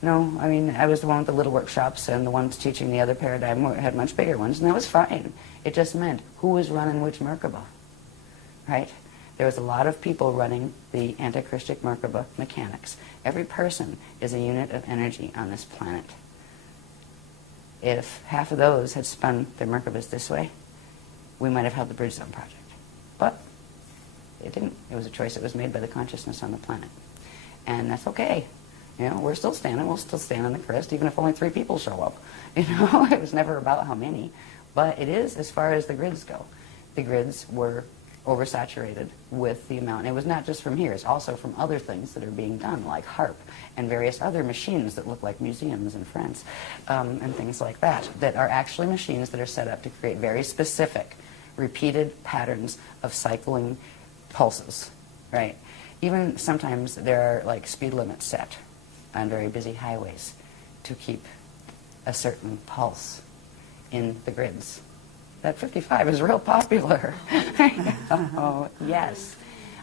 No, I mean, I was the one with the little workshops, and the ones teaching the other paradigm had much bigger ones, and that was fine. It just meant who was running which Merkaba, right? There was a lot of people running the anti-Christic Merkaba mechanics. Every person is a unit of energy on this planet. If half of those had spun their Merkabas this way, we might have held the Bridge Zone project. But it didn't. It was a choice that was made by the consciousness on the planet. And that's okay. We're still standing. We'll still stand on the crest, even if only 3 people show up. It was never about how many. But it is as far as the grids go. The grids were oversaturated with the amount. And it was not just from here, it's also from other things that are being done, like HARP and various other machines that look like museums in France, and things like that are actually machines that are set up to create very specific, repeated patterns of cycling pulses, right? Even sometimes there are speed limits set on very busy highways to keep a certain pulse in the grids. That 55 is real popular. Oh, yes.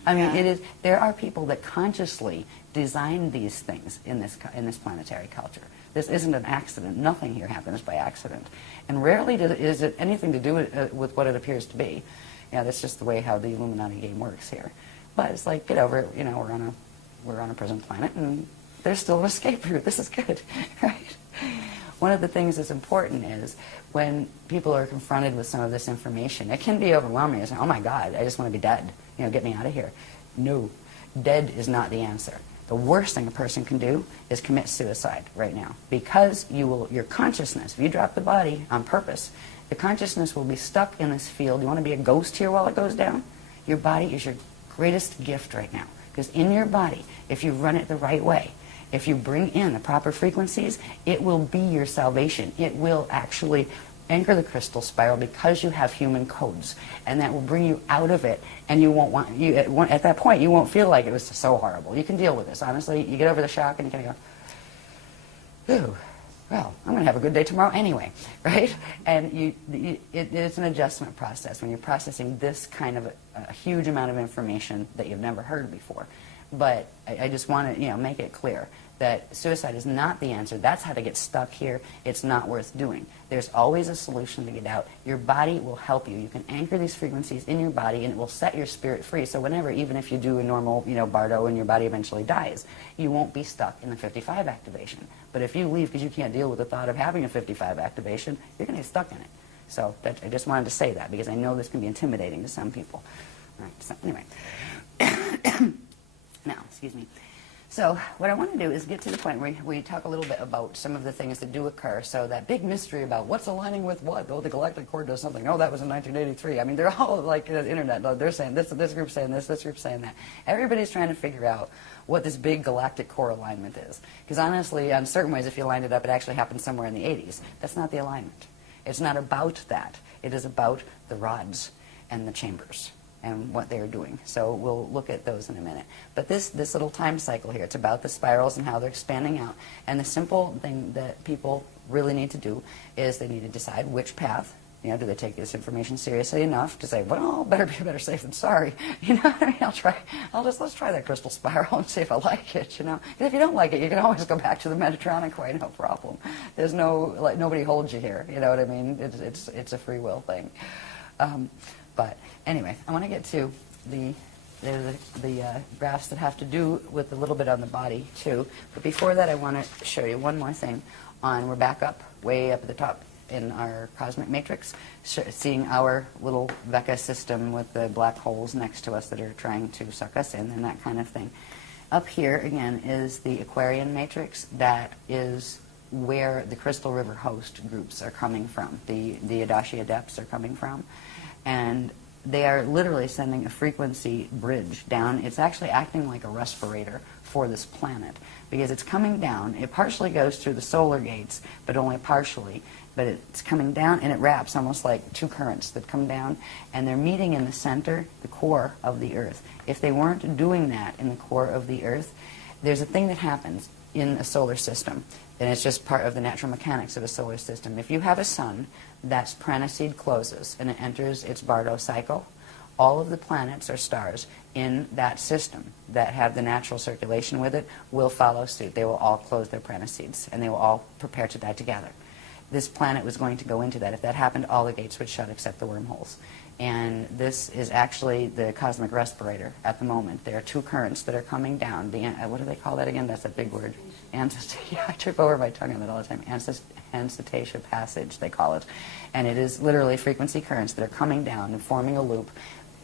I mean, it is. There are people that consciously design these things in this planetary culture. This isn't an accident. Nothing here happens by accident. And rarely is it anything to do with what it appears to be. That's just the way how the Illuminati game works here. But it's like, get over it. We're on a prison planet, and there's still an escape route. This is good, right? one of the things that's important is when people are confronted with some of this information, it can be overwhelming. It's like, oh my God, I just want to be dead. You know, get me out of here. No, dead is not the answer. The worst thing a person can do is commit suicide right now, because your consciousness, if you drop the body on purpose, the consciousness will be stuck in this field. You want to be a ghost here while it goes down? Your body is your greatest gift right now, because in your body, if you run it the right way, if you bring in the proper frequencies, it will be your salvation. It will actually anchor the crystal spiral because you have human codes, and that will bring you out of it, and you won't want you at that point you won't feel like it was so horrible. You can deal with this, honestly. You get over the shock and you kind of go, ooh, well, I'm going to have a good day tomorrow anyway, right? And it's an adjustment process when you're processing this kind of a huge amount of information that you've never heard before. But I just want to make it clear that suicide is not the answer. That's how to get stuck here. It's not worth doing. There's always a solution to get out. Your body will help you. You can anchor these frequencies in your body, and it will set your spirit free. So whenever, even if you do a normal, Bardo, and your body eventually dies, you won't be stuck in the 55 activation. But if you leave because you can't deal with the thought of having a 55 activation, you're going to get stuck in it. So I just wanted to say that, because I know this can be intimidating to some people. All right, so anyway. Now, excuse me. So what I want to do is get to the point where we talk a little bit about some of the things that do occur. So that big mystery about what's aligning with what. Oh, the galactic core does something. Oh, that was in 1983. I mean, they're all like the internet. They're saying this group's saying this group's saying that. Everybody's trying to figure out what this big galactic core alignment is. Because honestly, in certain ways, if you lined it up, it actually happened somewhere in the 80s. That's not the alignment. It's not about that. It is about the rods and the chambers and what they're doing. So we'll look at those in a minute. But this little time cycle here, it's about the spirals and how they're expanding out. And the simple thing that people really need to do is they need to decide which path. Do they take this information seriously enough to say, well, better be better safe than sorry. What I mean? Let's try that crystal spiral and see if I like it, Because if you don't like it, you can always go back to the Metatronic way, no problem. There's nobody holds you here, you know what I mean? It's a free will thing. But anyway, I want to get to the graphs that have to do with a little bit on the body too. But before that, I want to show you one more thing. We're back up, way up at the top in our cosmic matrix, seeing our little Vecca system with the black holes next to us that are trying to suck us in and that kind of thing. Up here, again, is the Aquarian matrix. That is where the Crystal River host groups are coming from. The Adashi Adepts are coming from. And they are literally sending a frequency bridge down. It's actually acting like a respirator for this planet, because it's coming down. It partially goes through the solar gates, but only partially. But it's coming down, and it wraps almost like two currents that come down, and they're meeting in the center, the core of the Earth. If they weren't doing that in the core of the Earth, there's a thing that happens in a solar system, and it's just part of the natural mechanics of a solar system. If you have a sun that's Pranacede closes and it enters its Bardo cycle, all of the planets or stars in that system that have the natural circulation with it will follow suit. They will all close their Pranacedes, and they will all prepare to die together. This planet was going to go into that. If that happened, all the gates would shut except the wormholes. And this is actually the cosmic respirator at the moment. There are two currents that are coming down. What do they call that again? That's a big word. Yeah, I trip over my tongue on that all the time. Ancestation passage, they call it. And it is literally frequency currents that are coming down and forming a loop,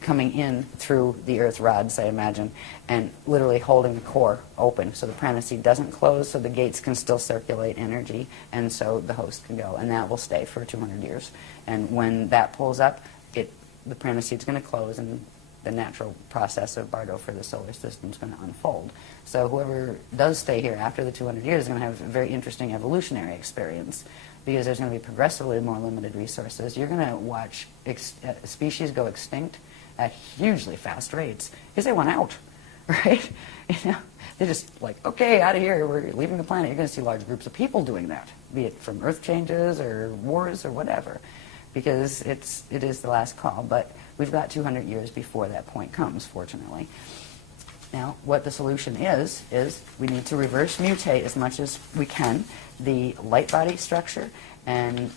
coming in through the Earth rods, I imagine, and literally holding the core open so the Pranacede doesn't close, so the gates can still circulate energy, and so the host can go. And that will stay for 200 years. And when that pulls up, the Pranacede's going to close, and the natural process of Bardo for the solar system is going to unfold. So whoever does stay here after the 200 years is going to have a very interesting evolutionary experience, because there's going to be progressively more limited resources. You're going to watch species go extinct at hugely fast rates because they want out, right? They're just like, okay, out of here, we're leaving the planet. You're going to see large groups of people doing that, be it from earth changes or wars or whatever, because it is the last call. But we've got 200 years before that point comes, fortunately. Now, what the solution is we need to reverse mutate as much as we can the light body structure and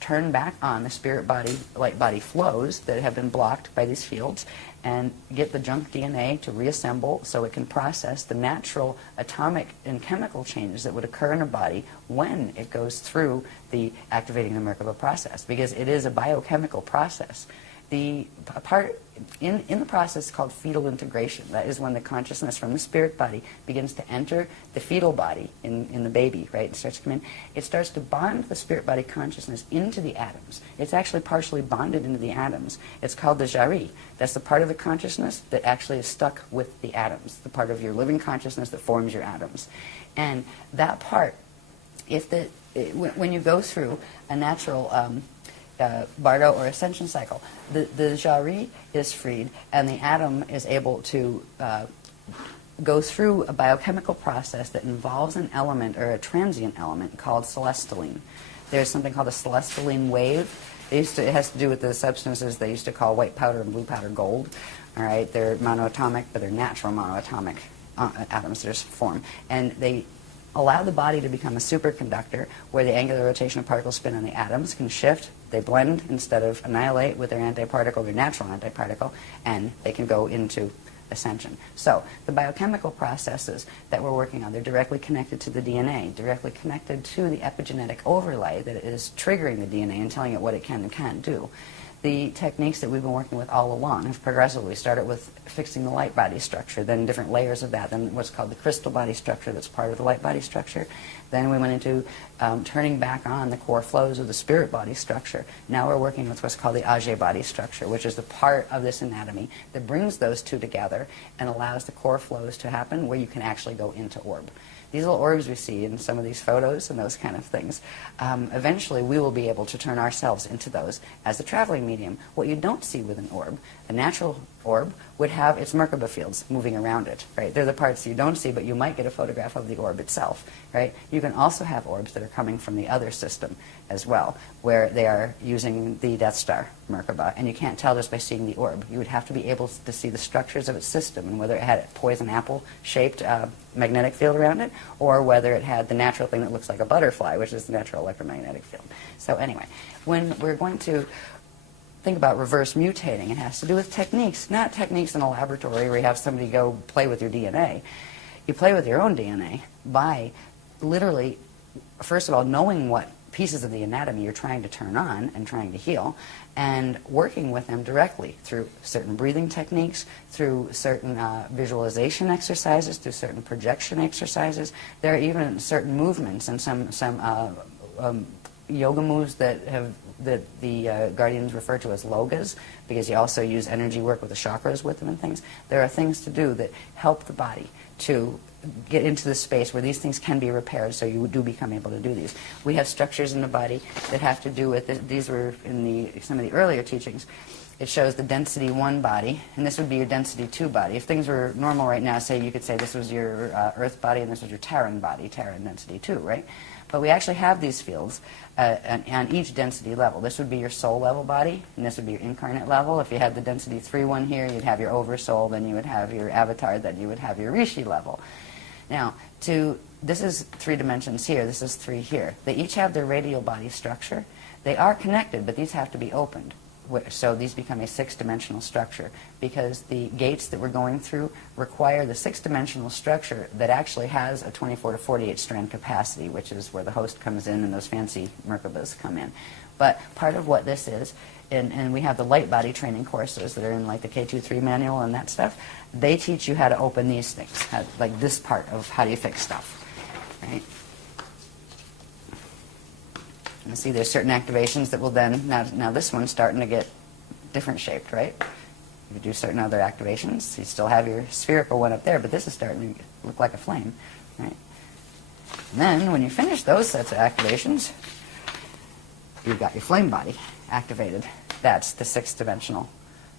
turn back on the spirit body, light body flows that have been blocked by these fields, and get the junk DNA to reassemble so it can process the natural atomic and chemical changes that would occur in a body when it goes through the activating the Merkaba process, because it is a biochemical process. The part in the process called fetal integration, that is when the consciousness from the spirit body begins to enter the fetal body in the baby, right? It starts to come in. It starts to bond the spirit body consciousness into the atoms. It's actually partially bonded into the atoms. It's called the jari. That's the part of the consciousness that actually is stuck with the atoms, the part of your living consciousness that forms your atoms. And that part, when you go through a natural Bardo or ascension cycle, the jari is freed, and the atom is able to go through a biochemical process that involves an element or a transient element called celestaline. There's something called a celestaline wave. It has to do with the substances they used to call white powder and blue powder gold. All right, they're monoatomic, but they're natural monoatomic atoms that are formed, and they allow the body to become a superconductor where the angular rotation of particle spin on the atoms can shift. They blend instead of annihilate with their antiparticle, their natural antiparticle, and they can go into ascension. So the biochemical processes that we're working on, they're directly connected to the DNA, directly connected to the epigenetic overlay that is triggering the DNA and telling it what it can and can't do. The techniques that we've been working with all along have progressively started with fixing the light body structure, then different layers of that, then what's called the crystal body structure that's part of the light body structure. Then we went into turning back on the core flows of the spirit body structure. Now we're working with what's called the Ajay body structure, which is the part of this anatomy that brings those two together and allows the core flows to happen where you can actually go into orb. These little orbs we see in some of these photos and those kind of things, eventually we will be able to turn ourselves into those as a traveling medium. What you don't see with an orb, a natural orb, would have its Merkaba fields moving around it, right? They're the parts you don't see, but you might get a photograph of the orb itself, right? You can also have orbs that are coming from the other system as well, where they are using the Death Star Merkaba, and you can't tell just by seeing the orb. You would have to be able to see the structures of its system and whether it had a poison apple-shaped magnetic field around it, or whether it had the natural thing that looks like a butterfly, which is the natural electromagnetic field. So anyway, when we're going to think about reverse mutating, it has to do with techniques, not techniques in a laboratory where you have somebody go play with your DNA. You play with your own DNA by literally, first of all, knowing what pieces of the anatomy you're trying to turn on and trying to heal, and working with them directly through certain breathing techniques, through certain visualization exercises, through certain projection exercises. There are even certain movements and some yoga moves that the Guardians refer to as logas, because you also use energy work with the chakras with them and things. There are things to do that help the body to get into the space where these things can be repaired, so you do become able to do these. We have structures in the body that have to do with it. These were in some of the earlier teachings. It shows the density 1 body, and this would be your density 2 body. If things were normal right now, say you could say this was your Earth body and this was your Terran body, Terran density 2, right? But we actually have these fields on each density level. This would be your soul level body, and this would be your incarnate level. If you had the density 3 one here, you'd have your oversoul, then you would have your avatar, then you would have your rishi level. Now, this is 3 dimensions here, this is 3 here. They each have their radial body structure. They are connected, but these have to be opened. So these become a 6-dimensional structure, because the gates that we're going through require the 6-dimensional structure that actually has a 24 to 48 strand capacity, which is where the host comes in and those fancy Merkabas come in. But part of what this is, and we have the light body training courses that are in like the K23 manual and that stuff, they teach you how to open these things, like this part of how do you fix stuff, right? And see, there's certain activations that will then, now this one's starting to get different shaped, right? You do certain other activations, you still have your spherical one up there, but this is starting to look like a flame, right? And then, when you finish those sets of activations, you've got your flame body activated. That's the 6-dimensional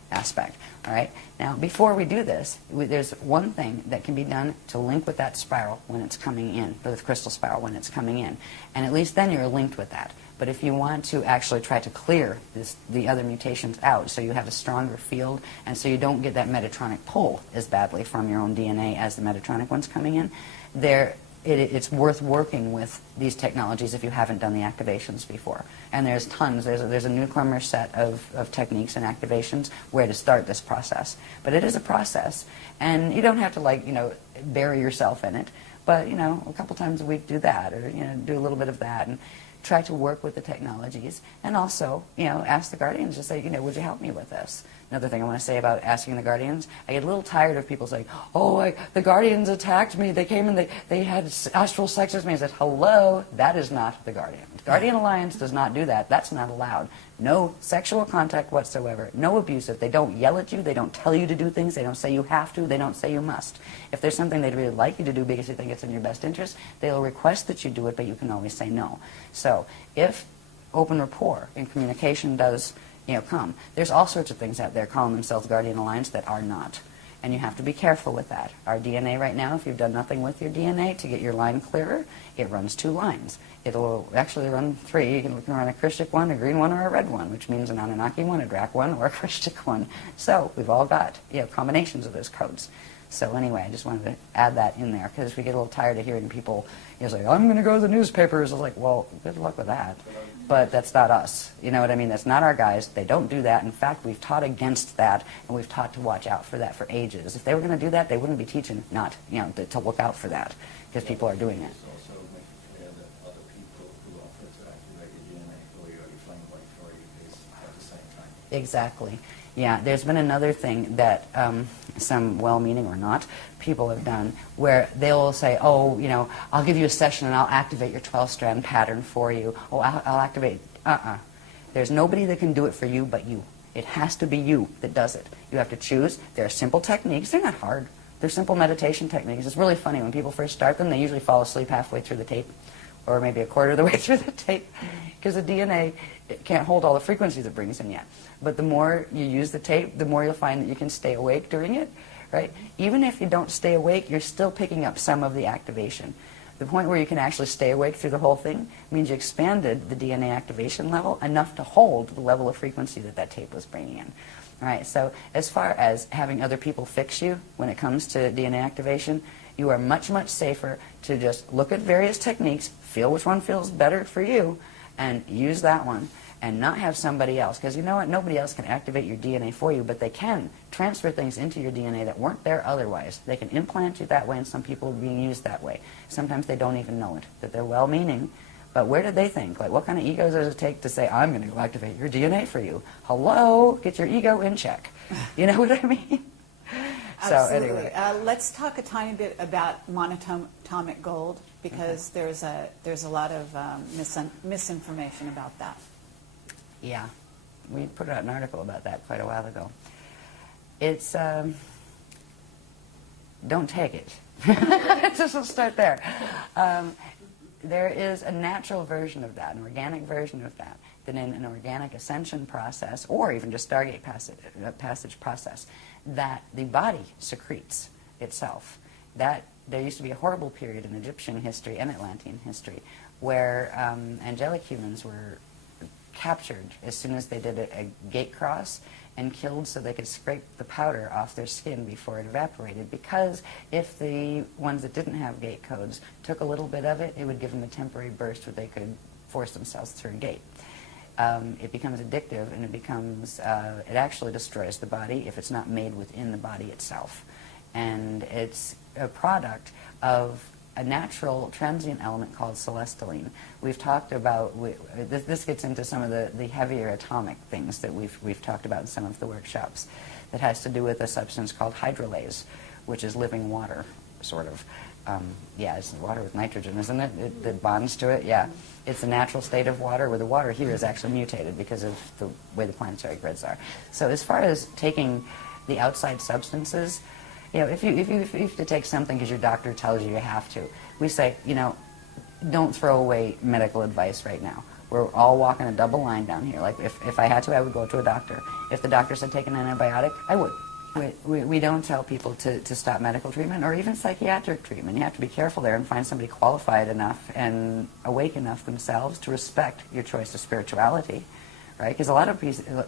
aspect, all right? Now, before we do this, there's one thing that can be done to link with that spiral when it's coming in, or the crystal spiral when it's coming in, and at least then you're linked with that. But if you want to actually try to clear the other mutations out so you have a stronger field and so you don't get that Metatronic pull as badly from your own DNA as the Metatronic one's coming in, there it's worth working with these technologies if you haven't done the activations before. And there's tons. There's a newcomer set of techniques and activations where to start this process. But it is a process, and you don't have to, like, bury yourself in it. But, a couple times a week do that, or, do a little bit of that, and try to work with the technologies. And also, ask the guardians to say, would you help me with this? Another thing I want to say about asking the guardians, I get a little tired of people saying, oh, the guardians attacked me. They came and they had astral sex with me. I said, hello, that is not the guardian. The Guardian Alliance does not do that. That's not allowed. No sexual contact whatsoever. No abusive. They don't yell at you. They don't tell you to do things. They don't say you have to. They don't say you must. If there's something they'd really like you to do because they think it's in your best interest, they'll request that you do it, but you can always say no. So if open rapport and communication does come. There's all sorts of things out there calling themselves Guardian Alliance that are not. And you have to be careful with that. Our DNA right now, if you've done nothing with your DNA to get your line clearer, it runs 2 lines. It'll actually run 3. You can run a Christic one, a green one, or a red one, which means an Anunnaki one, a Drac one, or a Christic one. So we've all got combinations of those codes. So anyway, I just wanted to add that in there, because we get a little tired of hearing people say, I'm going to go to the newspapers. I was like, well, good luck with that. But that's not us. You know what I mean? That's not our guys. They don't do that. In fact, we've taught against that, and we've taught to watch out for that for ages. If they were going to do that, they wouldn't be teaching not, to look out for that, because people are doing it. Also make it clear that other people who offer to activate your DNA for you or your flame light for you is at the same time. Exactly. Yeah, there's been another thing that some well-meaning or not people have done where they'll say, oh, I'll give you a session and I'll activate your 12-strand pattern for you. Oh, I'll activate. There's nobody that can do it for you but you. It has to be you that does it. You have to choose. There are simple techniques. They're not hard. They're simple meditation techniques. It's really funny. When people first start them, they usually fall asleep halfway through the tape, or maybe a quarter of the way through the tape, because the DNA can't hold all the frequencies it brings in yet. But the more you use the tape, the more you'll find that you can stay awake during it, right? Even if you don't stay awake, you're still picking up some of the activation. The point where you can actually stay awake through the whole thing means you expanded the DNA activation level enough to hold the level of frequency that tape was bringing in. All right, so as far as having other people fix you when it comes to DNA activation, you are much, much safer to just look at various techniques, feel which one feels better for you, and use that one, and not have somebody else. Because you know what? Nobody else can activate your DNA for you, but they can transfer things into your DNA that weren't there otherwise. They can implant you that way, and some people are being used that way. Sometimes they don't even know it, that they're well-meaning. But where did they think? Like, what kind of ego does it take to say, I'm going to go activate your DNA for you? Hello? Get your ego in check. You know what I mean? Absolutely. So anyway. Let's talk a tiny bit about monatomic gold, because there's a lot of misinformation about that. Yeah, we put out an article about that quite a while ago. It's, don't take it. Just we'll start there. There is a natural version of that, an organic version of that in an organic ascension process, or even just Stargate passage process, that the body secretes itself. That there used to be a horrible period in Egyptian history and Atlantean history where angelic humans were captured as soon as they did a gate cross and killed so they could scrape the powder off their skin before it evaporated, because if the ones that didn't have gate codes took a little bit of it, it would give them a temporary burst where they could force themselves through a gate. It becomes addictive, and it actually destroys the body if it's not made within the body itself. And it's a product of a natural transient element called celestaline. We've talked about, this gets into some of the heavier atomic things that we've talked about in some of the workshops, that has to do with a substance called hydrolase, which is living water, sort of. Yeah, it's water with nitrogen, isn't it? It bonds to it, yeah. It's the natural state of water, where the water here is actually mutated because of the way the planetary grids are. So as far as taking the outside substances, if you have to take something because your doctor tells you have to, we say, don't throw away medical advice right now. We're all walking a double line down here. Like, if I had to, I would go to a doctor. If the doctor said take an antibiotic, I would. We don't tell people to stop medical treatment or even psychiatric treatment. You have to be careful there and find somebody qualified enough and awake enough themselves to respect your choice of spirituality, right? Because a lot of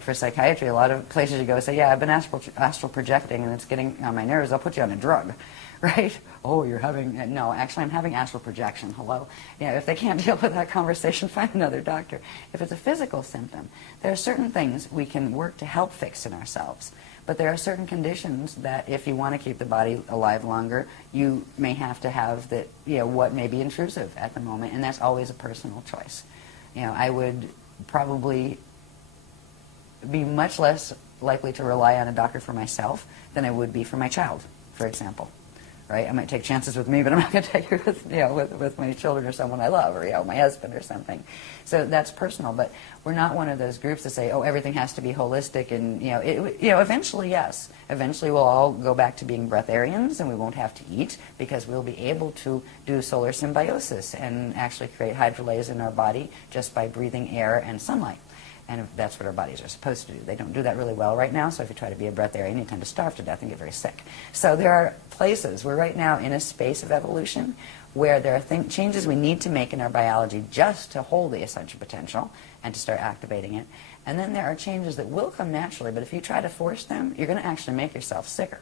for psychiatry, a lot of places you go say, yeah, I've been astral projecting and it's getting on my nerves. I'll put you on a drug, right? Oh, you're having no. Actually, I'm having astral projection. Hello. Yeah. If they can't deal with that conversation, find another doctor. If it's a physical symptom, there are certain things we can work to help fix in ourselves. But there are certain conditions that if you want to keep the body alive longer, you may have to have that, what may be intrusive at the moment, and that's always a personal choice. I would probably be much less likely to rely on a doctor for myself than I would be for my child, for example. Right? I might take chances with me, but I'm not going to take it with my children or someone I love, or my husband or something. So that's personal. But we're not one of those groups that say, oh, everything has to be holistic, and eventually, yes, eventually we'll all go back to being breatharians, and we won't have to eat because we'll be able to do solar symbiosis and actually create hydrolyze in our body just by breathing air and sunlight. And that's what our bodies are supposed to do. They don't do that really well right now, so if you try to be a breatharian, you tend to starve to death and get very sick. So there are places, we're right now in a space of evolution where there are changes we need to make in our biology just to hold the essential potential and to start activating it. And then there are changes that will come naturally, but if you try to force them, you're going to actually make yourself sicker.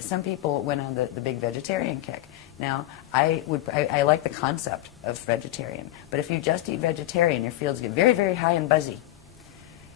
Some people went on the big vegetarian kick. Now, I like the concept of vegetarian, but if you just eat vegetarian, your fields get very, very high and buzzy.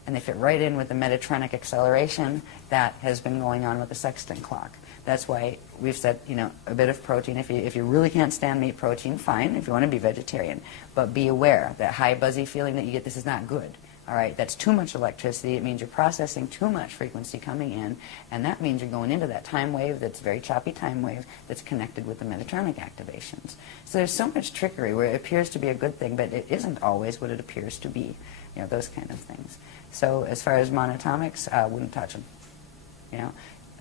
And they fit right in with the metatronic acceleration that has been going on with the sextant clock. That's why we've said, a bit of protein. If you really can't stand meat protein, fine, if you want to be vegetarian. But be aware, that high buzzy feeling that you get, this is not good. All right, that's too much electricity. It means you're processing too much frequency coming in, and that means you're going into that time wave that's very choppy time wave that's connected with the metatronic activations. So there's so much trickery where it appears to be a good thing, but it isn't always what it appears to be. Those kind of things. So as far as monatomics, I wouldn't touch them.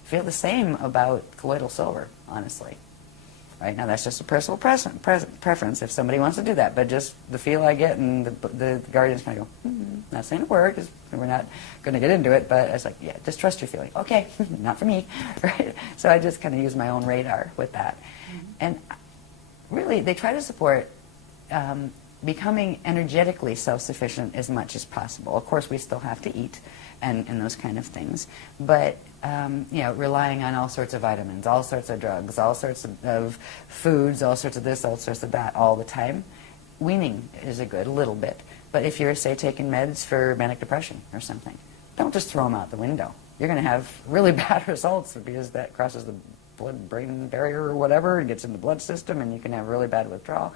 Feel the same about colloidal silver, honestly. Right now, that's just a personal preference if somebody wants to do that. But just the feel I get, and the guardians kind of go, not saying a word, because we're not going to get into it, but it's like, yeah, just trust your feeling. Okay, not for me, right? So I just kind of use my own radar with that. And really, they try to support becoming energetically self-sufficient as much as possible. Of course, we still have to eat and those kind of things, but relying on all sorts of vitamins, all sorts of drugs, all sorts of foods, all sorts of this, all sorts of that all the time. Weaning is a good little bit, but if you're, say, taking meds for manic depression or something, don't just throw them out the window. You're going to have really bad results because that crosses the blood-brain barrier or whatever and gets in the blood system, and you can have really bad withdrawal.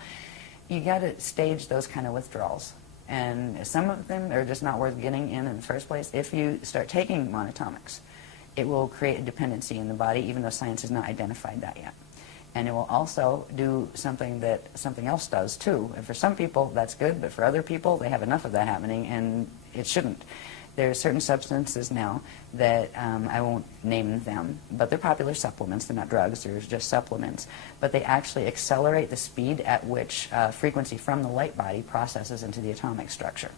You got to stage those kind of withdrawals. And some of them are just not worth getting in the first place. If you start taking monatomics, it will create a dependency in the body, even though science has not identified that yet. And it will also do something that something else does, too. And for some people, that's good, but for other people, they have enough of that happening, and it shouldn't. There are certain substances now that I won't name them, but they're popular supplements. They're not drugs. They're just supplements. But they actually accelerate the speed at which frequency from the light body processes into the atomic structure.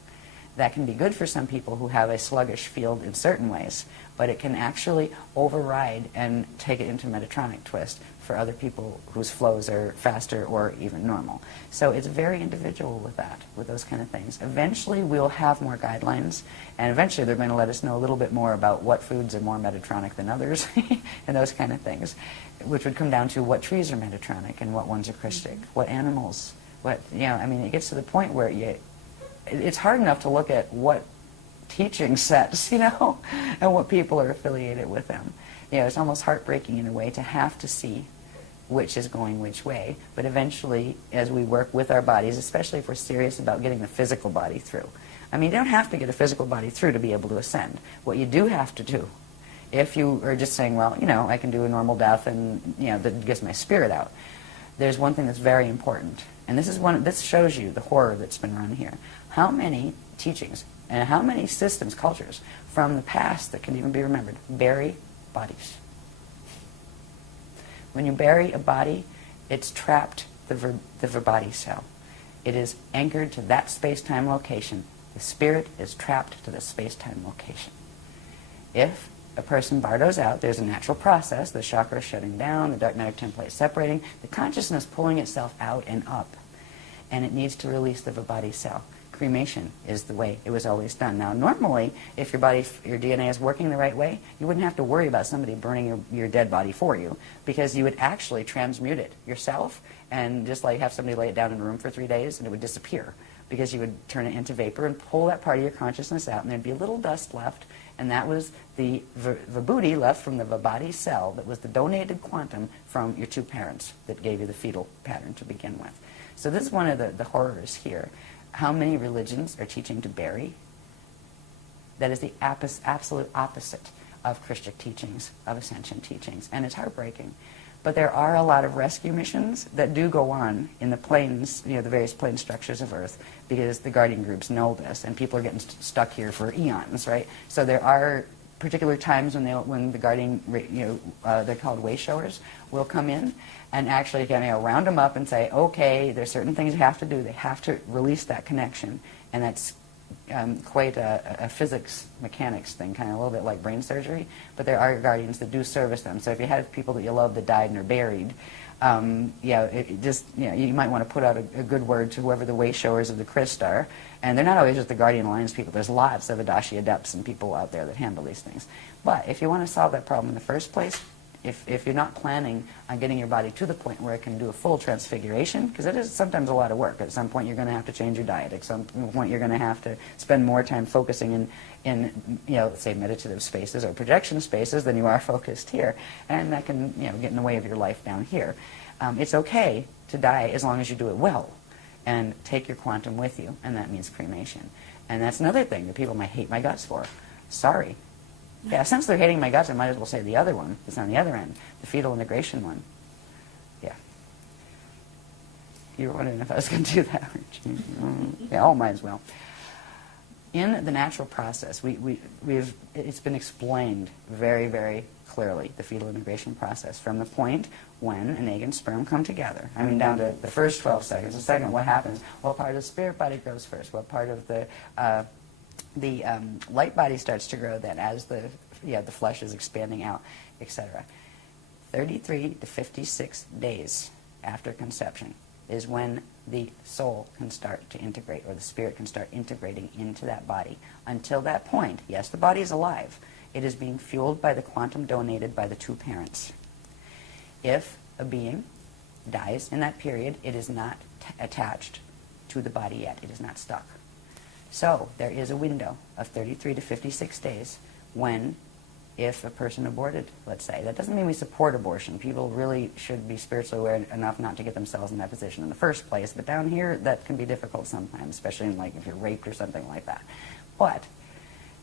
That can be good for some people who have a sluggish field in certain ways, but it can actually override and take it into Metatronic twist for other people whose flows are faster or even normal. So it's very individual with that, with those kind of things. Eventually we'll have more guidelines, and eventually they're going to let us know a little bit more about what foods are more Metatronic than others and those kind of things, which would come down to what trees are Metatronic and what ones are Christic, what animals, it gets to the point where it's hard enough to look at what teaching sets, and what people are affiliated with them. It's almost heartbreaking in a way to have to see which is going which way. But eventually, as we work with our bodies, especially if we're serious about getting the physical body through. You don't have to get a physical body through to be able to ascend. What you do have to do, if you are just saying, well, I can do a normal death and, that gets my spirit out, there's one thing that's very important. And this shows you the horror that's been run here. How many teachings and how many systems, cultures from the past that can even be remembered bury bodies? When you bury a body, it's trapped the verbody cell. It is anchored to that space-time location. The spirit is trapped to the space-time location. If a person bardos out, there's a natural process, the chakra shutting down, the dark matter template separating, the consciousness pulling itself out and up. And it needs to release the verbody cell, cremation is the way it was always done. Now, normally, if your body, your DNA is working the right way, you wouldn't have to worry about somebody burning your dead body for you, because you would actually transmute it yourself and just like have somebody lay it down in a room for 3 days and it would disappear, because you would turn it into vapor and pull that part of your consciousness out, and there'd be a little dust left, and that was the vibhuti left from the body cell that was the donated quantum from your two parents that gave you the fetal pattern to begin with. So this is one of the horrors here. How many religions are teaching to bury? That is the absolute opposite of Christian teachings, of ascension teachings, and it's heartbreaking. But there are a lot of rescue missions that do go on in the planes, the various plane structures of Earth, because the guardian groups know this, and people are getting stuck here for eons, right? So there are particular times when the guardian, they're called way showers, will come in and actually round them up and say, okay, there's certain things you have to do. They have to release that connection, and that's quite a physics mechanics thing, kind of a little bit like brain surgery, but there are guardians that do service them. So if you have people that you love that died and are buried, you might want to put out a good word to whoever the way showers of the Christ are. And they're not always just the Guardian Alliance people. There's lots of Adashi Adepts and people out there that handle these things. But if you want to solve that problem in the first place, if you're not planning on getting your body to the point where it can do a full transfiguration, because it is sometimes a lot of work. At some point you're going to have to change your diet. At some point you're going to have to spend more time focusing in say meditative spaces or projection spaces than you are focused here. And that can get in the way of your life down here. It's okay to die as long as you do it well and take your quantum with you, and that means cremation. And that's another thing that people might hate my guts for. Sorry. Yeah, since they're hating my guts, I might as well say the other one that's on the other end, the fetal integration one. Yeah. You were wondering if I was going to do that, weren't you? Yeah, oh, might as well. In the natural process, it's been explained very, very clearly, the fetal integration process, from the point when an egg and sperm come together. I mean, down to the first 12 seconds. The second, what happens? What part of the spirit body grows first? What part of the light body starts to grow then as the flesh is expanding out, etc. 33 to 56 days after conception is when the soul can start to integrate, or the spirit can start integrating into that body. Until that point, yes, the body is alive. It is being fueled by the quantum donated by the two parents. If a being dies in that period, it is not attached to the body yet. It is not stuck. So there is a window of 33 to 56 days when, if a person aborted, let's say, that doesn't mean we support abortion. People really should be spiritually aware enough not to get themselves in that position in the first place. But down here, that can be difficult sometimes, especially if you're raped or something like that. But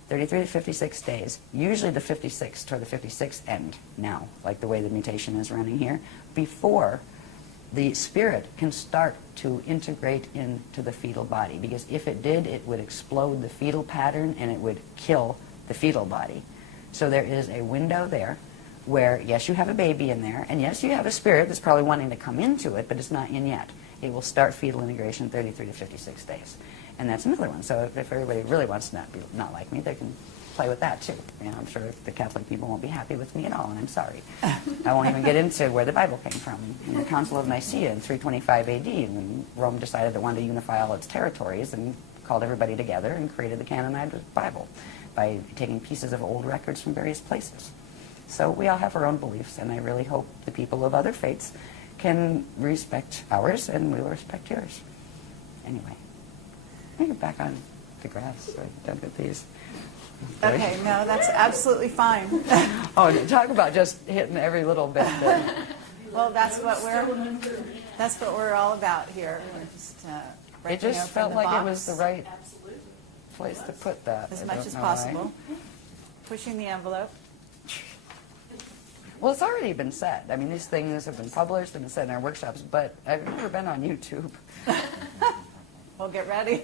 33 to 56 days, usually the 56th toward the 56th end now, like the way the mutation is running here, before the spirit can start to integrate into the fetal body. Because if it did, it would explode the fetal pattern and it would kill the fetal body. So there is a window there where, yes, you have a baby in there, and yes, you have a spirit that's probably wanting to come into it, but it's not in yet. It will start fetal integration 33 to 56 days. And that's another one. So if everybody really wants to not like me, they can play with that too. I'm sure the Catholic people won't be happy with me at all, and I'm sorry. I won't even get into where the Bible came from. In the Council of Nicaea in 325 AD, when Rome decided it wanted to unify all its territories and called everybody together and created the canonized Bible by taking pieces of old records from various places. So we all have our own beliefs, and I really hope the people of other faiths can respect ours, and we will respect yours. Anyway, let me get back on the graphs so I can dump at these. Okay, no, that's absolutely fine. Oh, talk about just hitting every little bit. Well, that's what we're all about here. We're just it just felt like it was the right place to put that. As much as possible. Pushing the envelope. Well, it's already been said. I mean, these things have been published and been said in our workshops, but I've never been on YouTube. Well, get ready.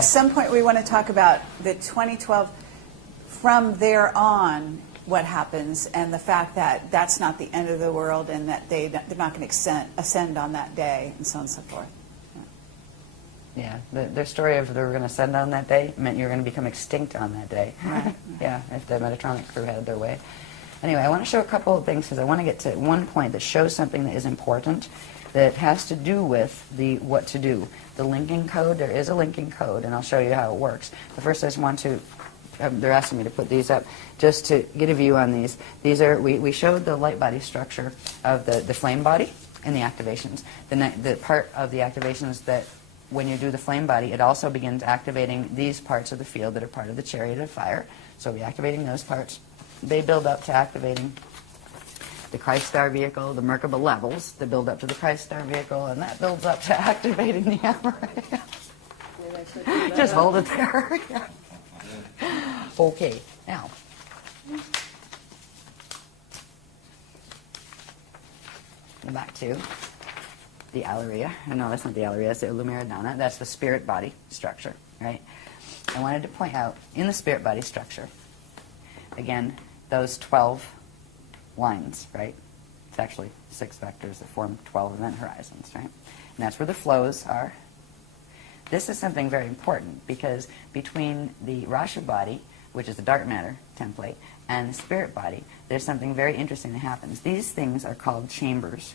At some point we want to talk about the 2012. From there on, what happens, and the fact that that's not the end of the world, and that they're not going to ascend on that day, and so on and so forth. Yeah, their story of they were going to ascend on that day meant you were going to become extinct on that day. Right. Yeah, if the Metatronic crew had their way. Anyway, I want to show a couple of things because I want to get to one point that shows something that is important that has to do with the what to do. The linking code, there is a linking code, and I'll show you how it works. But first I just want to, they're asking me to put these up just to get a view on these. These are, we showed the light body structure of the flame body and the activations. The part of the activations that when you do the flame body, it also begins activating these parts of the field that are part of the chariot of fire. So we'll be activating those parts. They build up to activating the Christ Star vehicle, the Merkaba levels that build up to the Christ Star vehicle, and that builds up to activating the Amaranth. Just hold it there. Okay, now. Go back to the Alaria. No, that's not the Alaria, that's the Lumiradana. That's the spirit body structure, right? I wanted to point out, in the spirit body structure, again, those 12 lines, right? It's actually 6 vectors that form 12 event horizons, right? And that's where the flows are. This is something very important because between the Rashu body, which is the dark matter template, and the spirit body, there's something very interesting that happens. These things are called chambers.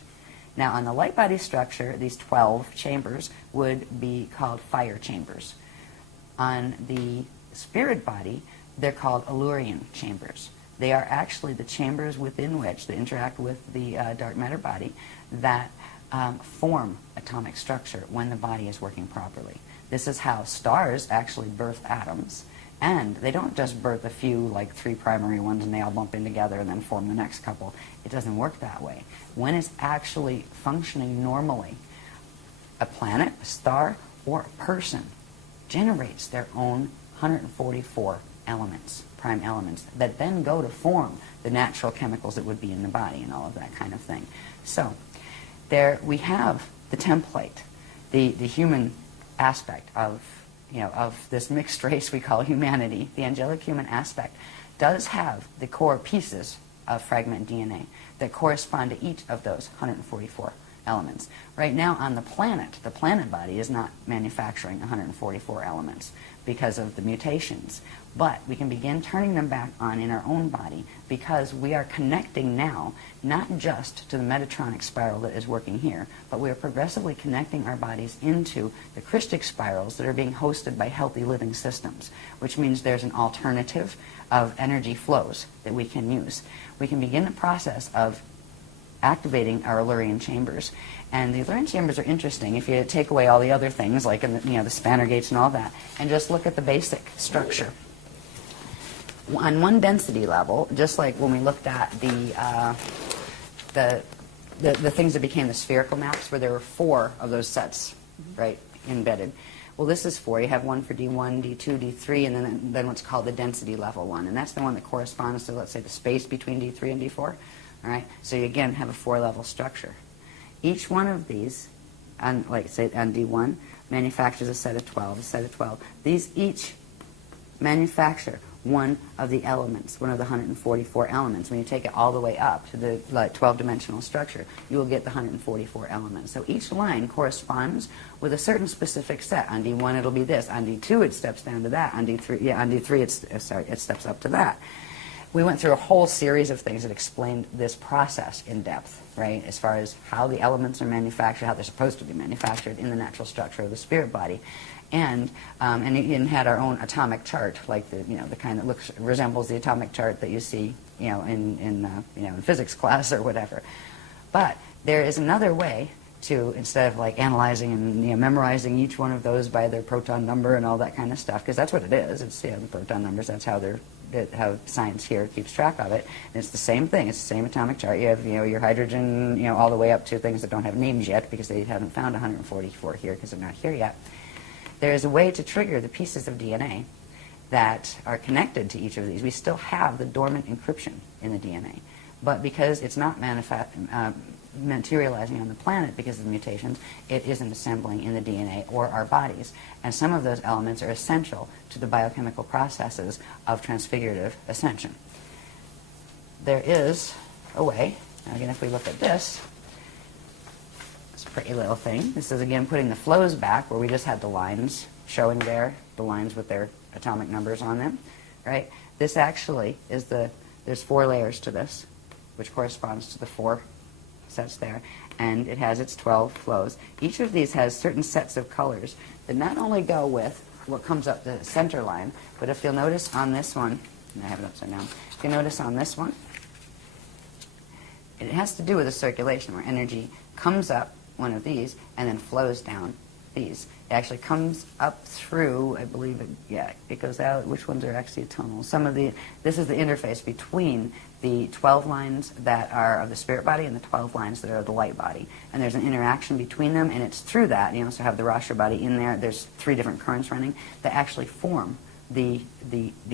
Now, on the light body structure, these 12 chambers would be called fire chambers. On the spirit body, they're called Allurian chambers. They are actually the chambers within which they interact with the dark matter body that form atomic structure when the body is working properly. This is how stars actually birth atoms, and they don't just birth a few, like 3 primary ones, and they all bump in together and then form the next couple. It doesn't work that way. When it's actually functioning normally, a planet, a star, or a person generates their own 144 elements, prime elements, that then go to form the natural chemicals that would be in the body and all of that kind of thing. So there we have the template, the human aspect of, of this mixed race we call humanity. The angelic human aspect does have the core pieces of fragment DNA that correspond to each of those 144 elements. Right now on the planet body is not manufacturing 144 elements because of the mutations. But we can begin turning them back on in our own body because we are connecting now not just to the Metatronic spiral that is working here, but we are progressively connecting our bodies into the Christic spirals that are being hosted by healthy living systems, which means there's an alternative of energy flows that we can use. We can begin the process of activating our Allurian chambers. And the Allurian chambers are interesting if you take away all the other things like the spanner gates and all that, and just look at the basic structure. On one density level, just like when we looked at the things that became the spherical maps, where there were 4 of those sets, right, embedded. Well, this is 4. You have one for D1, D2, D3, and then what's called the density level one, and that's the one that corresponds to, let's say, the space between D3 and D4. All right, so you again have a 4-level structure. Each one of these, like say on D1, manufactures a set of 12. A set of 12. These each manufacture one of the elements, one of the 144 elements. When you take it all the way up to the 12-dimensional structure, you will get the 144 elements. So each line corresponds with a certain specific set. On D1 it'll be this. On D2 it steps down to that. On D3 it steps up to that. We went through a whole series of things that explained this process in depth, right, as far as how the elements are manufactured, how they're supposed to be manufactured in the natural structure of the spirit body. And it had our own atomic chart, like the kind that resembles the atomic chart that you see in physics class or whatever. But there is another way to, instead of like analyzing and memorizing each one of those by their proton number and all that kind of stuff, because that's what it is. It's the proton numbers. That's how how science here keeps track of it. And it's the same thing. It's the same atomic chart. You have your hydrogen all the way up to things that don't have names yet because they haven't found 144 here because they're not here yet. There is a way to trigger the pieces of DNA that are connected to each of these. We still have the dormant encryption in the DNA, but because it's not materializing on the planet because of the mutations, it isn't assembling in the DNA or our bodies. And some of those elements are essential to the biochemical processes of transfigurative ascension. there is a way. Now again, if we look at this, it's a pretty little thing. This is again putting the flows back where we just had the lines showing there, the lines with their atomic numbers on them, right? This actually is there's 4 layers to this, which corresponds to the 4 sets there, and it has its 12 flows. Each of these has certain sets of colors that not only go with what comes up the center line, but if you'll notice on this one, and I have it upside down, if you notice on this one, it has to do with the circulation where energy comes up one of these and then flows down these. It actually comes up through, I believe, it goes out. Which ones are axiotonal? This is the interface between the 12 lines that are of the spirit body and the 12 lines that are of the light body. And there's an interaction between them, and it's through that, you also have the Rasha body in there. There's 3 different currents running that actually form the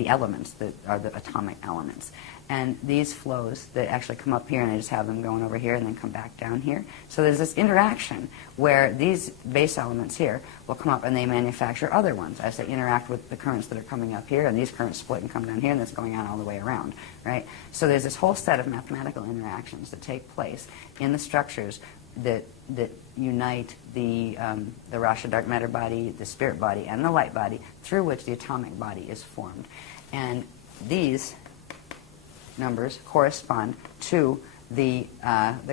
elements that are the atomic elements. And these flows that actually come up here, and I just have them going over here and then come back down here. So there's this interaction where these base elements here will come up and they manufacture other ones as they interact with the currents that are coming up here, and these currents split and come down here, and that's going on all the way around, right? So there's this whole set of mathematical interactions that take place in the structures that unite the Rasha dark matter body, the spirit body, and the light body, through which the atomic body is formed. And these numbers correspond to the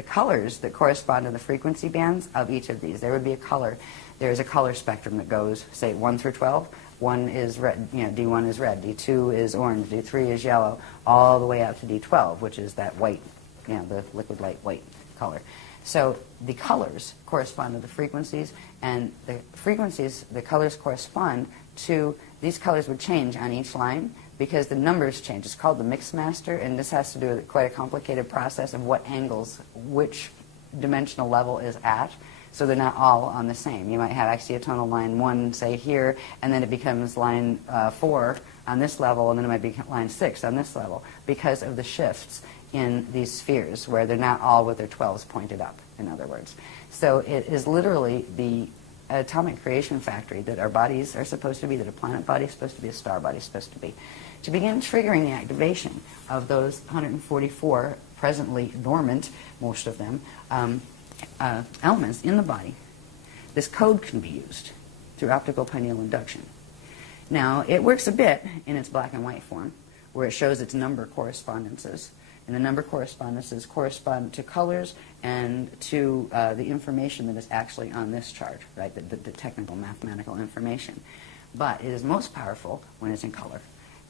colors that correspond to the frequency bands of each of these. There would be a color. There's a color spectrum that goes, say, 1 through 12. 1 is red, D1 is red, D2 is orange, D3 is yellow, all the way up to D12, which is that white, the liquid light white color. So the colors correspond to the frequencies, and the colors correspond to, these colors would change on each line because the numbers change. It's called the mix master, and this has to do with quite a complicated process of what angles, which dimensional level is at. So they're not all on the same. You might have axiotonal line 1, say, here, and then it becomes line 4 on this level, and then it might be line 6 on this level, because of the shifts in these spheres, where they're not all with their 12s pointed up, in other words. So it is literally the atomic creation factory that our bodies are supposed to be, that a planet body is supposed to be, a star body is supposed to be, to begin triggering the activation of those 144 presently dormant, most of them, elements in the body. This code can be used through optical pineal induction. Now, it works a bit in its black and white form, where it shows its number correspondences. And the number correspondences correspond to colors and to the information that is actually on this chart, right, the technical mathematical information. But it is most powerful when it's in color,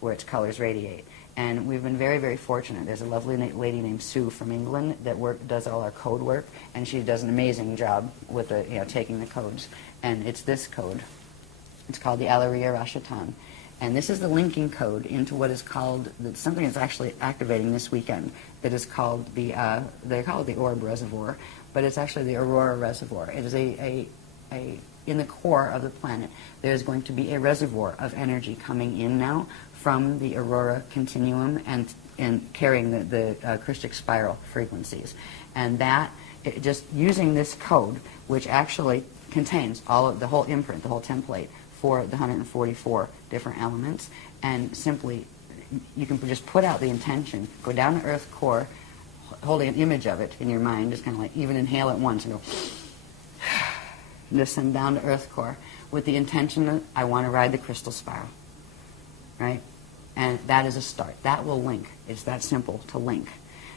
where its colors radiate. And we've been very, very fortunate. There's a lovely lady named Sue from England that does all our code work, and she does an amazing job with taking the codes. And it's this code. It's called the Alaria Rashatan. And this is the linking code into what is called, something that's actually activating this weekend, that is called they call it the Orb Reservoir, but it's actually the Aurora Reservoir. It is in the core of the planet, there's going to be a reservoir of energy coming in now from the Aurora continuum and carrying the Christic spiral frequencies. And that, just using this code, which actually contains all of the whole imprint, the whole template, for the 144 different elements, and simply you can just put out the intention, go down to Earth core, holding an image of it in your mind, just kind of like even inhale it once and go, just send down to Earth core with the intention that I want to ride the crystal spiral, right? And that is a start. That will link. It's that simple to link.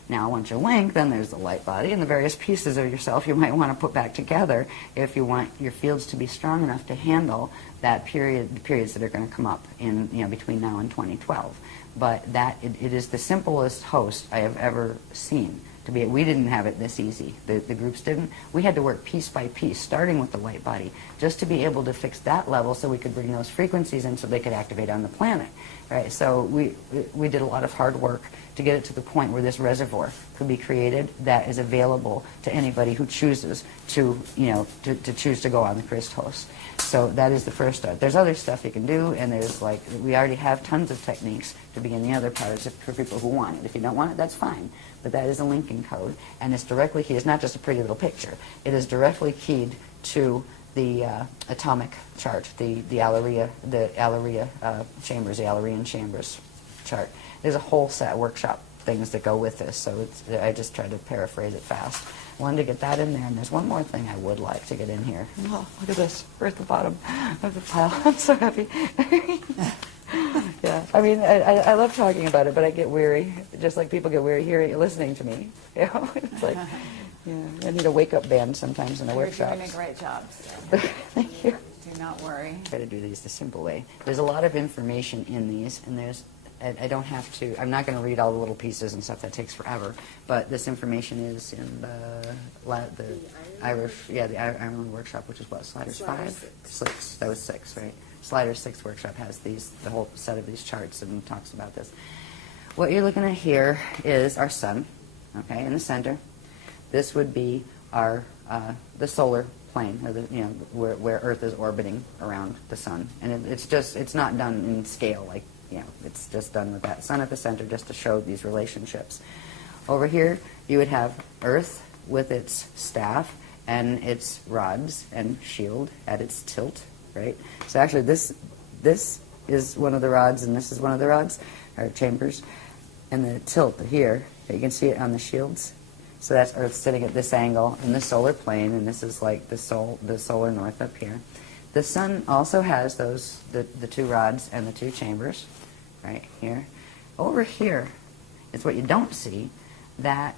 Now, once you link, then there's the light body and the various pieces of yourself you might want to put back together if you want your fields to be strong enough to handle that period, the periods that are going to come up in between now and 2012. But it is the simplest host I have ever seen to be. We didn't have it this easy. The groups didn't. We had to work piece by piece, starting with the light body, just to be able to fix that level so we could bring those frequencies in so they could activate on the planet. Right? So we did a lot of hard work to get it to the point where this reservoir could be created that is available to anybody who chooses to choose to go on the Christos. So that is the first start. There's other stuff you can do, and there's we already have tons of techniques to begin the other parts for people who want it. If you don't want it, that's fine. But that is a linking code, and it's directly keyed. It's not just a pretty little picture. It is directly keyed to the atomic chart, the Alaria chambers, the Alarian chambers chart. There's a whole set workshop things that go with this, so I just tried to paraphrase it fast. I wanted to get that in there, and there's one more thing I would like to get in here. Oh, look at this. We're at the bottom of the pile. I'm so happy. Yeah, I mean, I love talking about it, but I get weary, just like people get weary listening to me. You know, it's like, yeah, I need a wake-up band sometimes in the workshops. You're doing a great job. Thank you. Do not worry. Try to do these the simple way. There's a lot of information in these, and I don't have to, I'm not going to read all the little pieces and stuff, that takes forever, but this information is in the Irish, the Ireland workshop, which is what, Sliders 5? 6. That was 6, right? Sliders 6 workshop has the whole set of these charts and talks about this. What you're looking at here is our sun, okay, in the center. This would be our, the solar plane, or where Earth is orbiting around the sun. And it's not done in scale, like, it's just done with that sun at the center just to show these relationships. Over here, you would have Earth with its staff and its rods and shield at its tilt, right? So actually, this is one of the rods, and this is one of the rods, or chambers. And the tilt here, you can see it on the shields. So that's Earth sitting at this angle in the solar plane, and this is like the solar north up here. The sun also has the 2 rods and the 2 chambers, right here. Over here is what you don't see, that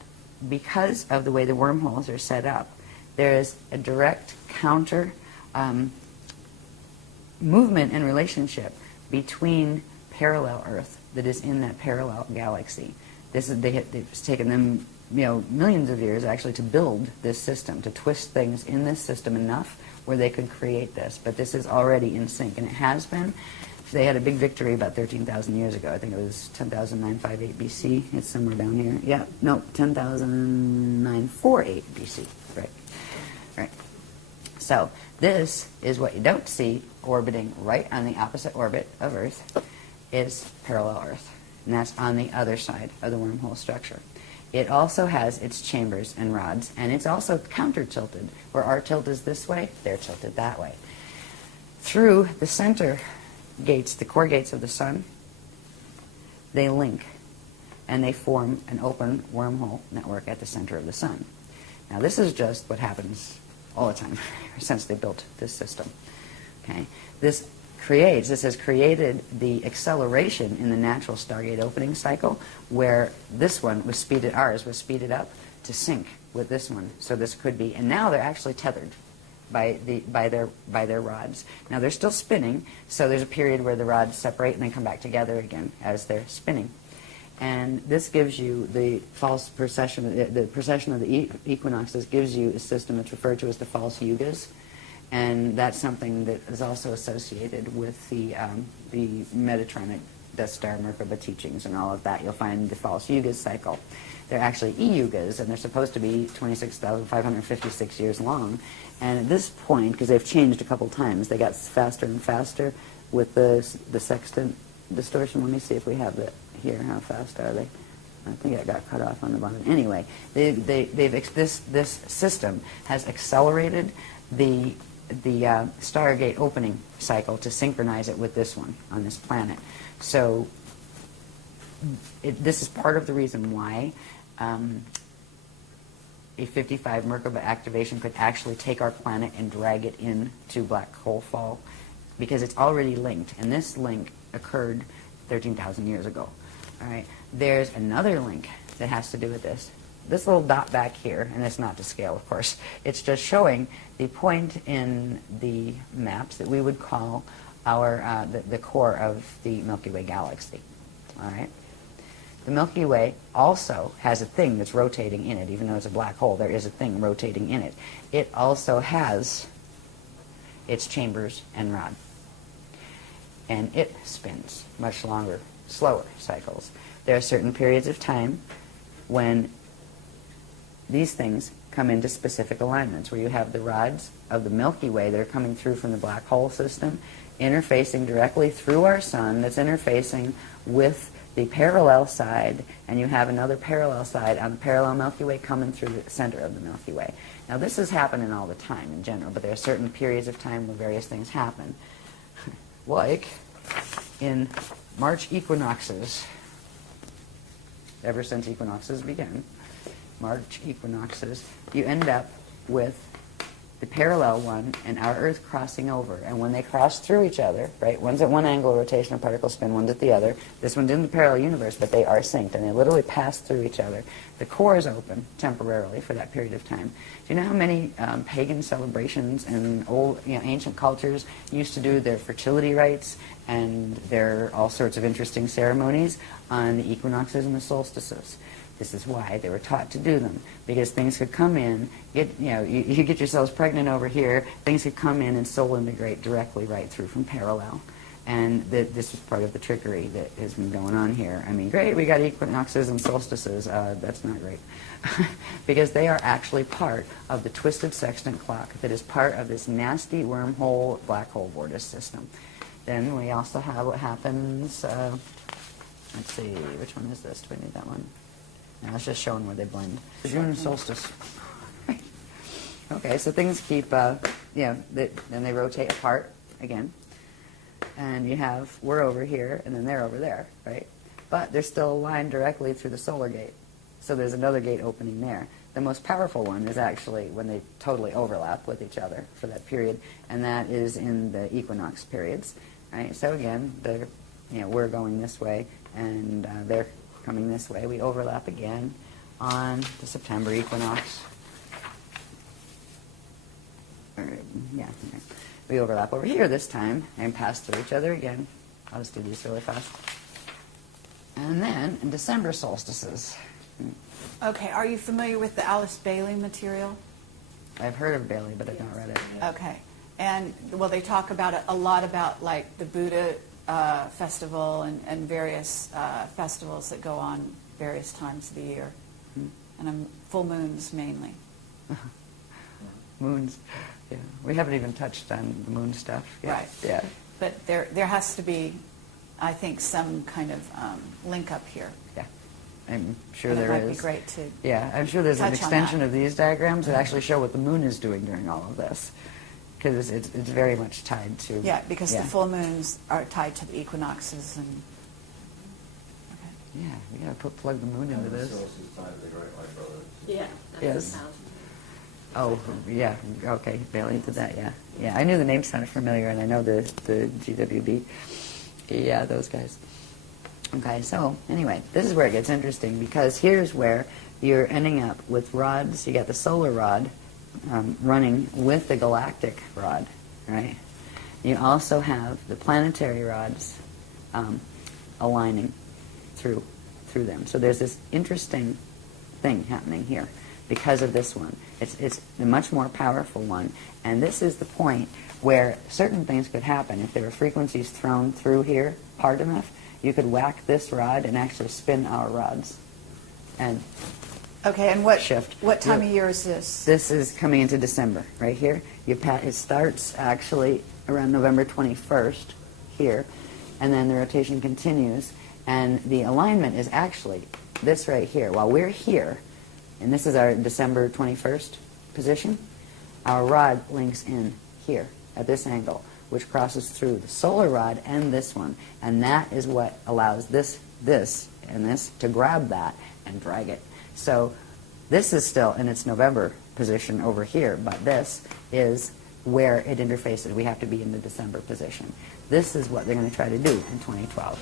because of the way the wormholes are set up, there is a direct counter movement and relationship between parallel Earth that is in that parallel galaxy. They've taken them millions of years actually to build this system, to twist things in this system enough where they could create this. But this is already in sync, and it has been. They had a big victory about 13,000 years ago. I think it was 10,958 BC. It's somewhere down here. Yeah, no, 10,948 BC. Right. So this is what you don't see orbiting right on the opposite orbit of Earth is parallel Earth. And that's on the other side of the wormhole structure. It also has its chambers and rods, and it's also counter-tilted. Where our tilt is this way, they're tilted that way. Through the center gates, the core gates of the sun, they link, and they form an open wormhole network at the center of the sun. Now this is just what happens all the time since they built this system. Okay, this has created the acceleration in the natural Stargate opening cycle, where this one was ours was speeded up to sync with this one. So this could be, and now they're actually tethered by their rods. Now they're still spinning, so there's a period where the rods separate and then come back together again as they're spinning. And this gives you the false precession, the precession of the equinoxes gives you a system that's referred to as the false yugas. And that's something that is also associated with the Metatronic Death Star Merkaba teachings and all of that. You'll find the false yugas cycle. They're actually e-yugas, and they're supposed to be 26,556 years long. And at this point, because they've changed a couple times, they got faster and faster with the sextant distortion. Let me see if we have it here. How fast are they? I think it got cut off on the bottom. Anyway, this system has accelerated the Stargate opening cycle to synchronize it with this one on this planet. So this is part of the reason why a 55 Merkaba activation could actually take our planet and drag it into black hole fall, because it's already linked, and this link occurred 13,000 years ago. All right. There's another link that has to do with this. This little dot back here, and it's not to scale, of course, it's just showing the point in the maps that we would call our the core of the Milky Way galaxy. All right. The Milky Way also has a thing that's rotating in it. Even though it's a black hole, there is a thing rotating in it. It also has its chambers and rod. And it spins much longer, slower cycles. There are certain periods of time when these things come into specific alignments, where you have the rods of the Milky Way that are coming through from the black hole system, interfacing directly through our sun, that's interfacing with the parallel side, and you have another parallel side on the parallel Milky Way coming through the center of the Milky Way. Now this is happening all the time in general, but there are certain periods of time where various things happen. Like in March equinoxes, ever since equinoxes began, March equinoxes, you end up with the parallel one and our Earth crossing over. And when they cross through each other, right, one's at one angle of rotation of particle spin, one's at the other. This one's in the parallel universe, but they are synced, and they literally pass through each other. The core is open temporarily for that period of time. Do you know how many pagan celebrations and old, ancient cultures used to do their fertility rites and their all sorts of interesting ceremonies on the equinoxes and the solstices? This is why they were taught to do them, because things could come in, you get yourselves pregnant over here, things could come in and soul integrate directly right through from parallel. And this is part of the trickery that has been going on here. I mean, great, we got equinoxes and solstices. That's not great. Because they are actually part of the twisted sextant clock that is part of this nasty wormhole black hole vortex system. Then we also have what happens, let's see, which one is this? Do we need that one? Now it's just showing where they blend. June solstice. Okay, so things keep, then they rotate apart again. And we're over here, and then they're over there, right? But they're still aligned directly through the solar gate. So there's another gate opening there. The most powerful one is actually when they totally overlap with each other for that period, and that is in the equinox periods, right? So again, we're going this way, and they're coming this way. We overlap again on the September equinox. We overlap over here this time and pass through each other again. I'll just do these really fast. And then in December solstices. Okay, are you familiar with the Alice Bailey material? I've heard of Bailey, but I've not read it. Okay. And, well, they talk about it a lot about, like, the Buddha festival and various festivals that go on various times of the year. And full moons mainly. Moons. Yeah. We haven't even touched on the moon stuff yet. Right. Yeah. But there has to be, I think, some kind of link up here. Yeah. I'm sure and there is. It might be great to Yeah, I'm sure there's an touch on extension that. of these diagrams that actually show what the moon is doing during all of this. Because it's very much tied to... Yeah, because the full moons are tied to the equinoxes and... Yeah, we got to plug the moon into this. Yeah. Yes. Oh, yeah. Okay, Bailey did that, yeah. Yeah, I knew the name sounded familiar, and I know the GWB. Yeah, those guys. Okay, so anyway, this is where it gets interesting, because here's where you're ending up with rods. You got the solar rod running with the galactic rod, right? You also have the planetary rods aligning through them. So there's this interesting thing happening here because of this one. It's a much more powerful one, and this is the point where certain things could happen. If there were frequencies thrown through here hard enough, you could whack this rod and actually spin our rods. And okay, and what shift. What time of year is this? This is coming into December, right here. It starts actually around November 21st here, and then the rotation continues, and the alignment is actually this right here. While we're here, and this is our December 21st position, our rod links in here at this angle, which crosses through the solar rod and this one, and that is what allows this, and this to grab that and drag it. So this is still in its November position over here, but this is where it interfaces. We have to be in the December position. This is what they're going to try to do in 2012.